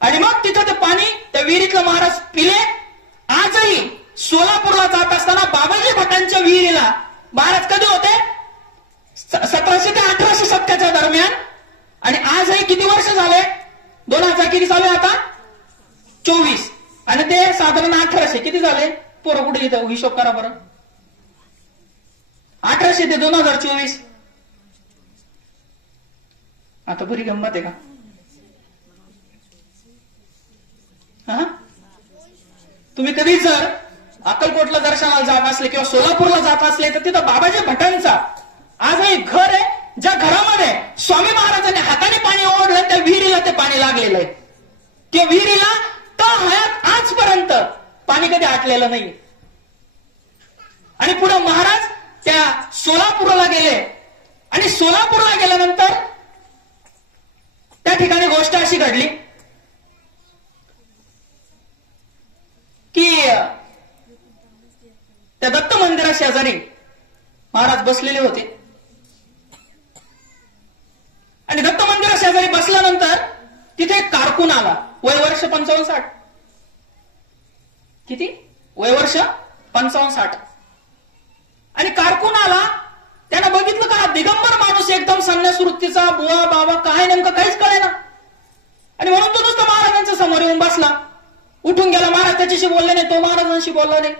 आणि मग तिथं ते पाणी त्या विहिरीतलं महाराज पिले. आजही सोलापूरला जात असताना बाबाजी भटांच्या विहिरीला महाराज कधी होते? 1700 ते 1800 शतकाच्या दरम्यान. आणि आजही किती वर्ष झाले? 2000 किती चालू आहे आता? 24. आणि ते साधारण 1800 किती झाले? पोरं कुठे लिहितं? हिशोब करा बरं. 1800 ते 2024. आता बरी गंमत आहे का? हा, तुम्ही कधी जर अक्कलकोटला दर्शनाला जात असले किंवा सोलापूरला जात असले तर तिथं बाबाजी भटांचा आजही घर आहे, ज्या घरामध्ये स्वामी महाराजांनी हाताने पाणी ओढलं, त्या विहिरीला ते पाणी लागलेलं आहे. त्या विहिरीला हयात आजपर्यंत पाणी कधी आटलेलं नाही. आणि पुढे महाराज त्या सोलापूरला गेले. आणि सोलापूरला गेल्यानंतर त्या ठिकाणी गोष्ट अशी घडली की त्या दत्त मंदिरा शेजारी महाराज बसलेले होते. आणि दत्त मंदिरा शेजारी बसल्यानंतर तिथे एक कारकून आला. वय वर्ष 55-60. किती? वय वर्ष 55-60. आणि कारकून आला. त्यानं बघितलं का हा दिगंबर माणूस एकदम संन्यास वृत्तीचा, बुवा बाबा काय नेमकं काहीच कळेना. आणि म्हणून तो नुसतं महाराजांच्या समोर येऊन बसला. उठून गेला. महाराज त्याच्याशी बोलले नाही, तो महाराजांशी बोलला नाही.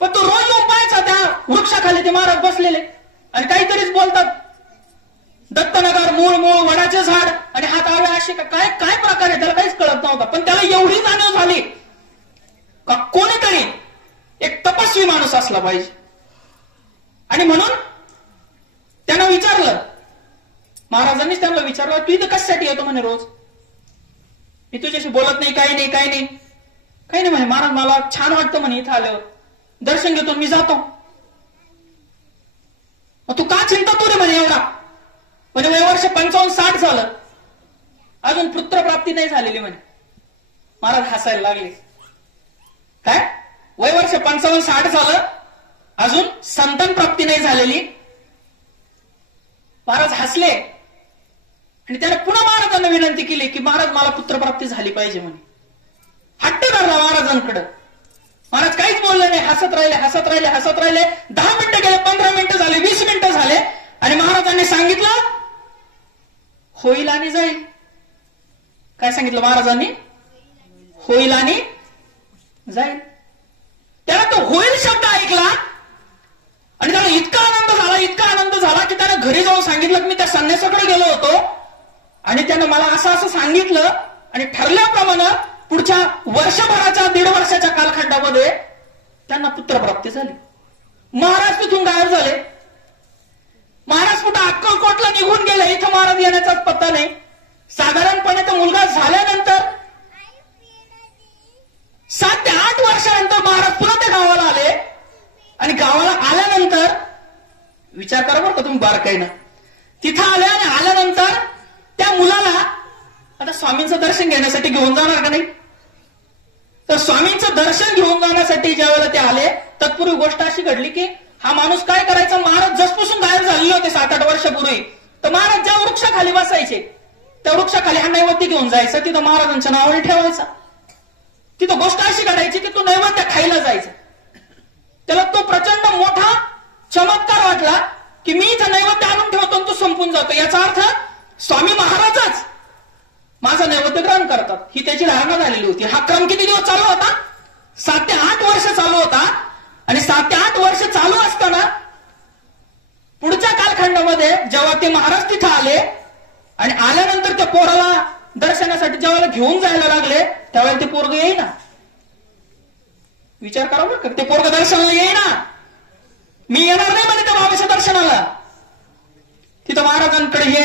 पण तो रोज येऊन पाहायचा त्या वृक्षाखाली ते महाराज बसलेले आणि काहीतरीच बोलतात. दत्तनगर, मूळ वडाचे झाड आणि हात आवे असे काय काय प्रकार आहे त्याला काहीच कळत नव्हता. पण त्याला एवढी जाणीव झाली का कोणीतरी एक तपस्वी माणूस असला पाहिजे. आणि म्हणून त्यानं विचारलं, महाराजांनीच त्यांना विचारलं, तू इथं कशासाठी येतो म्हणे रोज? मी तुझ्याशी बोलत नाही, काही नाही काही नाही काही नाही म्हणे. महाराज मला छान वाटतं म्हणे इथं आल्यावर, दर्शन घेतो मी जातो. मग तू का चिंता तू रे म्हणे एवढा? म्हणजे वय वर्ष 55-60 झालं, अजून पुत्रप्राप्ती नाही झालेली म्हणे. महाराज हसायला लागले. काय? वय वर्ष 55-60 झालं, अजून संतान प्राप्ती नाही झालेली? महाराज हसले. आणि त्याने पुन्हा महाराजांना विनंती केली की महाराज मला पुत्रप्राप्ती झाली पाहिजे म्हणे. हट्ट धरला महाराजांकडे. महाराज काहीच बोलले नाही, हसत राहिले हसत राहिले हसत राहिले. 10 मिनिटं गेले, 15 मिनिटं झाले, 20 मिनिटं झाले. आणि महाराजांनी सांगितलं होईल आणि जाईल. काय सांगितलं महाराजांनी? होईल आणि जाईल. त्याला तो होईल शब्द ऐकला आणि त्याला इतका आनंद झाला की त्याने घरी जाऊन सांगितलं की मी त्या संन्यासाकडे गेलो होतो आणि त्यानं मला असं सांगितलं. आणि ठरल्याप्रमाणे पुढच्या वर्षभराच्या 1.5 वर्षाच्या कालखंडामध्ये त्यांना पुत्रप्राप्ती झाली. महाराज तिथून गायब झाले. महाराज कुठं अक्कलकोटला निघून गेले, इथं महाराज येण्याचाच पत्ता नाही. साधारणपणे तो मुलगा झाल्यानंतर 7 ते 8 वर्षानंतर महाराज पुन्हा त्या गावाला आले. आणि गावाला आल्यानंतर विचार करा बरं का तुम्ही बारकाईनं, तिथं आले आणि आल्यानंतर त्या मुलाला आता स्वामींचं दर्शन घेण्यासाठी घेऊन जाणार का नाही? तर स्वामींचं दर्शन घेऊन जाण्यासाठी ज्या वेळेला ते आले, तत्पूर्वी गोष्ट अशी घडली की हा माणूस काय करायचा, महाराज जसपासून गायब झालेले होते 7-8 वर्षापूर्वी, तर महाराज ज्या वृक्षाखाली बसायचे त्या वृक्षाखाली हा नैवेद्य घेऊन जायचा, तिथं महाराजांच्या नावाने ठेवायचा. तिथं गोष्ट अशी घडायची की तो नैवेद्य खायला जायचा. त्याला तो प्रचंड मोठा चमत्कार वाटला की मी इथं नैवेद्य आणून ठेवतो आणि तो संपून जातो. याचा अर्थ स्वामी महाराजच माझा नैवेद्य ग्रहण करतात, ही त्याची धारणा झालेली होती. हा क्रम किती दिवस चालू होता? 7 ते 8 वर्ष चालू होता. आणि 7 ते 8 वर्ष चालू असताना पुढच्या कालखंडामध्ये जेव्हा ते महाराज तिथं आले आणि आल्यानंतर त्या पोराला दर्शनासाठी जेव्हा घेऊन जायला लागले त्यावेळेला ते पोरग येईना. विचार करा बरं, ते पोरग दर्शनाला येईना. मी येणार नाही म्हणे त्या बाबाच्या दर्शनाला. तिथं महाराजांकडे हे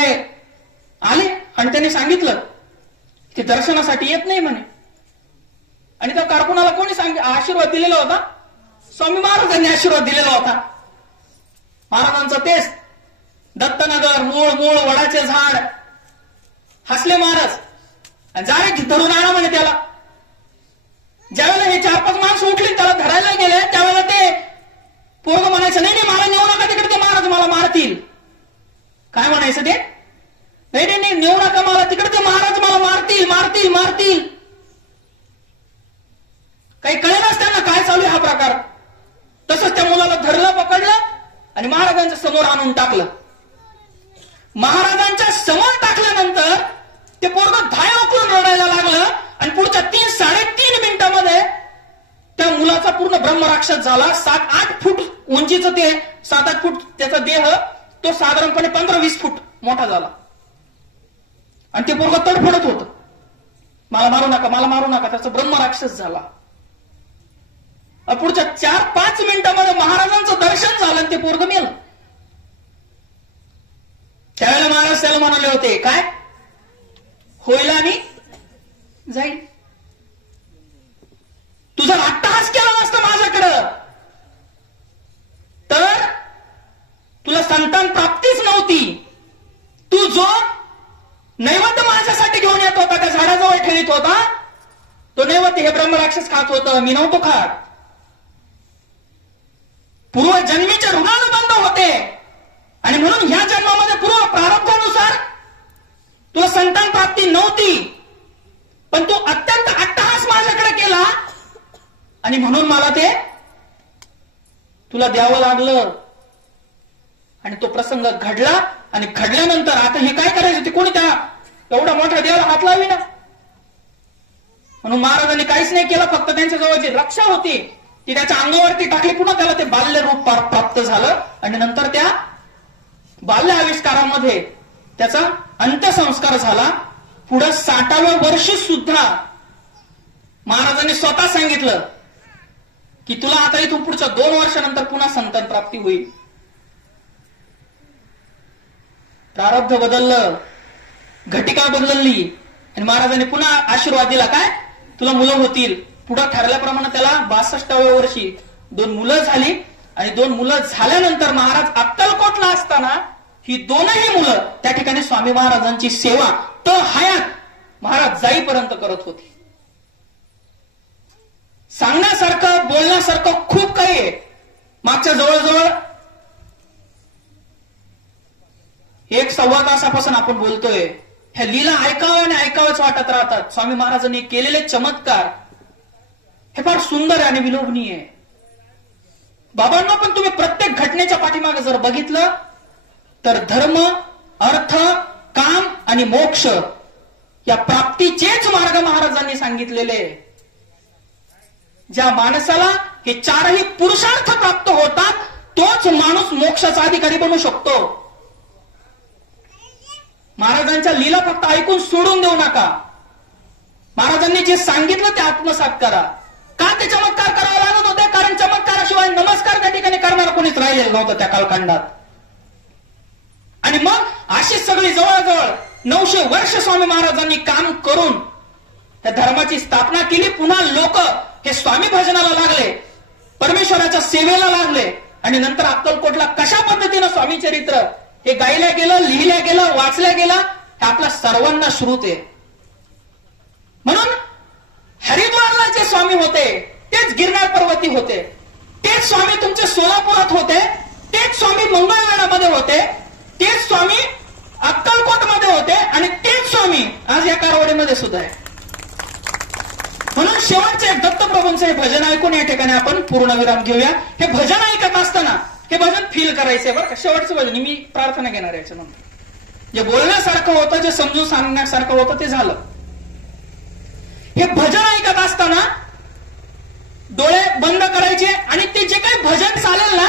आले आणि त्यांनी सांगितलं की दर्शनासाठी येत नाही म्हणे. आणि त्या कारकुनाला कोणी आशीर्वाद दिलेला होता? स्वामी महाराजांनी आशीर्वाद दिलेला होता. महाराजांचं तेच दत्तनगर, मूळ मूळ वडाचे झाड. हसले महाराज आणि जाणे धरून आणा म्हणे त्याला. ज्यावेळेला हे 4-5 माणसं उठली त्याला धरायला गेले त्यावेळेला ते पोरग म्हणायचं नाही मला नेऊ नका तिकडे, ते महाराज मला मारतील. काय म्हणायचं ते? नाही नेऊ नका मला तिकडे, ते महाराज मला मारतील मारतील मारतील. काही कळेनाच त्यांना काय चालू आहे हा प्रकार. तसंच त्या मुलाला धरलं, पकडलं आणि महाराजांच्या समोर आणून टाकलं. महाराजांच्या समोर टाकल्यानंतर ते पोरगं धाय उकळून रडायला लागलं आणि पुढच्या 3-3.5 मिनिटांमध्ये त्या मुलाचा पूर्ण ब्रह्मराक्षस झाला. 7-8 फूट उंचीचं ते 7-8 फूट त्याचा देह तो साधारणपणे 15-20 फूट मोठा झाला. आणि ते पोरगं तडफडत होतं, मला मारू नका मला मारू नका. त्याचा ब्रह्मराक्षस झाला. पुढच्या 4-5 मिनिटांमध्ये महाराजांचं दर्शन झालं आणि ते पोरगं मेलं. त्यावेळेला महाराज त्याला म्हणाले होते काय? होईल आणि जाईल. तुझा अट्टहास केला नसता माझ्याकडं तर तुला संतान प्राप्तीच नव्हती. तू जो नैवेद्य माझ्यासाठी घेऊन येत होता, त्या झाडाजवळ ठेवीत होता, तो नैवेद्य हे ब्रह्मराक्षस खात होतं, मी नव्हतो खात. पूर्वजन्मीचे ऋणानुबंध होते आणि म्हणून ह्या जन्मामध्ये पूर्व प्रारब्धानुसार तुला संतान प्राप्ती नव्हती. पण तू अत्यंत अट्टहास माझ्याकडे केला आणि म्हणून मला ते तुला द्यावं लागलं. आणि तो प्रसंग घडला आणि घडल्यानंतर आता हे काय करायचं ते कोणी त्या एवढा मोठ्या देवाला हात लावी ना. म्हणून महाराजांनी काहीच नाही केलं, फक्त त्यांच्या जवळ जी रक्षा होती ती त्याच्या अंगावरती टाकली. पुन्हा त्याला ते बाल्य रूप प्राप्त झालं आणि नंतर त्या बाल्य आविष्कारामध्ये त्याचा अंत्यसंस्कार झाला. पुढे 60व्या वर्षी सुद्धा महाराजांनी स्वतः सांगितलं की तुला आता इथून पुढच्या 2 वर्षानंतर पुन्हा संतान प्राप्ती होईल. प्रारब्ध बदललं, घटिका बदलली आणि महाराजांनी पुन्हा आशीर्वाद दिला काय? तुला मुलं होतील. पुढे ठरल्याप्रमाणे त्याला 62व्या वर्षी 2 मुलं झाली आणि 2 मुलं झाल्यानंतर महाराज अक्कलकोटला असताना ही 2ही मुलं त्या ठिकाणी स्वामी महाराजांची सेवा हयात महाराज जाईपर्यंत करत होती. सांगण्यासारखं बोलण्यासारखं खूप काही आहे. मागच्या जवळजवळ 1-1.25 तासापासून आपण बोलतोय. ह्या लीला ऐकावं आणि ऐकावंच वाटत राहतात. स्वामी महाराजांनी केलेले चमत्कार हे फार सुंदर आणि विलोभनीय आहे. बाबांना पण तुम्ही प्रत्येक घटनेच्या पाठीमागे जर बघितलं तर धर्म, अर्थ, काम आणि मोक्ष या प्राप्तीचेच मार्ग महाराजांनी सांगितलेले. ज्या माणसाला हे 4ही पुरुषार्थ प्राप्त होतात तोच माणूस मोक्षाचा अधिकारी बनू शकतो. महाराजांच्या लीला फक्त ऐकून सोडून देऊ नका. महाराजांनी जे सांगितलं ते आत्मसात करा. का ते चमत्कार करावे लागत होते? कारण चमत्काराशिवाय नमस्कार त्या ठिकाणी करणार कोणीच राहिलेलं नव्हतं त्या कालखंडात. आणि मग अशी सगळी जवळजवळ 900 वर्ष स्वामी महाराजांनी काम करून त्या धर्माची स्थापना केली. पुन्हा लोक हे स्वामी भजनाला लागले, परमेश्वराच्या सेवेला लागले आणि नंतर अक्कलकोटला कशा पद्धतीनं स्वामी चरित्र हे गायल्या गेलं, लिहिल्या गेलं, वाचल्या गेलं हे आपल्या सर्वांना श्रुत आहे. म्हणून हरिद्वारला जे स्वामी होते तेच गिरनार पर्वती होते, तेच स्वामी तुमचे सोलापुरात होते, तेच स्वामी मंगळवेढामध्ये होते, तेच स्वामी अक्कलकोटमध्ये होते आणि तेच स्वामी आज या कारवाडीमध्ये सुद्धा आहे. म्हणून शेवटचे दत्तप्रभूंचे हे भजन ऐकून या ठिकाणी आपण पूर्णविराम घेऊया. हे भजन ऐकत असताना हे भजन फील करायचंय बरं का. शेवटचं भजन मी प्रार्थना घेणार याच्यानंतर. जे बोलण्यासारखं होतं, जे समजून सांगण्यासारखं होतं ते झालं. हे भजन ऐकत असताना डोळे बंद करायचे आणि ते जे काही भजन चालेल ना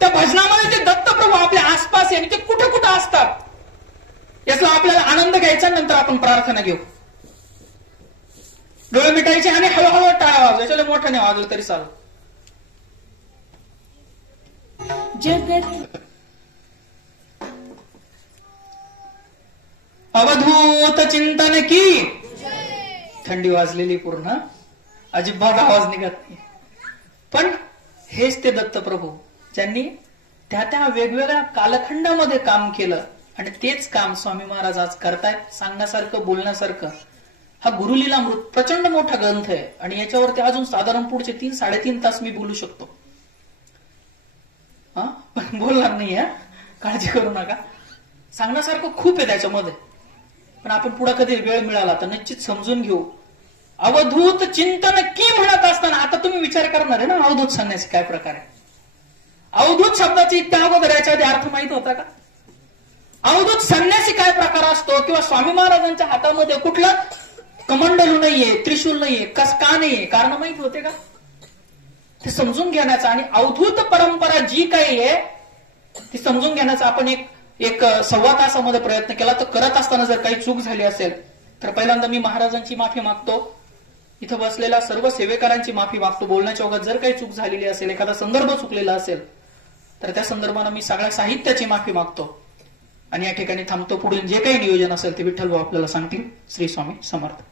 त्या भजनामध्ये ते दत्तप्रभू आपल्या आसपास आहे आणि ते कुठे कुठे असतात याचा आपल्याला आनंद घ्यायचा. नंतर आपण प्रार्थना घेऊ. डोळे मिटायचे आणि हळूहळू टाळ्या वाजवायच्या. मोठ्याने वाजलं तरी चालतं. जगत अवधूत चिंतन की थंडी वाजलेली पूर्ण, अजिबात आवाज निघत नाही. पण हेच ते दत्तप्रभू ज्यांनी त्या त्या वेगवेगळ्या कालखंडामध्ये काम केलं आणि तेच काम स्वामी महाराज आज करतायत. सांगण्यासारखं, बोलण्यासारखं. हा गुरुलीलामृत प्रचंड मोठा ग्रंथ आहे आणि याच्यावरती अजून साधारण पुढचे 3-3.5 तास मी बोलू शकतो. पण बोलणार नाही, काळजी करू नका. सांगण्यासारखं खूप आहे त्याच्यामध्ये, पण आपण पुढे कधी वेळ मिळाला तर निश्चित समजून घेऊ. अवधूत चिंतन की म्हणत असताना आता तुम्ही विचार करणार आहे ना, अवधूत संन्यासी काय प्रकार आहे. अवधूत शब्दाची त्या अगोदर याच्या आधी अर्थ माहित होता का? अवधूत संन्यासी काय प्रकार असतो, किंवा स्वामी महाराजांच्या हातामध्ये कुठलं कमंडलू नाहीये, त्रिशूल नाहीये, कस का नाहीये, कारण माहित होते का? ते समजून घेण्याचा आणि अवधूत परंपरा जी काही आहे ती समजून घेण्याचा आपण एक 1.25 तासामध्ये प्रयत्न केला. तर करत असताना जर काही चूक झाली असेल तर पहिल्यांदा मी महाराजांची माफी मागतो, इथं बसलेल्या सर्व सेवेकरांची माफी मागतो. बोलण्याच्या ओघात जर काही चूक झालेली असेल, एखादा संदर्भ चुकलेला असेल तर त्या संदर्भानं मी सगळ्या साहित्याची माफी मागतो आणि या ठिकाणी थांबतो. पुढील जे काही नियोजन असेल ते विठ्ठल भाऊ आपल्याला सांगतील. श्री स्वामी समर्थ.